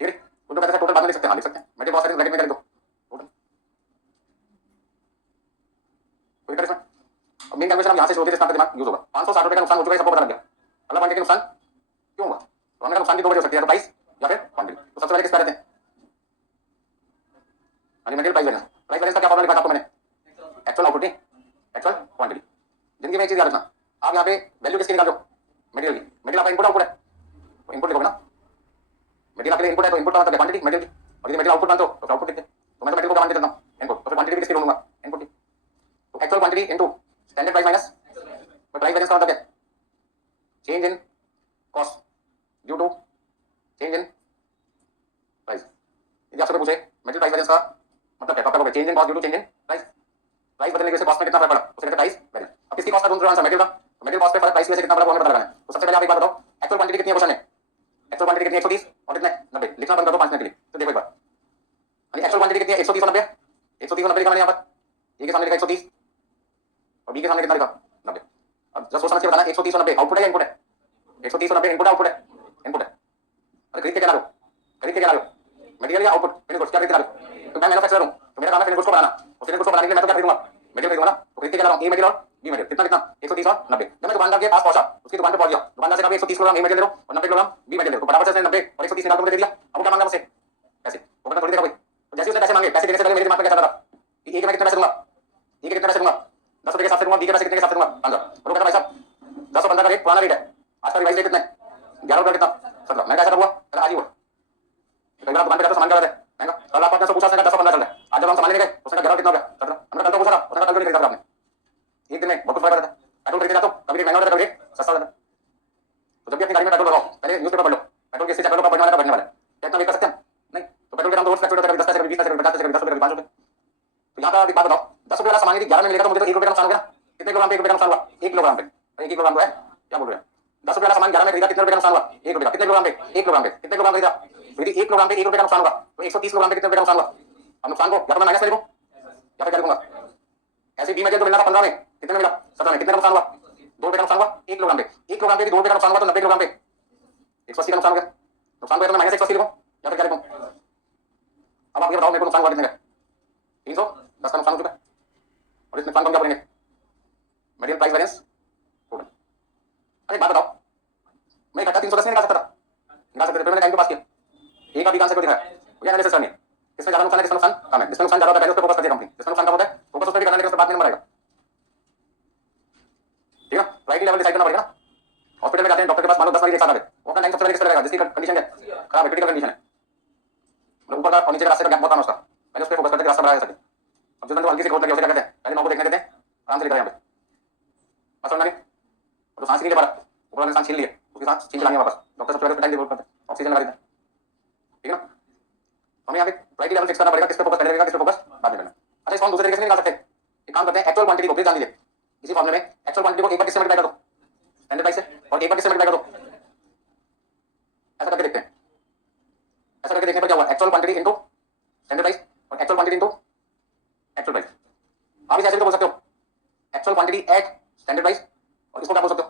ठीक है। तो जो कहते हैं टोटल बाद में लिख सकते हैं, हाँ लिख सकते हैं, मटेरियल कॉस्ट वैरिएंस ब्रैकेट में कर दो टोटल, कोई कर इसमें। अब मेन कैलकुलेशन हम यहां से शुरू होती है, इसका दिमाग यूज होगा। 560 रुपए का नुकसान हो चुका है, सबको पता लग गया, मतलब क्वांटिटी के नुकसान क्यों हुआ, तो हमने नुकसान की दो वजह हो सकती है, प्राइस या फिर क्वांटिटी। तो सबसे पहले किस पे रहते हैं, material price variance, price variance का क्या फॉर्मूला लिखा था आपको मैंने, एक्चुअल आउटपुट नहीं एक्चुअल क्वांटिटी। जिंदगी में एक चीज याद रखना, आप यहाँ पे वैल्यू किसकी निकाल रहे हो, मटेरियल की, मटेरियल आपका इनपुट आउटपुट है, तो इनपुट लिखोगे ना, मटेरियल आपके लिए इनपुट है तो इनपुट का मतलब क्वांटिटी मटेरियल की, और यदि मटेरियल आउटपुट मानते हो तो आउटपुट लिखते हैं, तो मैं तो मटेरियल को मान के चलता हूं इनपुट, तो फिर क्वांटिटी भी किसकी ढूंढूंगा इनपुट की, तो actual quantity into standard price minus price variance का मतलब क्या, change in cost due to change in price. यदि आपसे पूछे मटेरियल प्राइस वैरिएंस का मतलब क्या, तो आपका change in cost due to change in price, price बदलने की वजह से कॉस्ट में कितना फर्क पड़ा उसे कहते हैं प्राइस वैरिएंस। अब किसकी कॉस्ट का ढूंढ रहे हो आंसर, मटेरियल का, मटेरियल कॉस्ट पे फर्क प्राइस की वजह से कितना पड़ा वो हमें पता लगाना है। तो सबसे पहले आप एक बात बताओ एक्चुअल क्वांटिटी कितनी है क्वेश्चन में, एक्चुअल क्वांटिटी कितनी है 130 और कितने 90, लिखना बंद कर दो 5 मिनट के लिए। तो देखो एक बार एक्चुअल क्वांटिटी कितनी है 130 और 90, 130 और 90 लिखा मैंने यहाँ पर, ए के सामने लिखा 130 और बी के सामने कितना लिखा 90। अब जरा सोच समझ के बताना 130 और 90 आउटपुट है या इनपुट है, 130 और 90 इनपुट आउटपुट है, इनपुट है। अरे खरीद के क्या ला लो, खरीद के क्या ला लो, मटेरियल या आउटपुट, फिनिश गुड्स क्या खरीद के ला लो, तो मैं मैन्युफैक्चरर हूं तो मेरा काम है फिनिश गुड्स को बनाना, और फिनिश गुड्स को बनाने के लिए मैं तो क्या खरीदूंगा मटेरियल खरीदूंगा ना, तो खरीद के क्या ला रहा हूं ए मटेरियल और बी मटेरियल, कितना कितना 130 और 90। जब मैं दुकानदार के पास पहुंचा, उसकी दुकान पे पहुंच गया, दुकानदार से कहा 130 किलोग्राम ए मटेरियल दे दो और 90 किलोग्राम बी मटेरियल दे दो, फटाफट से 90 और 130 निकाल के मुझे दे दिया। अब वो क्या मांगा मुझसे पैसे, वो कहता थोड़ी देगा कोई, तो जैसे उसने पैसे मांगे, पैसे देने से पहले मेरे दिमाग में क्या चल रहा था कि ए के मैं कितने पैसे दूंगा, ए के कितने पैसे दूंगा 10 रुपए के हिसाब से दूंगा, बी के पैसे कितने के हिसाब से दूंगा 15। और वो कहता भाई साहब 10 और 15 का रेट पुराना रेट है, आज का रिवाइज रेट कितना है 11 रुपए कितना 17। मैं कैसा हुआ कहता आज ही हुआ, कई बार दुकान पे जाते सामान क्या रहता है महंगा, कल आप 500 पूछा उसने 10 और 15 चल रहा है, आज जब हम सामान लेने गए उसने 11 कितना हो गया 17। हमने कल तो पूछा था उसने कल क्यों नहीं खरीदा आपने, एक दिन में बहुत कुछ फायदा रहता है। पेट्रोल खरीदे जाते हो कभी रेट महंगा रहता है कभी रेट सस्ता रहता है, तो जब भी अपनी गाड़ी में पेट्रोल लगाओ पहले न्यूज़पेपर पढ़ लो, पेट्रोल किससे पेट्रोल का बढ़ने वाला है बढ़ने वाला है, क्या इतना वेट कर सकते हैं नहीं, तो पेट्रोल के दाम तो रोज फ्लक्चुएट होता है, 10 पैसे कभी 20 पैसे कभी 50 पैसे कभी 10 रुपए कभी 5 रुपए। तो यहाँ पर एक बात बताओ 10 रुपए वाला सामान यदि 11 में मिलेगा तो मुझे तो 1 रुपए का नुकसान हो गया, कितने किलोग्राम पे 1 रुपए का नुकसान हुआ 1 किलोग्राम पे, 1 किलोग्राम तो है क्या बोल रहे हैं, 10 रुपए वाला सामान 11 में खरीदा कितने रुपए का नुकसान हुआ 1 रुपए का, कितने किलोग्राम पे 1 किलोग्राम पे, कितने किलोग्राम खरीदा, यदि 1 किलोग्राम पे 1 रुपए का नुकसान होगा तो 130 किलोग्राम पे कितने रुपए का नुकसान हुआ। अब नुकसान को या तो मैं माइनस में लिखूं या फिर क्या लिखूंगा, ऐसे बी मटेरियल तो मिलना था 15 में, कितने में मिला 17 में, कितने का नुकसान हुआ 2 रुपए का नुकसान हुआ 1 किलोग्राम पे, 1 किलोग्राम पे 2 रुपए का नुकसान हुआ तो 90 किलोग्राम पे 180 का नुकसान हो गया, नुकसान को या तो मैं माइनस 180 लिखूं या फिर क्या लिखूं। अब आप ये बताओ मेरे को नुकसान हुआ कितने का 310 का नुकसान हो चुका है, और इस नुकसान को हम क्या बोलेंगे मटेरियल प्राइस वैरिएंस टोटल। अरे बात बताओ मैं इकट्ठा 310 नहीं निकाल सकता था, निकाल सकते थे, मैंने टाइम के पास किया, ए का बी का आंसर को दिखाया, मुझे एनालिसिस करनी है किसमें ज्यादा नुकसान है किसमें नुकसान कम है, जिसमें नुकसान ज्यादा होता है पहले उस पर फोकस करती है कंपनी, जिसमें नुकसान कम होता है फोकस उस पर भी करना, लेकिन उस पर बाद में नंबर आएगा, ठीक है। प्रायोरिटी लेवल डिसाइड करना पड़ेगा ना, हॉस्पिटल में जाते हैं डॉक्टर के पास मान लो 10 मरीज एक साथ आ गए, वो अपना टाइम सबसे पहले किस पे लगाएगा जिसकी कंडीशन है खराब है, क्रिटिकल कंडीशन है, मतलब ऊपर का और नीचे का रास्ते का गैप बहुत कम है उसका, पहले उस पर फोकस करते हैं रास्ता बढ़ाया जा सके। अब जिस बंदे को हल्की सी खोट लगी उसे क्या कहते हैं पहले नौ को देखने देते हैं आराम से लिखा है यहाँ पे बस समझना नहीं, और तो सांस नहीं ले पा रहा ऊपर वाले सांस छीन लिए उसकी सांस छीन के लानी वापस, डॉक्टर सबसे पहले टाइम रिपोर्ट करते हैं ऑक्सीजन लगा देते हैं, ठीक है ना। हमें यहाँ पे प्रायोरिटी लेवल फिक्स करना पड़ेगा, किस पे फोकस पहले रहेगा किस पे फोकस बाद में करना। अच्छा इसको हम दूसरे तरीके से नहीं निकाल सकते, एक काम करते हैं एक्चुअल क्वांटिटी को प्लीज ध्यान दीजिए, इसी फॉर्मूले में एक्चुअल क्वांटिटी को एक बार किससे मल्टीप्लाई कर दो स्टैंडर्ड प्राइस से और एक बार किससे मल्टीप्लाई कर दो, ऐसा करके देखते हैं, ऐसा करके देखने पर क्या हुआ actual quantity into standard price और actual quantity into actual price. आप इसे ऐसे भी तो बोल सकते हो actual quantity at standard price, और इसको क्या बोल सकते हो,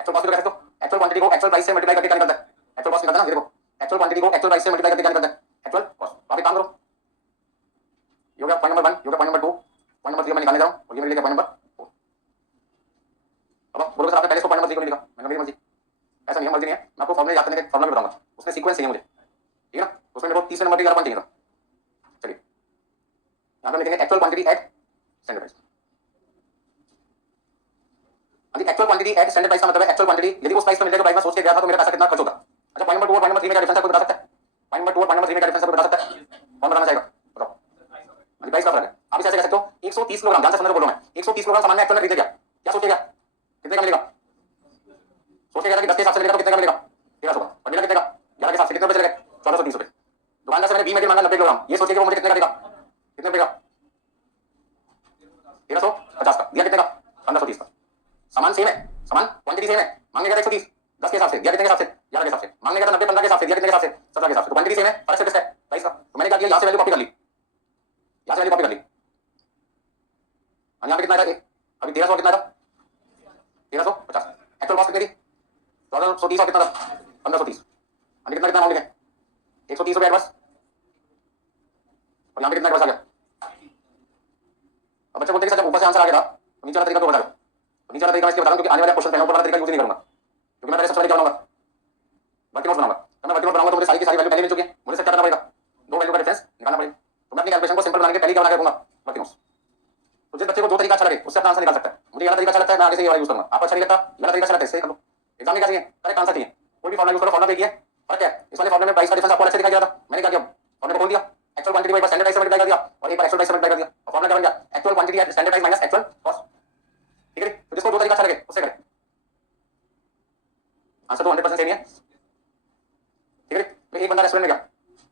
एक्चुअल कॉस्ट को एक्चुअल क्वांटिटी को एक्चुअल प्राइस से मल्टीप्लाई करके क्या निकलता है, एक्चुअल कॉस्ट निकलता है ना, ये देखो एक्चुअल क्वांटिटी को एक्चुअल प्राइस से मल्टीप्लाई करके क्या निकलता है, एक्चुअल कॉस्ट। तो आप एक काम करो, ये हो गया पॉइंट नंबर 1, ये हो गया पॉइंट नंबर 2, पॉइंट नंबर 3 मैं निकालने जा रहा हूं, और ये मेरे लिए पॉइंट नंबर 4। अब बोलो सर आपने पहले इसको पॉइंट नंबर 3 को नहीं लिखा, मैंने मेरी मर्जी, ऐसा नहीं है, मर्जी नहीं है, मैं आपको फॉर्मूला याद करने के फॉर्मूला बताऊंगा, उसमें सीक्वेंस चाहिए मुझे, ठीक है ना, उसमें मेरे को तीसरे नंबर पे 11 पॉइंट चाहिए था। चलिए यहां पे लिखेंगे actual quantity at standard price. अभी actual quantity at standard price का मतलब है एक्चुअल क्वांटिटी यदि उस प्राइस पे मिलने के प्राइस में सोच के गया था तो मेरा पैसा कितना खर्च होगा। अच्छा पॉइंट नंबर 2 और पॉइंट नंबर 3 में क्या डिफरेंस है, कोई बता सकता है, पॉइंट नंबर 2 और पॉइंट नंबर 3 में क्या डिफरेंस है, कोई बता सकता है, कौन बताना चाहेगा, बताओ। अभी प्राइस का फर्क है, आप इसे ऐसे कह सकते हो 130 किलोग्राम, ध्यान से समझने को बोल रहा हूं मैं, 130 किलोग्राम सामान में एक्चुअल में खरीदे क्या सोच के गया, कितने का मिलेगा, सोच के गया कि 10 के हिसाब से मिलेगा तो कितने का मिलेगा, 1300 का, और मिला कितने का, 11 के हिसाब से कितने रुपए चले गए, 1430 रुपए। दुकानदार से मैंने 20 मीटर मांगा 90 किलोग्राम, ये सोचिए कि वो मुझे कितने का देगा, कितने रुपए का, 1350 का, दिया कितने का, 1530 का। सामान सेम है, सामान क्वांटिटी सेम है, मांगने का 130 10 के हिसाब से, दिया कितने के हिसाब से, 11 के हिसाब से, मांगने का 90 15 के हिसाब से, दिया कितने के हिसाब से, 17 के हिसाब से, तो क्वांटिटी सेम है, फर्क सिर्फ इसका है प्राइस का। तो मैंने क्या किया, यहां से वैल्यू कॉपी कर ली, यहां से वैल्यू कॉपी कर ली, और यहां पे कितना आया, अभी 1300 कितना था, 1350, एक्चुअल कॉस्ट कितनी थी 1430 और कितना था 1530, अभी कितना कितना अमाउंट है 130 रुपए एडवांस, और यहां पे कितना एडवांस आ गया। अब बच्चे बोलते हैं कि सर जब ऊपर से आंसर आ गया था तो नीचे वाला तरीका तो बता दो, तो नीचे वाला तरीका मैं इसलिए बता रहा हूं क्योंकि आने वाले क्वेश्चन पहले ऊपर वाला तरीका यूज नहीं करूंगा, क्योंकि मैं पहले सबसे पहले क्या बनाऊंगा, वर्किंग नोट बनाऊंगा, तो मैं वर्किंग नोट बनाऊंगा तो मुझे सारी की सारी वैल्यू पहले मिल चुकी है, मुझे सब क्या करना पड़ेगा, दो वैल्यू का डिफरेंस निकालना पड़ेगा, तो मैं अपनी कैलकुलेशन को सिंपल बनाने के पहले क्या बना के रखूंगा, वर्किंग नोट्स। तो जिस बच्चे को दो तरीका अच्छा लगे उससे अपना आंसर निकाल सकता है, मुझे ये वाला तरीका अच्छा लगता है मैं आगे से ये वाला यूज करूंगा, आपको अच्छा नहीं लगता ये वाला तरीका अच्छा लगता है इससे कर लो। एग्जाम में क्या चाहिए, करेक्ट आंसर चाहिए, कोई भी फॉर्मूला यूज करो, फॉर्मूला पे किया फर्क है, इस वाले फॉर्मूले में प्राइस का डिफरेंस आपको अलग से दिखाई दिया था, मैंने क्या किया फॉर्मूले को खोल दिया, एक्चुअल क्वांटिटी को एक बार स्टैंडर्ड प्राइस से मल्टीप्लाई कर दिया और एक बार एक्चुअल प्राइस से मल्टीप्लाई कर दिया, और फॉर्मूला क्या बन गया, actual quantity at standard price minus actual cost, ठीक है। तो जिसको दो तरीका अच्छा लगे उससे करें, आंसर तो 100% सेम ही है, ठीक है। तो एक बंदा रेस्टोरेंट में गया,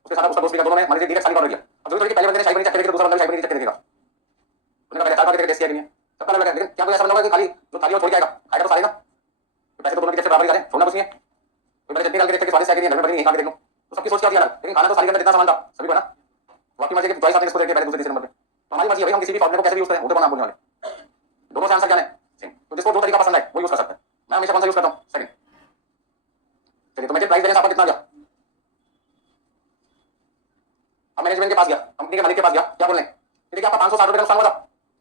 उसके साथ उसका दोस्त भी गया, दोनों ने मान लीजिए डायरेक्ट शाही ऑर्डर किया, अब जो पहले बंदे ने शाही पनीर चख के देखी, दूसरा बंदा भी शाही पनीर चख के देखेगा, उन्होंने पहले चार बार टेस्ट किया कि नहीं सबका अलग है, लेकिन क्या कोई ऐसा बंदा होगा कि खाली जो थाली और छोड़ के आएगा, खाएगा तो सारे ना, तो पैसे तो दोनों की जैसे बराबर ही जा रहे हैं, छोड़ना कुछ नहीं है, कोई मैंने चटनी डाल के देखते कि स्वादिष्ट है कि नहीं, मैं नहीं खा के देख लूं, तो सबकी सोच क्या थी अलग, लेकिन खाना तो सारी के अंदर इतना सामान था सभी को ना, वो आपकी मर्जी की चॉइस आपने इसको देखिए पहले दूसरे तीसरे नंबर पे, तो हमारी मर्जी है भाई हम किसी भी फॉर्मूले को कैसे भी यूज करें, वो तो बना बोलने वाले, दोनों से आंसर क्या है सेम, तो जिसको दो तरीका पसंद है वो यूज कर सकता है, मैं हमेशा कौन सा यूज करता हूं, सेकंड। चलिए तो मैंने प्राइस बैलेंस आपका कितना गया, अब मैनेजमेंट के पास गया, कंपनी के मालिक के पास गया, क्या बोलने देखिए आपका 560 रुपए का नुकसान हुआ था,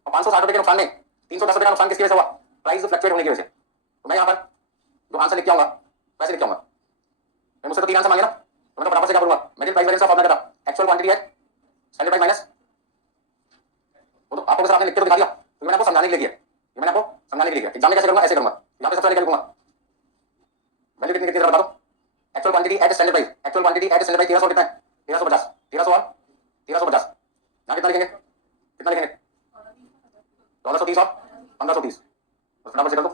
और 560 रुपए के नुकसान में 310 रुपए का नुकसान किसकी वजह से हुआ, प्राइस फ्लक्चुएट होने की वजह से, तो मैं यहाँ पर जो आंसर लिख के आऊंगा वैसे लिख के आऊंगा, मैं मुझसे तो 3 आंसर मांगे ना, तो मैं तो बराबर से क्या करूंगा, मैंने प्राइस बैलेंस का फॉर्मूला था एक्चुअल क्वांटिटी है स्टैंडर्ड प्राइस माइनस, वो तो आपको सर आपने लिख के तो दिखा दिया, तो मैंने आपको समझाने के लिए किया, ये मैंने आपको समझाने के लिए किया, एग्जाम में कैसे करूंगा ऐसे करूंगा, यहाँ पे सबसे पहले क्या लिखूंगा, वैल्यू कितनी कितनी बता दो, actual quantity at standard price, actual quantity at standard price 1300 कितना है 1350, 1300 और 1350, यहाँ कितना लिखेंगे, कितना लिखेंगे 1430 और 1530, बस फटाफट से कर दो,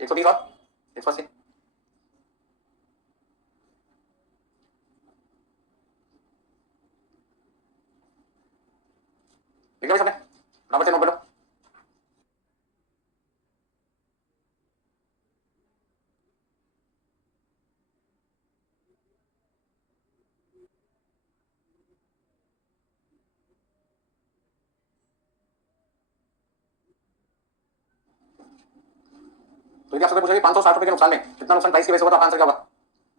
130 और 180, ठीक है भाई सबने फटाफट से नोट कर लो। तो यदि आपसे पूछेगा 560 रुपए के नुकसान में कितना नुकसान प्राइस की वजह से हुआ, तो आपका आंसर क्या होगा,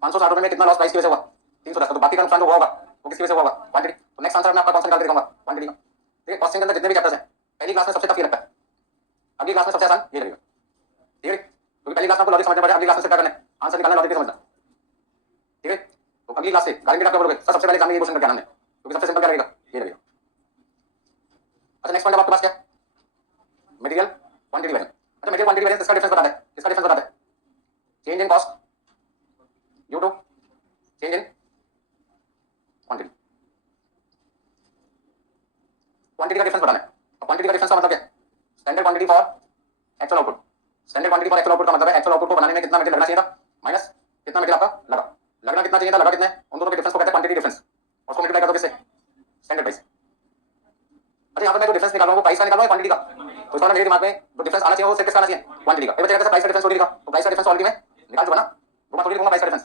560 रुपए में कितना लॉस प्राइस की वजह से हुआ, 310, तो बाकी का नुकसान जो हुआ होगा वो किसकी वजह से हुआ होगा, क्वांटिटी। तो नेक्स्ट आंसर मैं आपका कौन सा निकाल के दिखाऊंगा, क्वांटिटी का। ठीक है, कॉस्टिंग के अंदर जितने भी चैप्टर्स हैं पहली क्लास में सबसे टफ ये लगता है, अगली क्लास में सबसे आसान ये लगेगा, ठीक है, क्योंकि पहली क्लास में आपको लॉजिक समझना पड़ेगा, अगली क्लास में क्या करना है, आंसर निकालना, लॉजिक समझना, ठीक है। तो अगली क्लास से गारंटी आप बोलोगे सर सबसे पहले एग्जाम में ये क्वेश्चन का क्या नाम है, क्योंकि सबसे सिंपल क्या लगेगा ये लगेगा। अच्छा नेक्स्ट पॉइंट आपके पास क्या, मटेरियल क्वांटिटी वैल्यू। अच्छा मटेरियल क्वांटिटी वैल्यू इसका डिफरेंस बताता है, इसका डिफरेंस बताता है change in cost due to change in quantity, quantity का डिफरेंस बताना है, और क्वांटिटी का डिफरेंस का मतलब क्या है, standard quantity for actual output, standard quantity for actual output का मतलब है एक्चुअल आउटपुट को बनाने में कितना मटेरियल लगना चाहिए था माइनस कितना मटेरियल आपका लगा, लगना कितना चाहिए था लगा कितना है, उन दोनों के डिफरेंस को कहते हैं क्वांटिटी डिफरेंस, और उसको मल्टीप्लाई कर दो किससे, स्टैंडर्ड प्राइस। अच्छा यहाँ पर मैं जो डिफरेंस निकाल रहा हूँ वो प्राइस का निकाल रहा हूँ क्वांटिटी का, तो इसका मेरे दिमाग में जो डिफरेंस आना चाहिए वो सिर्फ किसका आना चाहिए, क्वांटिटी का। एक बच्चे कहते हैं प्राइस का डिफरेंस थोड़ी लिखा, तो प्राइस का डिफरेंस ऑलरेडी मैं निकाल चुका ना, वो मैं थोड़ी लिखूंगा प्राइस का डिफरेंस।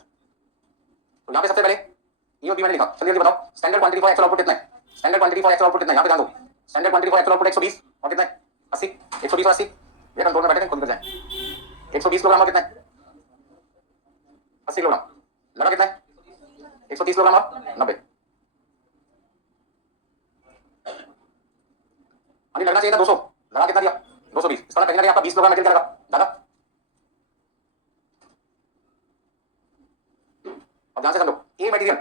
तो यहाँ पे सबसे पहले ये और बी मैंने लिखा, चलिए जल्दी बताओ standard quantity for actual output कितना है, standard quantity for actual output कितना है, यहाँ पे ध्यान दो standard quantity for actual output 120 और कितना है 80, 120 और 80 ये कंट्रोल में बैठे खुद कर जाए। 120 किलोग्राम और कितना है 80 किलोग्राम लगा कितना है 130 किलोग्राम और 90 अभी लगना चाहिए था 200 लगा कितना दिया 220 इसका कहीं ना कहीं आपका 20 किलोग्राम मटेरियल लगा ज्यादा। अब ध्यान से समझो ए मटेरियल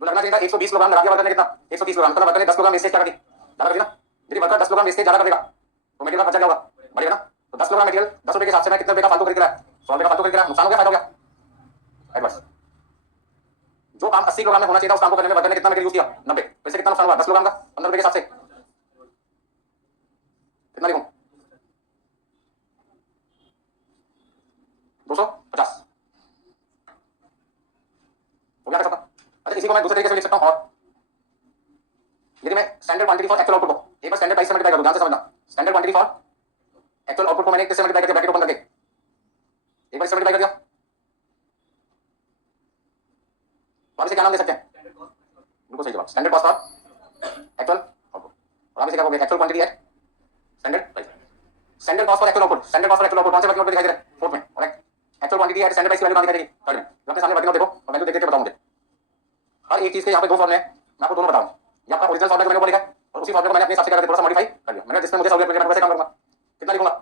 जो लगना चाहिए था 120 किलोग्राम लगा दिया वर्कर ने कितना 130 किलोग्राम मतलब वर्कर ने 10 किलोग्राम वेस्टेज क्या कर दी ज्यादा कर दी ना। यदि वर्कर 10 किलोग्राम वेस्टेज ज्यादा कर देगा तो मटेरियल का खर्चा क्या होगा बढ़ेगा ना। तो 10 किलोग्राम मटेरियल 10 रुपए के हिसाब से मैं कितने रुपए का फालतू खरीद रहा है 100 रुपए का फालतू खरीद रहा है नुकसान हो गया फायदा हो गया एडवर्स। जो काम 80 किलोग्राम में होना चाहिए था उस काम को करने में वर्कर ने कितना मटेरियल यूज किया 90 पैसे कितना नुकसान हुआ 10 किलोग्राम का 15 रुपए के हिसाब से कितना लिखूं 250 हो गया सकता। अच्छा इसी को मैं दूसरे तरीके से लिख सकता हूं और यदि मैं standard quantity for actual output को एक बार स्टैंडर्ड प्राइस से मल्टीप्लाई कर दूं ध्यान से समझना standard quantity for actual output को मैंने किससे मल्टीप्लाई करके ब्रैकेट ओपन करके एक बार इससे मल्टीप्लाई कर दिया तो आप इसे क्या नाम दे सकते हैं बिल्कुल सही जवाब standard cost for actual output और आप इसे क्या कहोगे actual quantity at standard price. Standard cost for actual output standard cost for actual output कौन से वर्किंग नोट दिखाई दे रहा है फोर्थ में और actual quantity at standard price की वैल्यू कहां दिखाई देगी थर्ड में। जो अपने सामने वर्किंग नोट देखो और वैल्यू देख देख के बताओ मुझे हर एक चीज के यहाँ पे दो फॉर्मूले हैं मैं आपको दोनों बताऊं ये आपका ओरिजिनल फॉर्मूला मैंने ऊपर लिखा है और उसी फॉर्मूले को मैंने अपने हिसाब से करके थोड़ा सा मॉडिफाई कर लिया मैंने जिसमें मुझे सहूलियत मिली मैं वैसे काम करूंगा। कितना लिखूंगा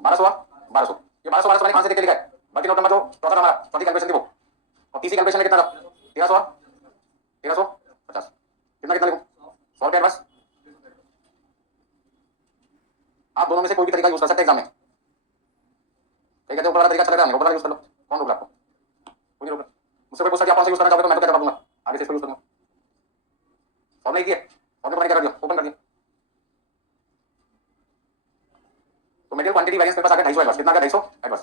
1200 1200 ये 1200 मैंने कहां से देख के लिखा है वर्किंग नोट नंबर जो चौथा हमारा चौथी कैलकुलेशन थी वो और तीसरी कैलकुलेशन में कितना था 1350 कितना लिखूं 100 रुपये बस। आप दोनों में से कोई भी तरीका यूज कर सकते हैं एग्जाम में कहीं कहते हैं ऊपर वाला तरीका अच्छा लग रहा है ऊपर वाला यूज कर लो कौन रोक रहा आपको कोई नहीं रोक रहा मुझसे कोई पूछा कि आप कौन सा यूज करना चाहोगे तो मैं तो क्या जवाब दूंगा आगे से इसको यूज करूंगा फॉर्मूला एक ही है फॉर्मूला मैंने क्या कर दिया ओपन कर दिया तो मटेरियल क्वांटिटी वैरिएंस मेरे पास आ गया 250 एडवर्स कितना आ गया 250 एडवर्स।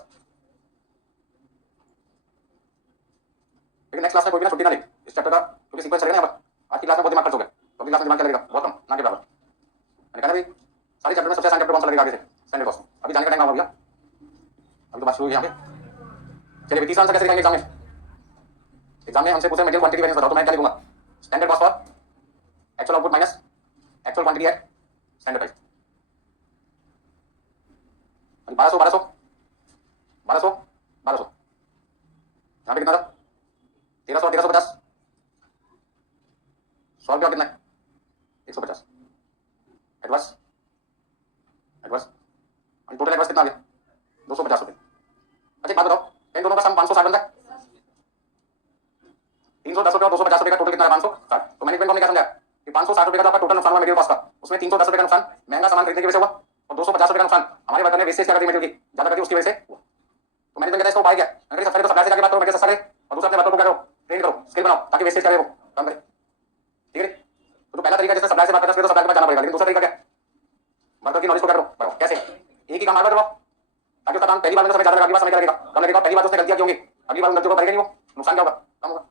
लेकिन नेक्स्ट क्लास में कोई भी ना छुट्टी ना ले इस चैप्टर का क्योंकि सीक्वेंस चलेगा यहाँ पर आज की क्लास में बहुत दिमाग खर्च हो गया तो अगली क्लास में दिमाग क्या लगेगा बहुत कम ना के बराबर। मैंने कहा भाई सारे चैप्टर में सबसे आसान चैप्टर कौन सा लगेगा आगे से स्टैंडर्ड कॉस्ट अभी जाने का टाइम होगा भैया अभी तो बात शुरू हुई यहाँ पे चलिए तीसरा आंसर कैसे लिखेंगे एग्जाम में हमसे पूछे मटेरियल क्वांटिटी वैरिएंस बताओ तो मैं क्या लिखूंगा standard cost for actual output minus actual quantity at standard price 1200 1200 1200 1200 यहाँ पे कितना था 1300 1350 100 रुपया कितना है 150 एडवर्स एडवर्स टोटल एडवर्स कितना आ गया 250 रुपये। अच्छा बात बताओ इन दोनों का सम 560 बनता है 310 रुपये और 250 रुपये का टोटल कितना है 560 तो मैनेजमेंट को हमने क्या समझा कि 560 रुपये का तो आपका टोटल नुकसान हुआ मटेरियल कॉस्ट का उसमें 310 रुपये का नुकसान महंगा सामान खरीदने की वजह से हुआ और 250 रुपये का नुकसान हमारे वर्कर ने वेस्टेज क्या कर दी मटेरियल की ज्यादा कर दी उसकी वजह से हुआ। तो मैंने कहता है इसको उपाय क्या अगर सबसे तो सप्लाई से जाके बात करो मटेरियल सस्ता करे और दूसरा अपने वर्कर को क्या करो ट्रेन करो स्किल बनाओ ताकि वेस्टेज करे वो कम करे ठीक है। तो पहला तरीका जैसे सप्लाई से बात करते हैं तो सप्लाई के पास जाना पड़ेगा लेकिन दूसरा तरीका क्या वर्कर की नॉलेज को क्या करो बढ़ाओ कैसे एक ही काम बार बार करो ताकि उसका काम पहली बार में समय ज्यादा लगा अगली बार समय क्या लगेगा कम लगेगा पहली बार उसने गलतियां की होंगी अगली बार गलतियों को करेगा नहीं वो नुकसान क्या होगा कम होगा।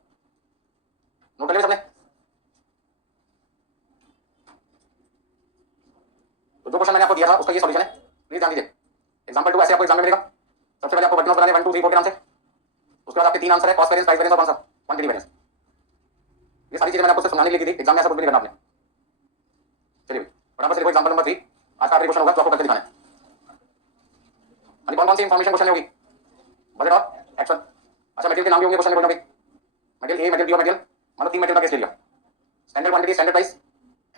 नोट कर लिया सबने तो जो क्वेश्चन मैंने आपको दिया था उसका ये सॉल्यूशन है प्लीज ध्यान दीजिए एग्जांपल 2 ऐसे आपको एग्जाम में मिलेगा सबसे पहले आपको वर्किंग नोट बनाने 1 2 3 4 के नाम से उसके बाद आपके तीन आंसर है कॉस्ट वेरिएंस प्राइस वेरिएंस और कौन सा क्वांटिटी वेरिएंस ये सारी चीजें मैंने आपको सिर्फ सुनाने के लिए दी थी एग्जाम में ऐसा कुछ भी नहीं करना आपने। चलिए फटाफट से देखो एग्जांपल नंबर 3 आज का आखिरी क्वेश्चन होगा जो आपको करके दिखाना है। कौन कौन सी इंफॉर्मेशन क्वेश्चन होगी बजट और एक्शन। अच्छा मटेरियल के नाम भी होंगे क्वेश्चन में कोई मटेरियल ए मटेरियल बी और मटेरियल मतलब 3 मटेरियल का केस ले लिया standard quantity standard price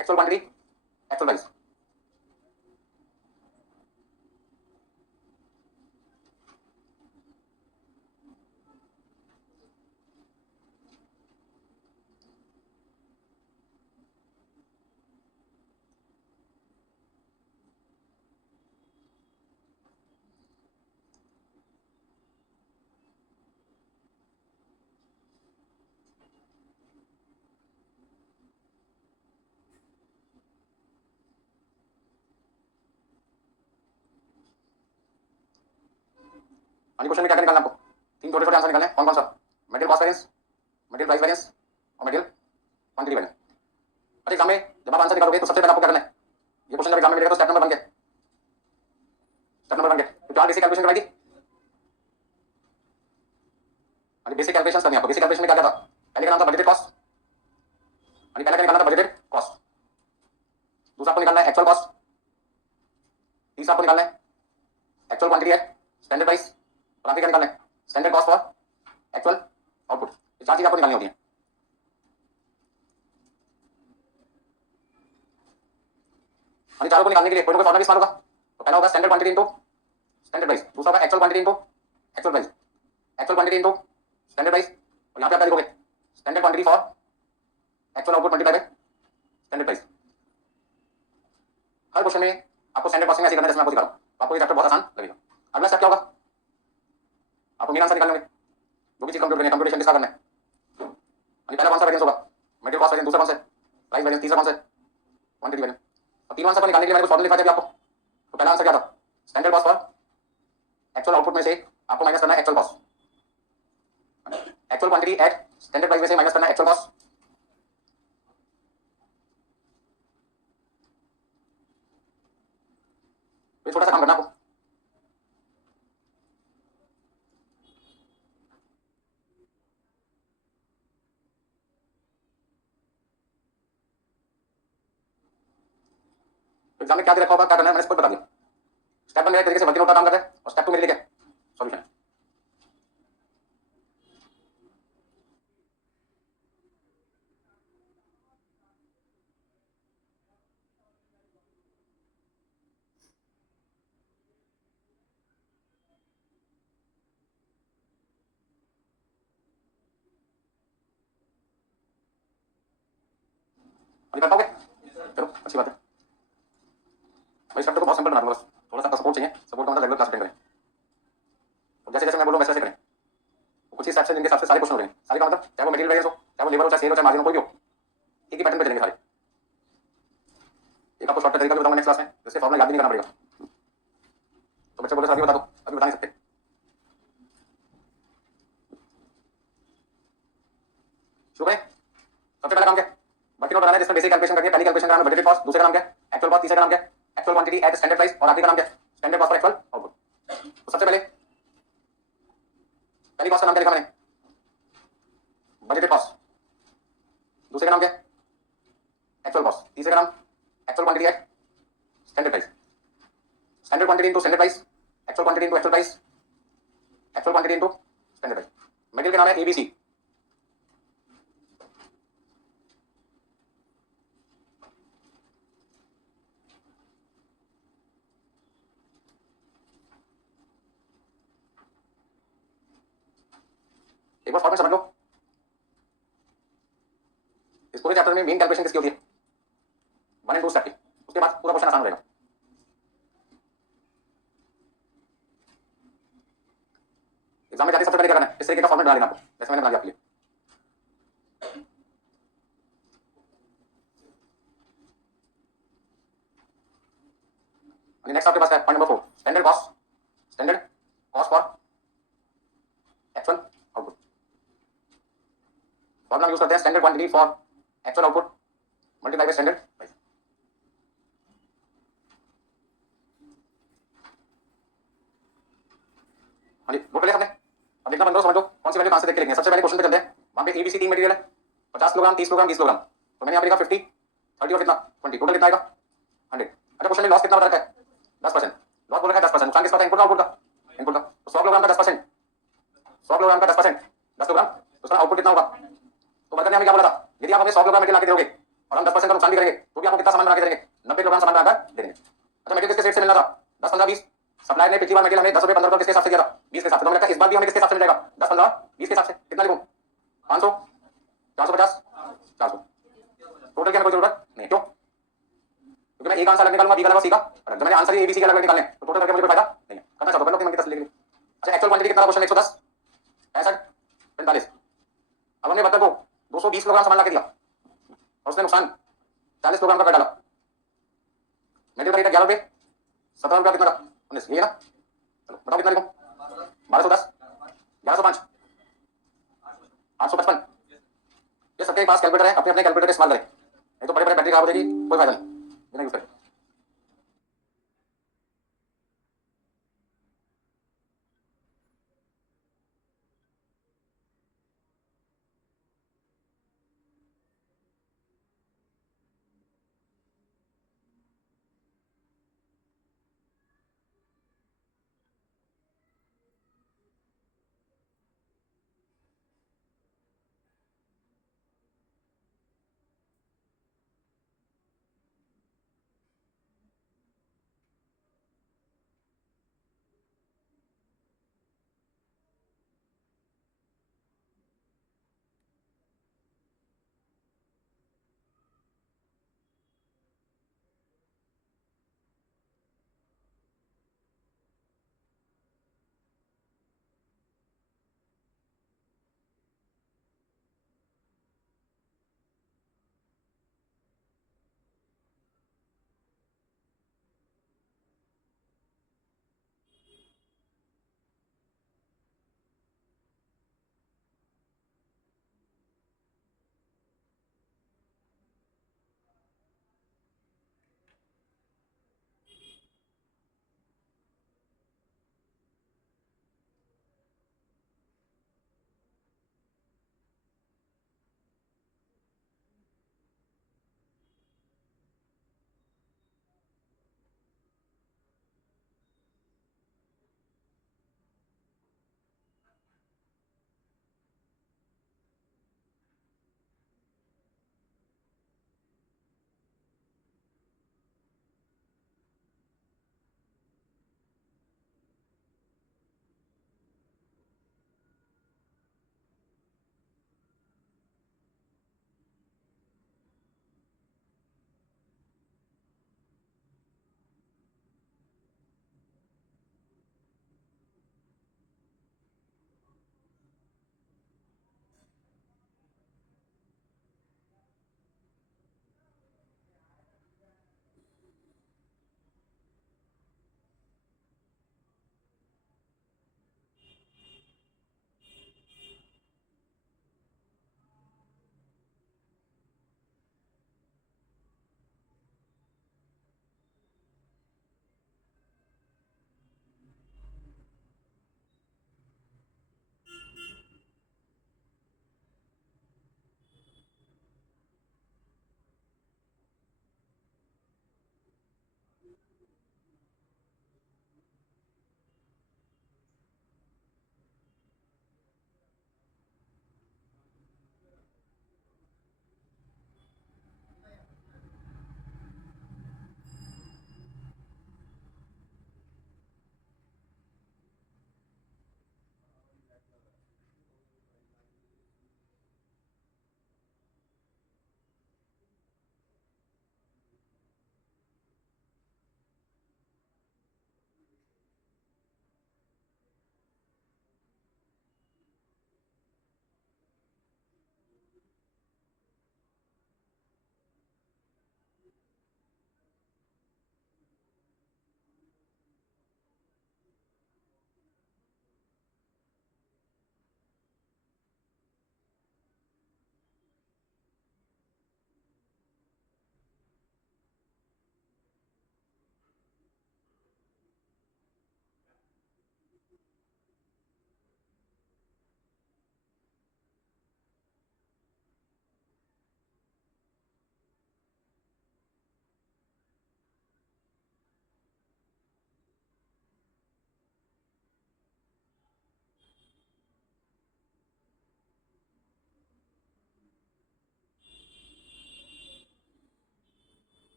actual quantity actual price. हाँ क्वेश्चन में क्या निकालना आपको 3 छोटे छोटे आंसर निकालने कौन कौन सा material cost variance material price variance और मटेरियल क्वांटिटी वेरिएंस। अच्छा एग्जाम में जब आप आंसर निकालोगे तो सबसे पहले आपको क्या करना है ये क्वेश्चन जब एग्जाम में मिलेगा तो स्टेप नंबर बन गया तो क्या बेसिक कैलकुलेशन करवाई थी अरे बेसिक कैलकुलेशन करनी है आपको बेसिक कैलकुलेशन में क्या क्या था पहले का नाम था बजटेड कॉस्ट पहले का निकालना था बजटेड कॉस्ट दूसरा आपको निकालना है एक्चुअल कॉस्ट, तीसरा आपको निकालना है एक्चुअल क्वांटिटी है स्टैंडर्ड प्राइस, और आगे क्या निकालना है standard cost for actual output. ये चार चीजें आपको निकालनी होती हैं। इन चारों को निकालने के लिए कोई ना कोई फॉर्मूला इस्तेमाल होगा। तो पहला होगा standard quantity into standard price, दूसरा होगा actual quantity into actual price, actual quantity into standard price, और यहां पे आप क्या लिखोगे standard quantity for actual output multiply by standard price. Her question में आपको स्टैंडर्ड कॉस्टिंग ऐसे करना है जैसे मैं आपको दिखा रहा हूं, तो आपको ये चैप्टर बहुत आसान लगेगा। अगला स्टेप क्या होगा, आपको मेन आंसर निकालने होंगे, जो भी चीज कंप्यूटर करनी है कंप्यूटेशन किसका करना है। पहला कौन सा वेरिएंस होगा मटेरियल कॉस्ट वेरिएंस, दूसरा कौन सा प्राइस वेरिएंस, तीसरा कौन सा क्वांटिटी वेरिएंस। और तीन आंसर को निकालने के लिए मैंने कुछ फॉर्मूला लिखा था आपको। तो पहला आंसर क्या था standard cost for actual output में से आपको माइनस करना है actual cost, actual quantity at standard price में से माइनस करना है एक्चुअल कॉस्ट। तो छोटा सा काम करना आपको, एग्जाम में क्या दे रखा होगा क्या करना है मैंने सबको बता दिया। स्टेप 1 मेरे तरीके से वर्किंग नोट का काम करता है, और स्टेप 2 मेरे लिए क्या सॉल्यूशन। अभी कर पाओगे, चलो अच्छी बात है। मैं इस चैप्टर को बहुत सिंपल बना दूंगा, बस थोड़ा सा सपोर्ट चाहिए, सपोर्ट का मतलब रेगुलर क्लास अटेंड करें। तो जैसे जैसे मैं बोलूँ वैसे वैसे करें, तो कुछ ही स्टेप्स हैं जिनके हिसाब से सारे क्वेश्चन हो रहे हैं। सारे का मतलब चाहे वो मटेरियल वेरिएंस हो, चाहे वो लेबर हो, चाहे सेल हो, चाहे मार्जिन हो, कोई भी हो, एक ही पैटर्न पे चलेंगे सारे। एक आपको शॉर्टकट तरीका भी बताऊंगा नेक्स्ट क्लास में, जिससे फॉर्मूला याद भी नहीं करना पड़ेगा। तो बच्चे बोले सर अभी बता दो, अभी बता नहीं सकते। शुरू करें। सबसे पहला काम क्या वर्किंग नोट बनाना है जिसमें बेसिक कैलकुलेशन करनी है। पहली कैलकुलेशन का नाम है बजटेड कॉस्ट, दूसरे का नाम क्या है एक्चुअल कॉस्ट, तीसरे का नाम क्या है actual quantity at standard price, और आगे का नाम क्या है standard cost for actual output. तो सबसे पहले पहली कॉस्ट का नाम क्या लिखा मैंने बजटेड कॉस्ट, दूसरे का नाम क्या है एक्चुअल कॉस्ट, तीसरे का नाम actual quantity at standard price, standard quantity into standard price, actual quantity into actual price, actual quantity into standard price. Material का नाम है एबीसी। एक बार फॉर्मूला समझ लो, इस पूरे चैप्टर में मेन कैलकुलेशन किसकी होती है 1 एंड 2 स्टेप की, उसके बाद पूरा क्वेश्चन आसान हो जाएगा। एग्जाम में जाते सबसे पहले क्या करना है इस तरीके का फॉर्मेट बना लेना आपको, जैसे मैंने बना दिया आपके लिए। नेक्स्ट आपके पास है point number 4 standard cost, standard cost for actual output. Formula use करते हैं standard quantity for actual output multiply by standard price. हाँ जी नोट कर लिया हमने। अब लिखना बंद करो, समझ लो कौन सी वैल्यू कहां से देख के लिखनी है। सबसे पहले क्वेश्चन पे चलते हैं, वहां पे एबीसी 3 मटेरियल है 50 किलोग्राम 30 किलोग्राम 20 किलोग्राम, तो मैंने यहाँ पे लिखा 50 30 और कितना 20, टोटल कितना आएगा 100। अच्छा क्वेश्चन में लॉस कितना बता रखा है 10%, लॉस बोल रखा है 10%, नुकसान किसका था इनपुट का आउटपुट का, इनपुट का। तो 100 किलोग्राम का 10%, 100 किलोग्राम का 10%, 10 किलोग्राम, तो उसका आउटपुट कितना होगा। तो वर्कर ने हमें क्या बोला था यदि आप हमें 100 किलोग्राम मटेरियल ला के दोगे और हम 10% का नुकसान भी करेंगे तो भी आपको कितना सामान बना के देंगे 90 किलोग्राम सामान बनाकर देंगे। अच्छा मटेरियल किसके रेट से मिलना था 10 15 20, सप्लायर ने पिछली बार मटेरियल हमें 10 रुपए 15 रुपए किसके हिसाब से दिया था 20 के हिसाब से, तो हमें लगता है इस बार भी हमें किसके हिसाब से मिल जाएगा 10 15 20 के हिसाब से। कितना लिखूं 500 450 400, टोटल क्या कोई जरूरत नहीं, क्यों क्योंकि मैं एक आंसर अलग निकालूंगा बी का अलग सी का अलग, जब मैंने आंसर ही एबीसी के अलग निकालने तो टोटल करके मुझे कोई फायदा नहीं है। करना चाहता हूं मैं कितना लिख लीजिए। अच्छा एक्चुअल क्वांटिटी कितना क्वेश्चन 110 65 45, अब हमने वर्कर को 220 किलोग्राम सामान ला के दिया और उसने नुकसान 40 किलोग्राम का कर डाला, मटेरियल का रेट 11 रुपए 17 रुपया कितना था 19, ये है ना। चलो बताओ कितना लिखूं 1210 1105 855। ये सबके पास कैलकुलेटर है, अपने अपने कैलकुलेटर का इस्तेमाल करें, नहीं तो बड़े बड़े बैटरी खराब हो जाएगी, कोई फायदा नहीं, बिना यूज करें।